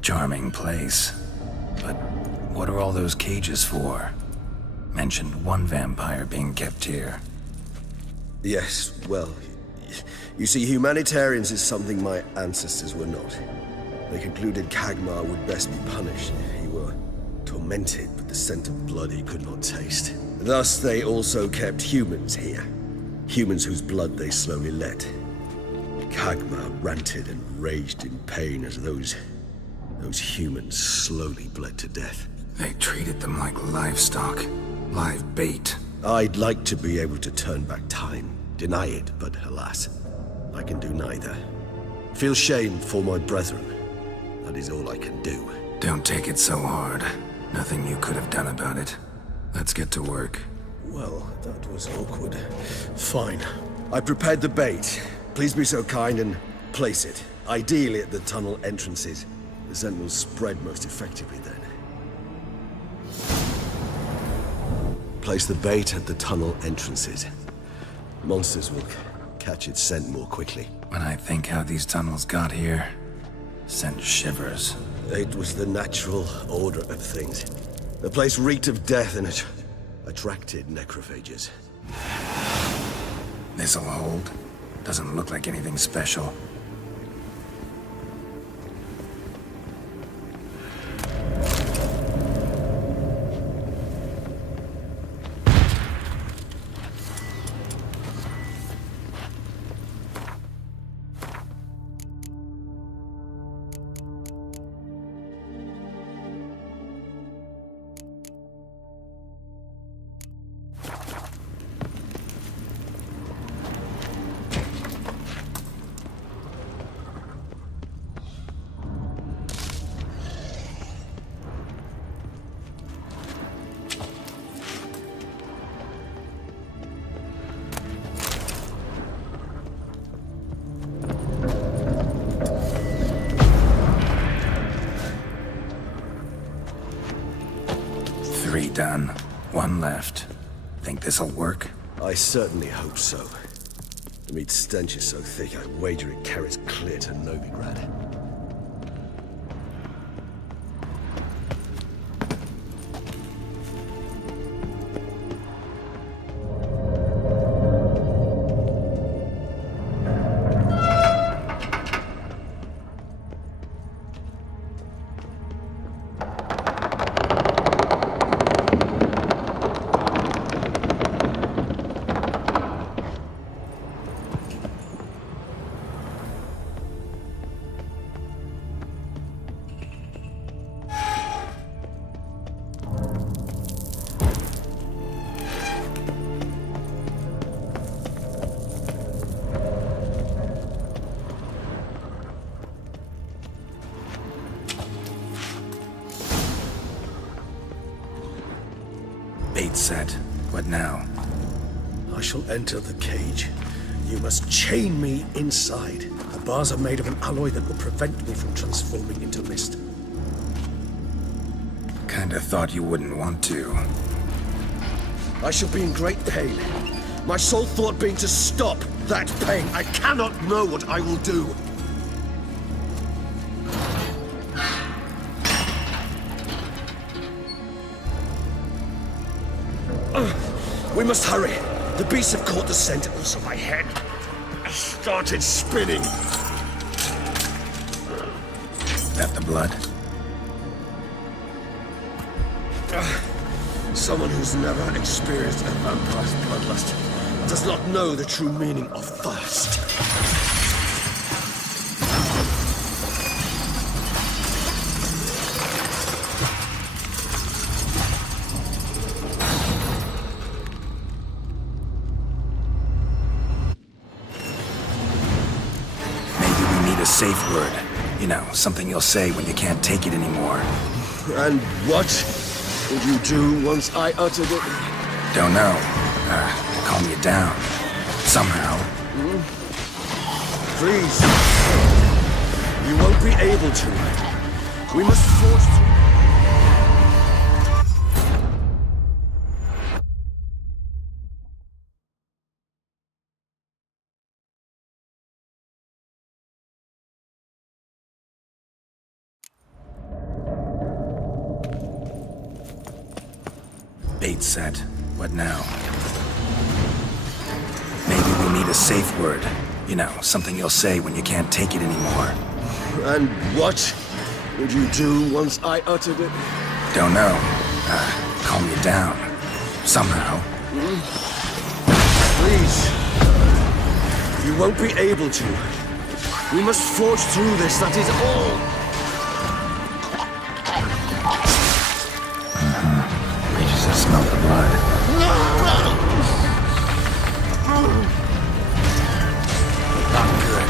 Charming place. But what are all those cages for? Mentioned one vampire being kept here. Yes, well, you see, humanitarians is something my ancestors were not. They concluded Kagmar would best be punished if he were tormented with the scent of blood he could not taste. Thus, they also kept humans here. Humans whose blood they slowly let. Kagmar ranted and raged in pain as those humans slowly bled to death. They treated them like livestock. Live bait. I'd like to be able to turn back time, deny it, but alas, I can do neither. Feel shame for my brethren. That is all I can do. Don't take it so hard. Nothing you could have done about it. Let's get to work. Well, that was awkward. Fine. I prepared the bait. Please be so kind and place it. Ideally at the tunnel entrances. The scent will spread most effectively then. Place the bait at the tunnel entrances. Monsters will catch its scent more quickly. When I think how these tunnels got here, sent shivers. It was the natural order of things. The place reeked of death and it attracted necrophages. This'll hold. Doesn't look like anything special. Three done. One left. Think this'll work? I certainly hope so. The meat stench is so thick, I wager it carries clear to Novigrad. Bait set. What now? I shall enter the cage. You must chain me inside. The bars are made of an alloy that will prevent me from transforming into mist. Kinda thought you wouldn't want to. I shall be in great pain. My sole thought being to stop that pain. I cannot know what I will do. We must hurry. The beasts have caught the scent. Also, my head started spinning. That the blood? Someone who's never experienced a vampire's bloodlust does not know the true meaning of thirst. Safe word. You know, something you'll say when you can't take it anymore. And what would you do once I uttered it? Don't know. Calm you down. Somehow. Please. You won't be able to. We must forge through. bait set. What now? Maybe we need a safe word. You know, something you'll say when you can't take it anymore. And what would you do once I uttered it? Don't know. Calm you down. Somehow. Please. You won't be able to. We must forge through this, that is all. Reaches to smell the blood. Not good.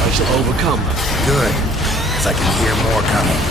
I shall overcome. Good, because I can hear more coming.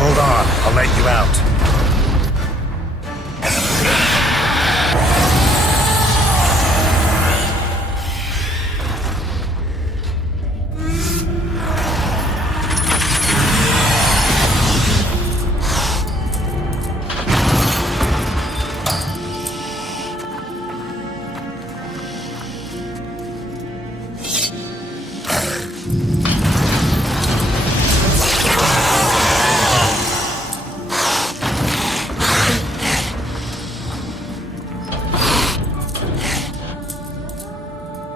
Hold on, I'll let you out.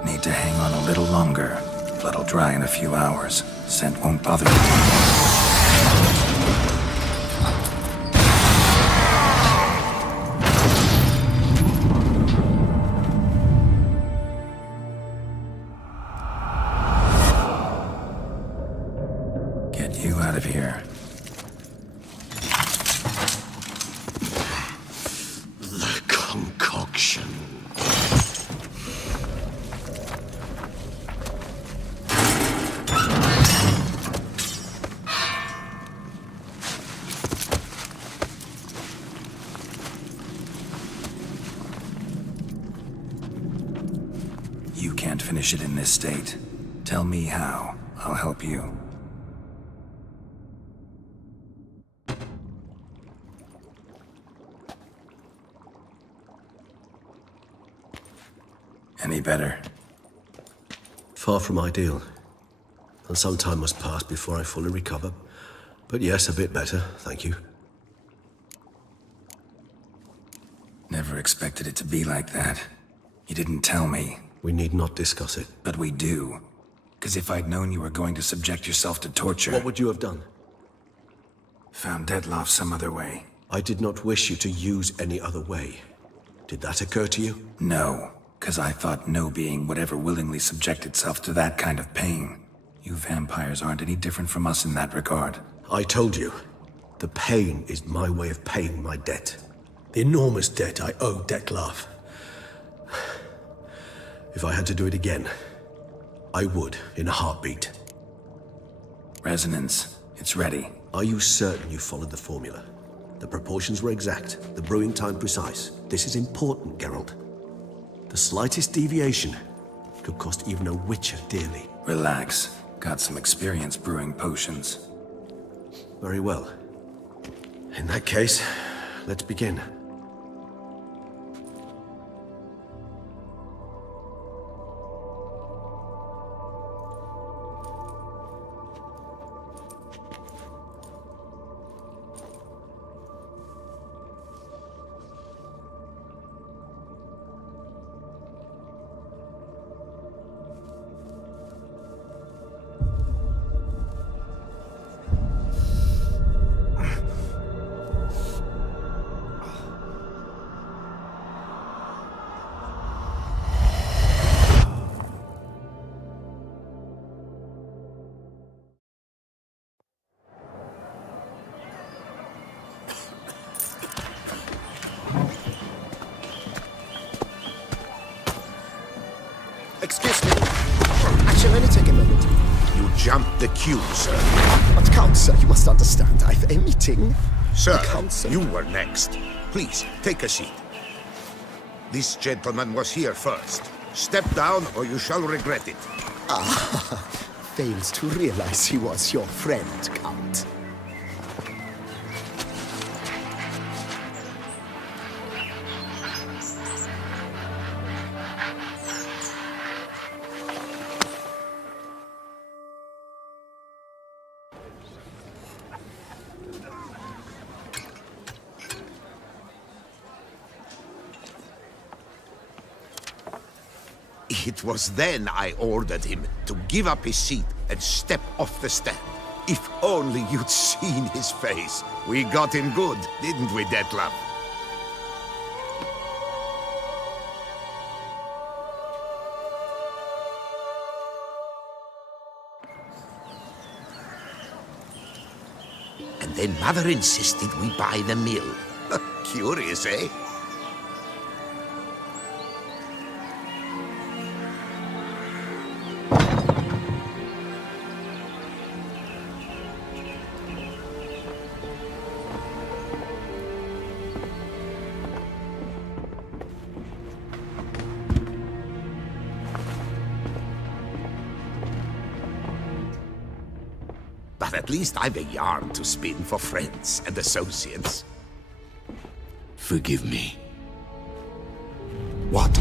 Need to hang on a little longer. Blood'll dry in a few hours. Scent won't bother you. Get you out of here. The concoction. You can't finish it in this state. Tell me how. I'll help you. Any better? Far from ideal. And some time must pass before I fully recover. But yes, a bit better, thank you. Never expected it to be like that. You didn't tell me. We need not discuss it. But we do. Because if I'd known you were going to subject yourself to torture... What would you have done? Found Dettlaff some other way. I did not wish you to use any other way. Did that occur to you? No, because I thought no being would ever willingly subject itself to that kind of pain. You vampires aren't any different from us in that regard. I told you. The pain is my way of paying my debt. The enormous debt I owe Dettlaff. If I had to do it again, I would, in a heartbeat. Resonance. It's ready. Are you certain you followed the formula? The proportions were exact, the brewing time precise. This is important, Geralt. The slightest deviation could cost even a witcher dearly. Relax. Got some experience brewing potions. Very well. In that case, let's begin. the queue, sir. But Count, sir, you must understand, I've a meeting. Sir, Count, sir. you were next. Please, take a seat. This gentleman was here first. Step down or you shall regret it. Ah, fails to realize he was your friend, Count. It was then I ordered him to give up his seat and step off the stand. If only you'd seen his face. We got him good, didn't we, Detlef? And then Mother insisted we buy the mill. Curious, eh? But at least I've a yarn to spin for friends and associates. Forgive me. What?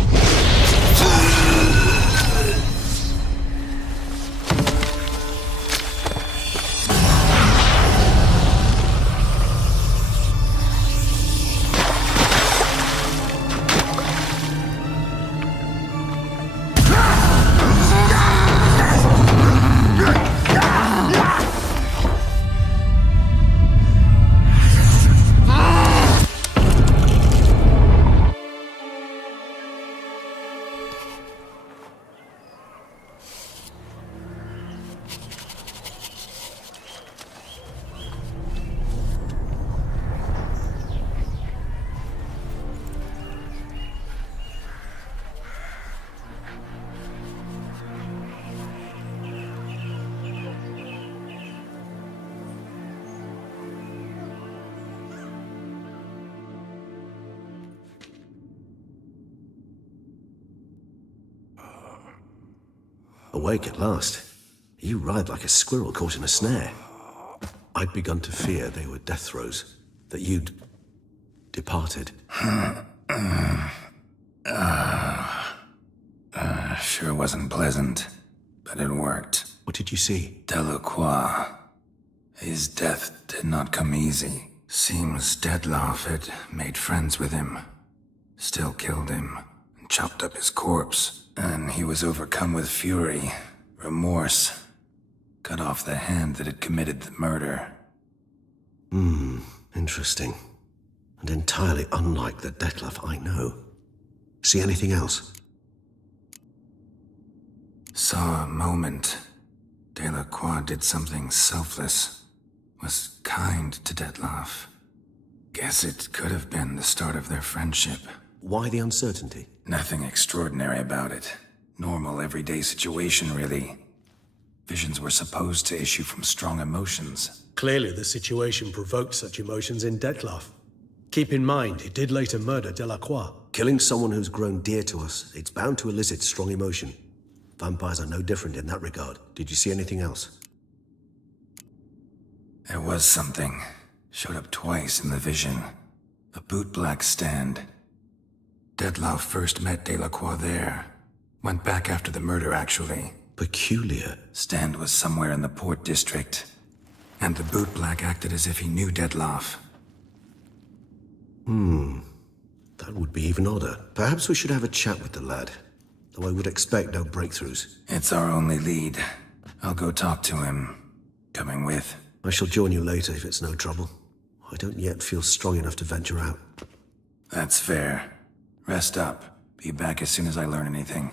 Awake at last. You ride like a squirrel caught in a snare. I'd begun to fear they were death throes, that you'd departed. Sure wasn't pleasant, but it worked. What did you see? Delacroix. His death did not come easy. Seems Detlef had made friends with him. Still killed him, and chopped up his corpse. And he was overcome with fury, remorse. Cut off the hand that had committed the murder. Interesting. And entirely unlike the Detlef I know. See anything else? Saw a moment. Delacroix did something selfless. Was kind to Detlef. Guess it could have been the start of their friendship. Why the uncertainty? Nothing extraordinary about it. Normal, everyday situation, really. Visions were supposed to issue from strong emotions. Clearly the situation provoked such emotions in Detlef. Keep in mind, he did later murder Delacroix. Killing someone who's grown dear to us, it's bound to elicit strong emotion. Vampires are no different in that regard. Did you see anything else? There was something. Showed up twice in the vision. A bootblack stand. Detlef first met Delacroix there. Went back after the murder, actually. Peculiar. Stand was somewhere in the Port District. And the bootblack acted as if he knew Detlef. That would be even odder. Perhaps we should have a chat with the lad. Though I would expect no breakthroughs. It's our only lead. I'll go talk to him. Coming with? I shall join you later if it's no trouble. I don't yet feel strong enough to venture out. That's fair. Rest up. Be back as soon as I learn anything.